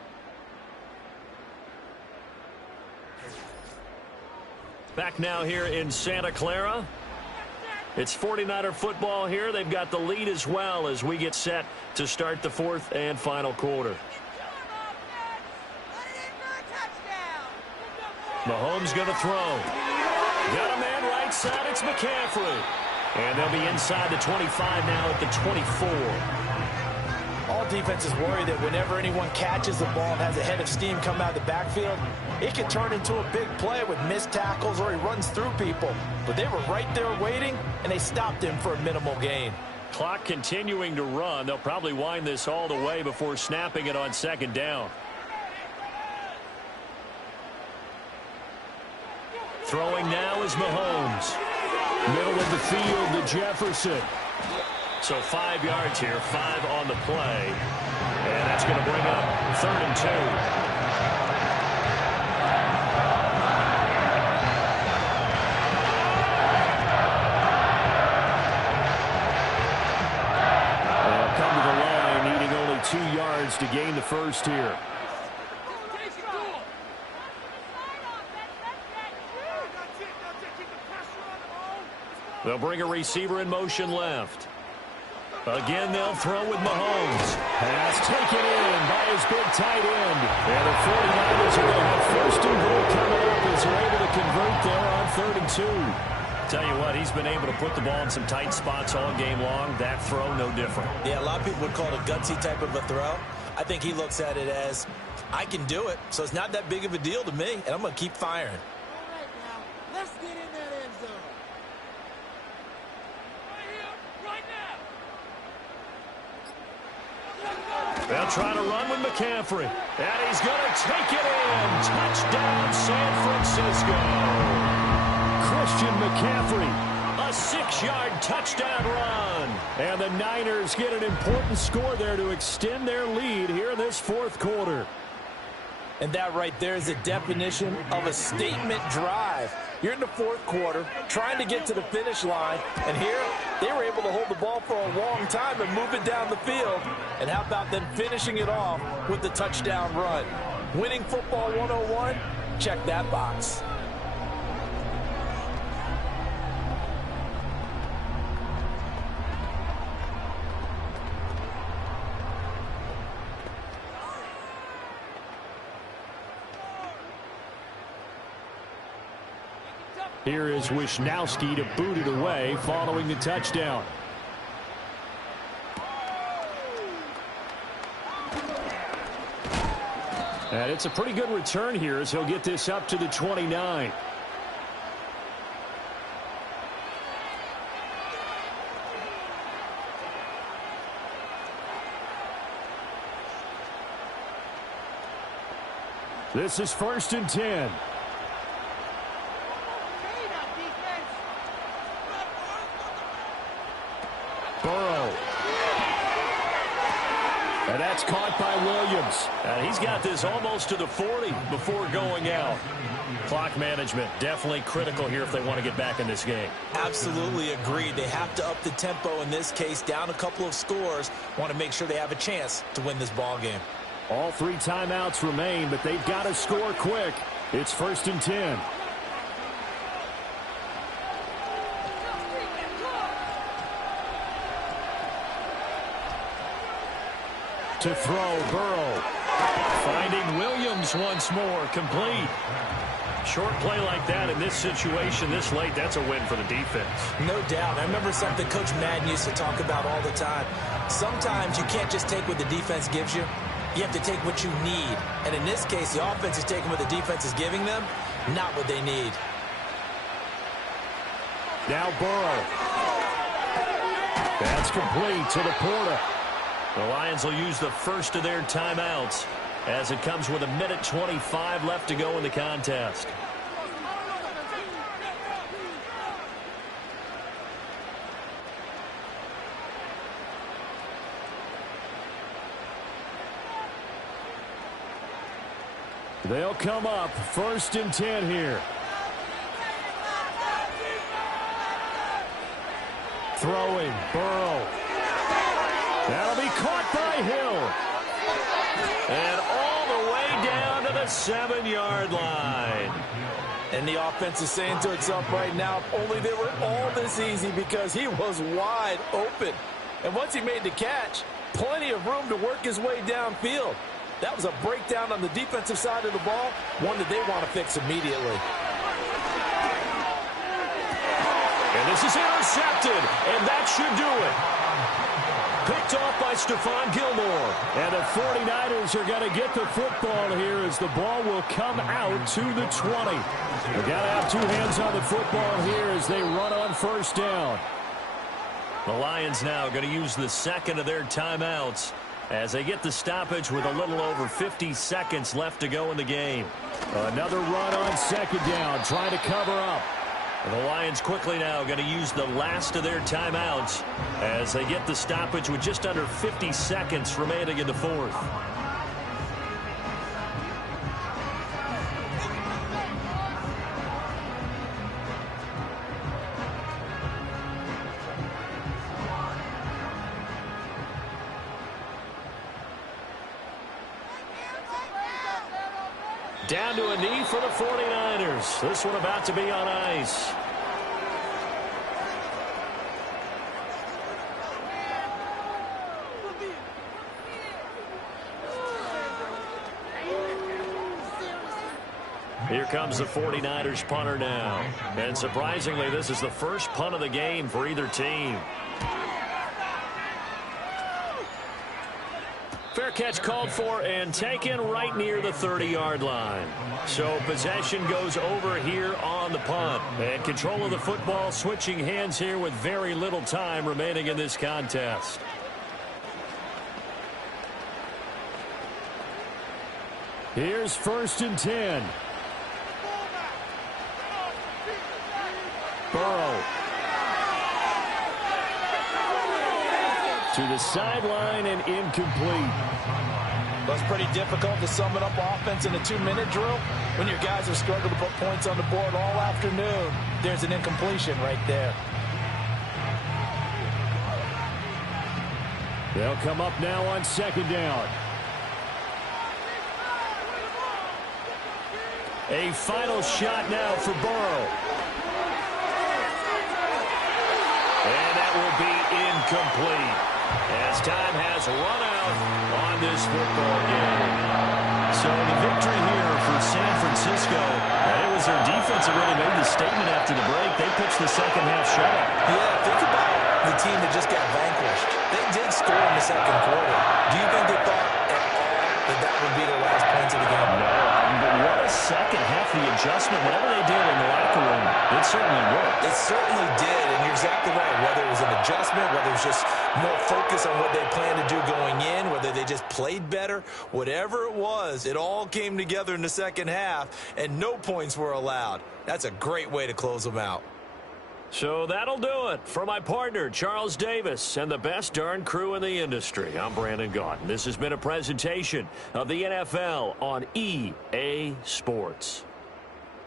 Back now here in Santa Clara. It's 49er football here. They've got the lead as well as we get set to start the 4th and final quarter. Mahomes going to throw. Got a man right side. It's McCaffrey. And they'll be inside the 25 now at the 24. All defenses worry that whenever anyone catches the ball and has a head of steam come out of the backfield, it can turn into a big play with missed tackles or he runs through people. But they were right there waiting, and they stopped him for a minimal gain. Clock continuing to run. They'll probably wind this all the way before snapping it on 2nd down. Throwing now is Mahomes. Middle of the field to Jefferson. So 5 yards here, 5 on the play. And that's going to bring up 3rd and 2. They'll come to the line, needing only 2 yards to gain the 1st here. They'll bring a receiver in motion left. Again, they'll throw with Mahomes. Pass taken in by his big tight end. And the 49ers are going to have 1st and goal coming up as they're able to convert there on 3rd and 2. Tell you what, he's been able to put the ball in some tight spots all game long. That throw, no different. Yeah, a lot of people would call it a gutsy type of a throw. I think he looks at it as, I can do it, so it's not that big of a deal to me, and I'm going to keep firing. All right, now, let's get in that end zone. They'll try to run with McCaffrey. And he's going to take it in. Touchdown, San Francisco. Christian McCaffrey. A 6-yard touchdown run. And the Niners get an important score there to extend their lead here in this fourth quarter. And that right there is a definition of a statement drive. You're in the fourth quarter, trying to get to the finish line, and here they were able to hold the ball for a long time and move it down the field. And how about them finishing it off with the touchdown run? Winning football 101? Check that box. Here is Wisnowski to boot it away following the touchdown. And it's a pretty good return here as he'll get this up to the 29. This is 1st and 10. Burrow. And that's caught by Williams. And he's got this almost to the 40 before going out. Clock management definitely critical here if they want to get back in this game. Absolutely agreed. They have to up the tempo in this case, down a couple of scores. Want to make sure they have a chance to win this ball game. All 3 timeouts remain, but they've got to score quick. It's 1st and 10. To throw, Burrow. Finding Williams once more, complete. Short play like that in this situation this late, that's a win for the defense. No doubt. I remember something Coach Madden used to talk about all the time. Sometimes you can't just take what the defense gives you. You have to take what you need. And in this case, the offense is taking what the defense is giving them, not what they need. Now Burrow. That's complete to Laporta. The Lions will use the first of their timeouts as it comes with 1:25 left to go in the contest. They'll come up 1st and 10 here. Throwing, Burrow. That'll be caught by Hill. And all the way down to the 7-yard line. And the offense is saying to itself right now, if only they were all this easy, because he was wide open. And once he made the catch, plenty of room to work his way downfield. That was a breakdown on the defensive side of the ball, one that they want to fix immediately. And this is intercepted, and that should do it. Picked off by Stephon Gilmore. And the 49ers are going to get the football here as the ball will come out to the 20. They've got to have 2 hands on the football here as they run on 1st down. The Lions now going to use the second of their timeouts as they get the stoppage with a little over 50 seconds left to go in the game. Another run on 2nd down, trying to cover up. The Lions quickly now going to use the last of their timeouts as they get the stoppage with just under 50 seconds remaining in the fourth. Down to a knee for the 49ers. This one about to be on ice. Here comes the 49ers punter now. And surprisingly, this is the first punt of the game for either team. Fair catch called for and taken right near the 30-yard line. So possession goes over here on the punt. And control of the football switching hands here with very little time remaining in this contest. Here's 1st and 10. To the sideline and incomplete. Well, it's pretty difficult to sum it up offense in a 2-minute drill when your guys have struggled to put points on the board all afternoon. There's an incompletion right there. They'll come up now on second down. A final shot now for Burrow. And that will be incomplete as time has run out on this football game. So the victory here for San Francisco, it was their defense that really made the statement after the break. They pitched the second half shutout. Yeah, think about the team that just got vanquished. They did score in the second quarter. Do you think they thought at all that that would be the last points of the game? No, but what a second half, the adjustment, whatever they did in the locker room, it certainly worked. It certainly did, and you're exactly right. Whether it was an adjustment, whether it was just more focus on what they planned to do going in, whether they just played better, whatever it was, it all came together in the second half, and no points were allowed. That's a great way to close them out. So that'll do it for my partner, Charles Davis, and the best darn crew in the industry. I'm Brandon Gaudin. This has been a presentation of the NFL on EA Sports.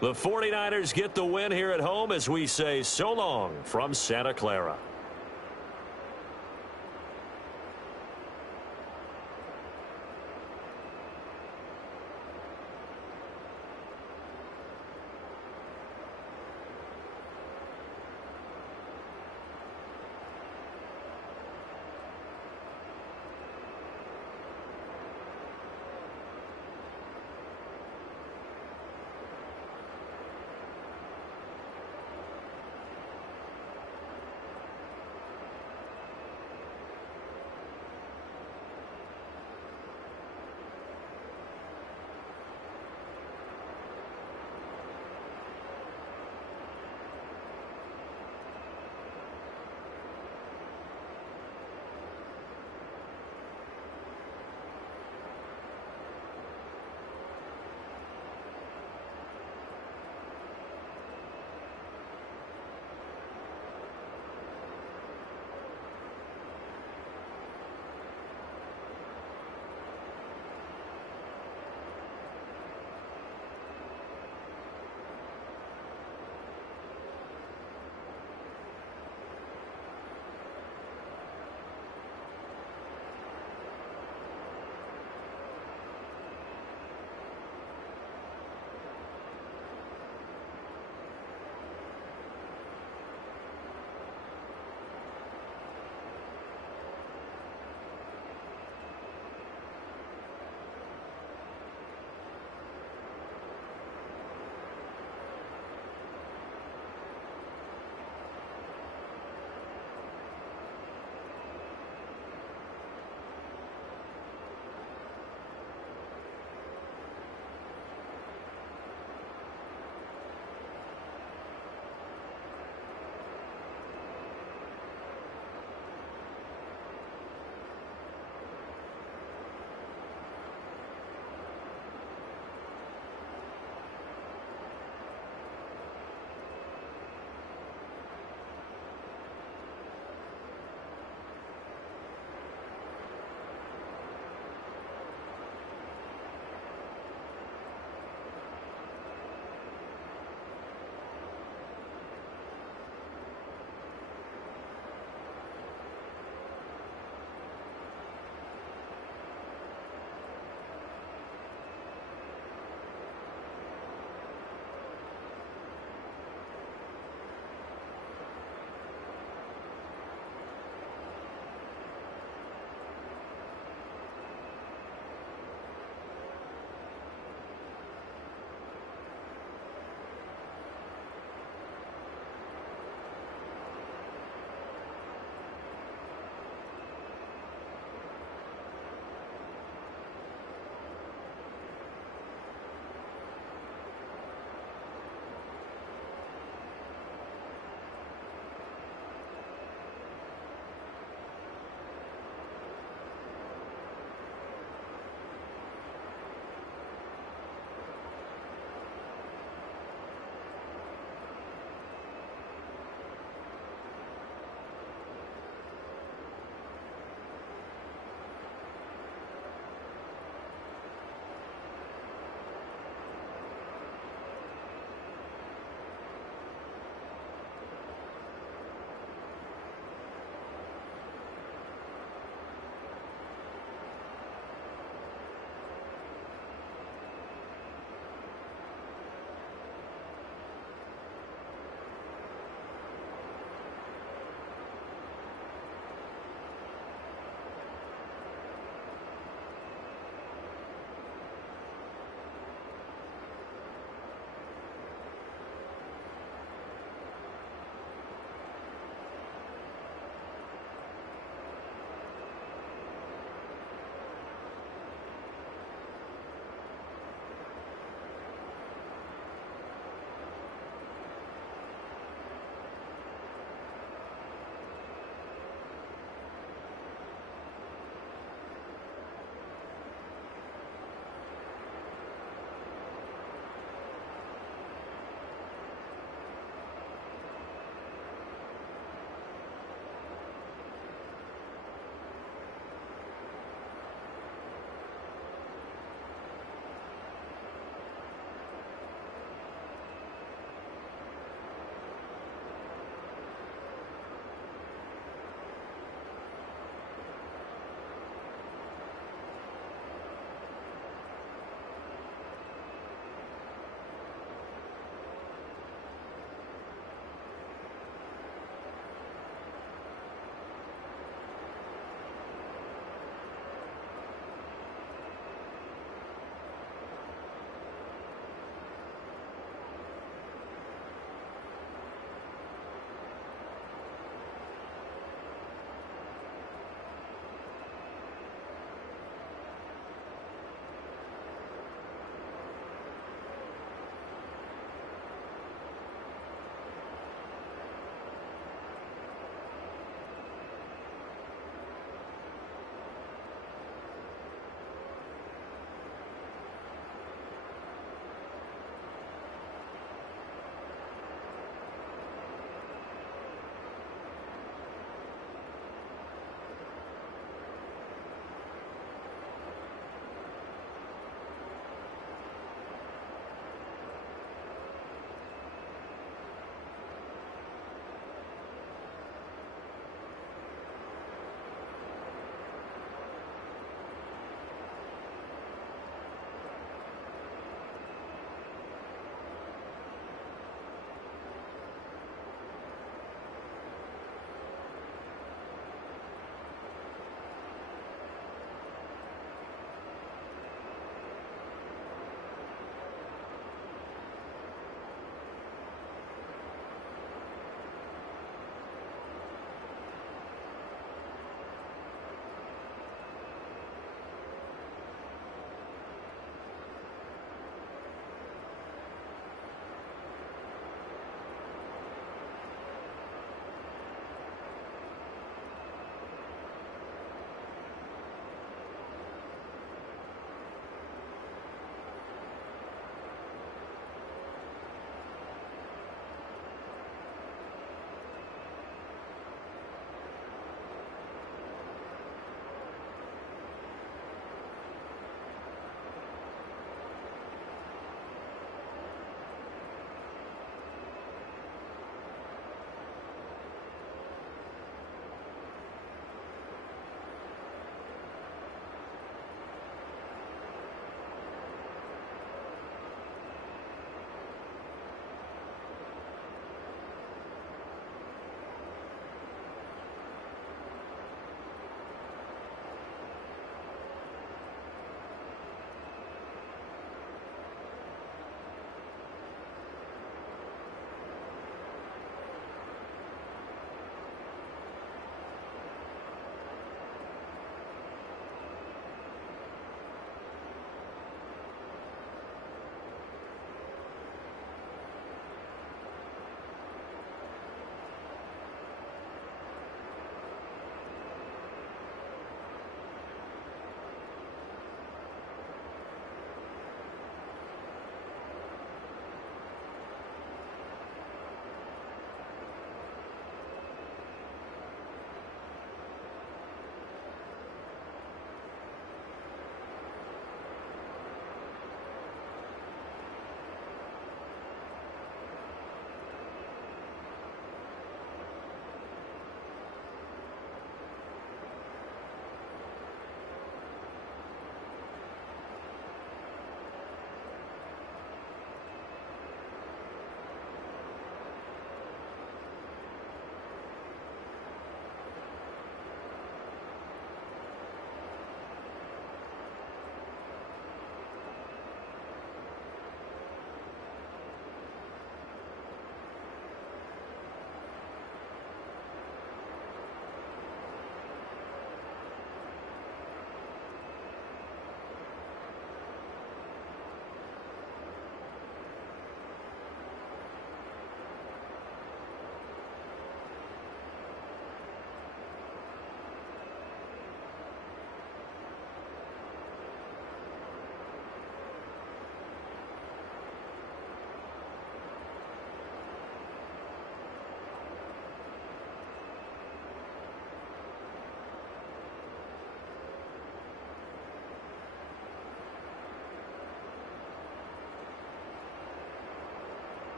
The 49ers get the win here at home as we say so long from Santa Clara.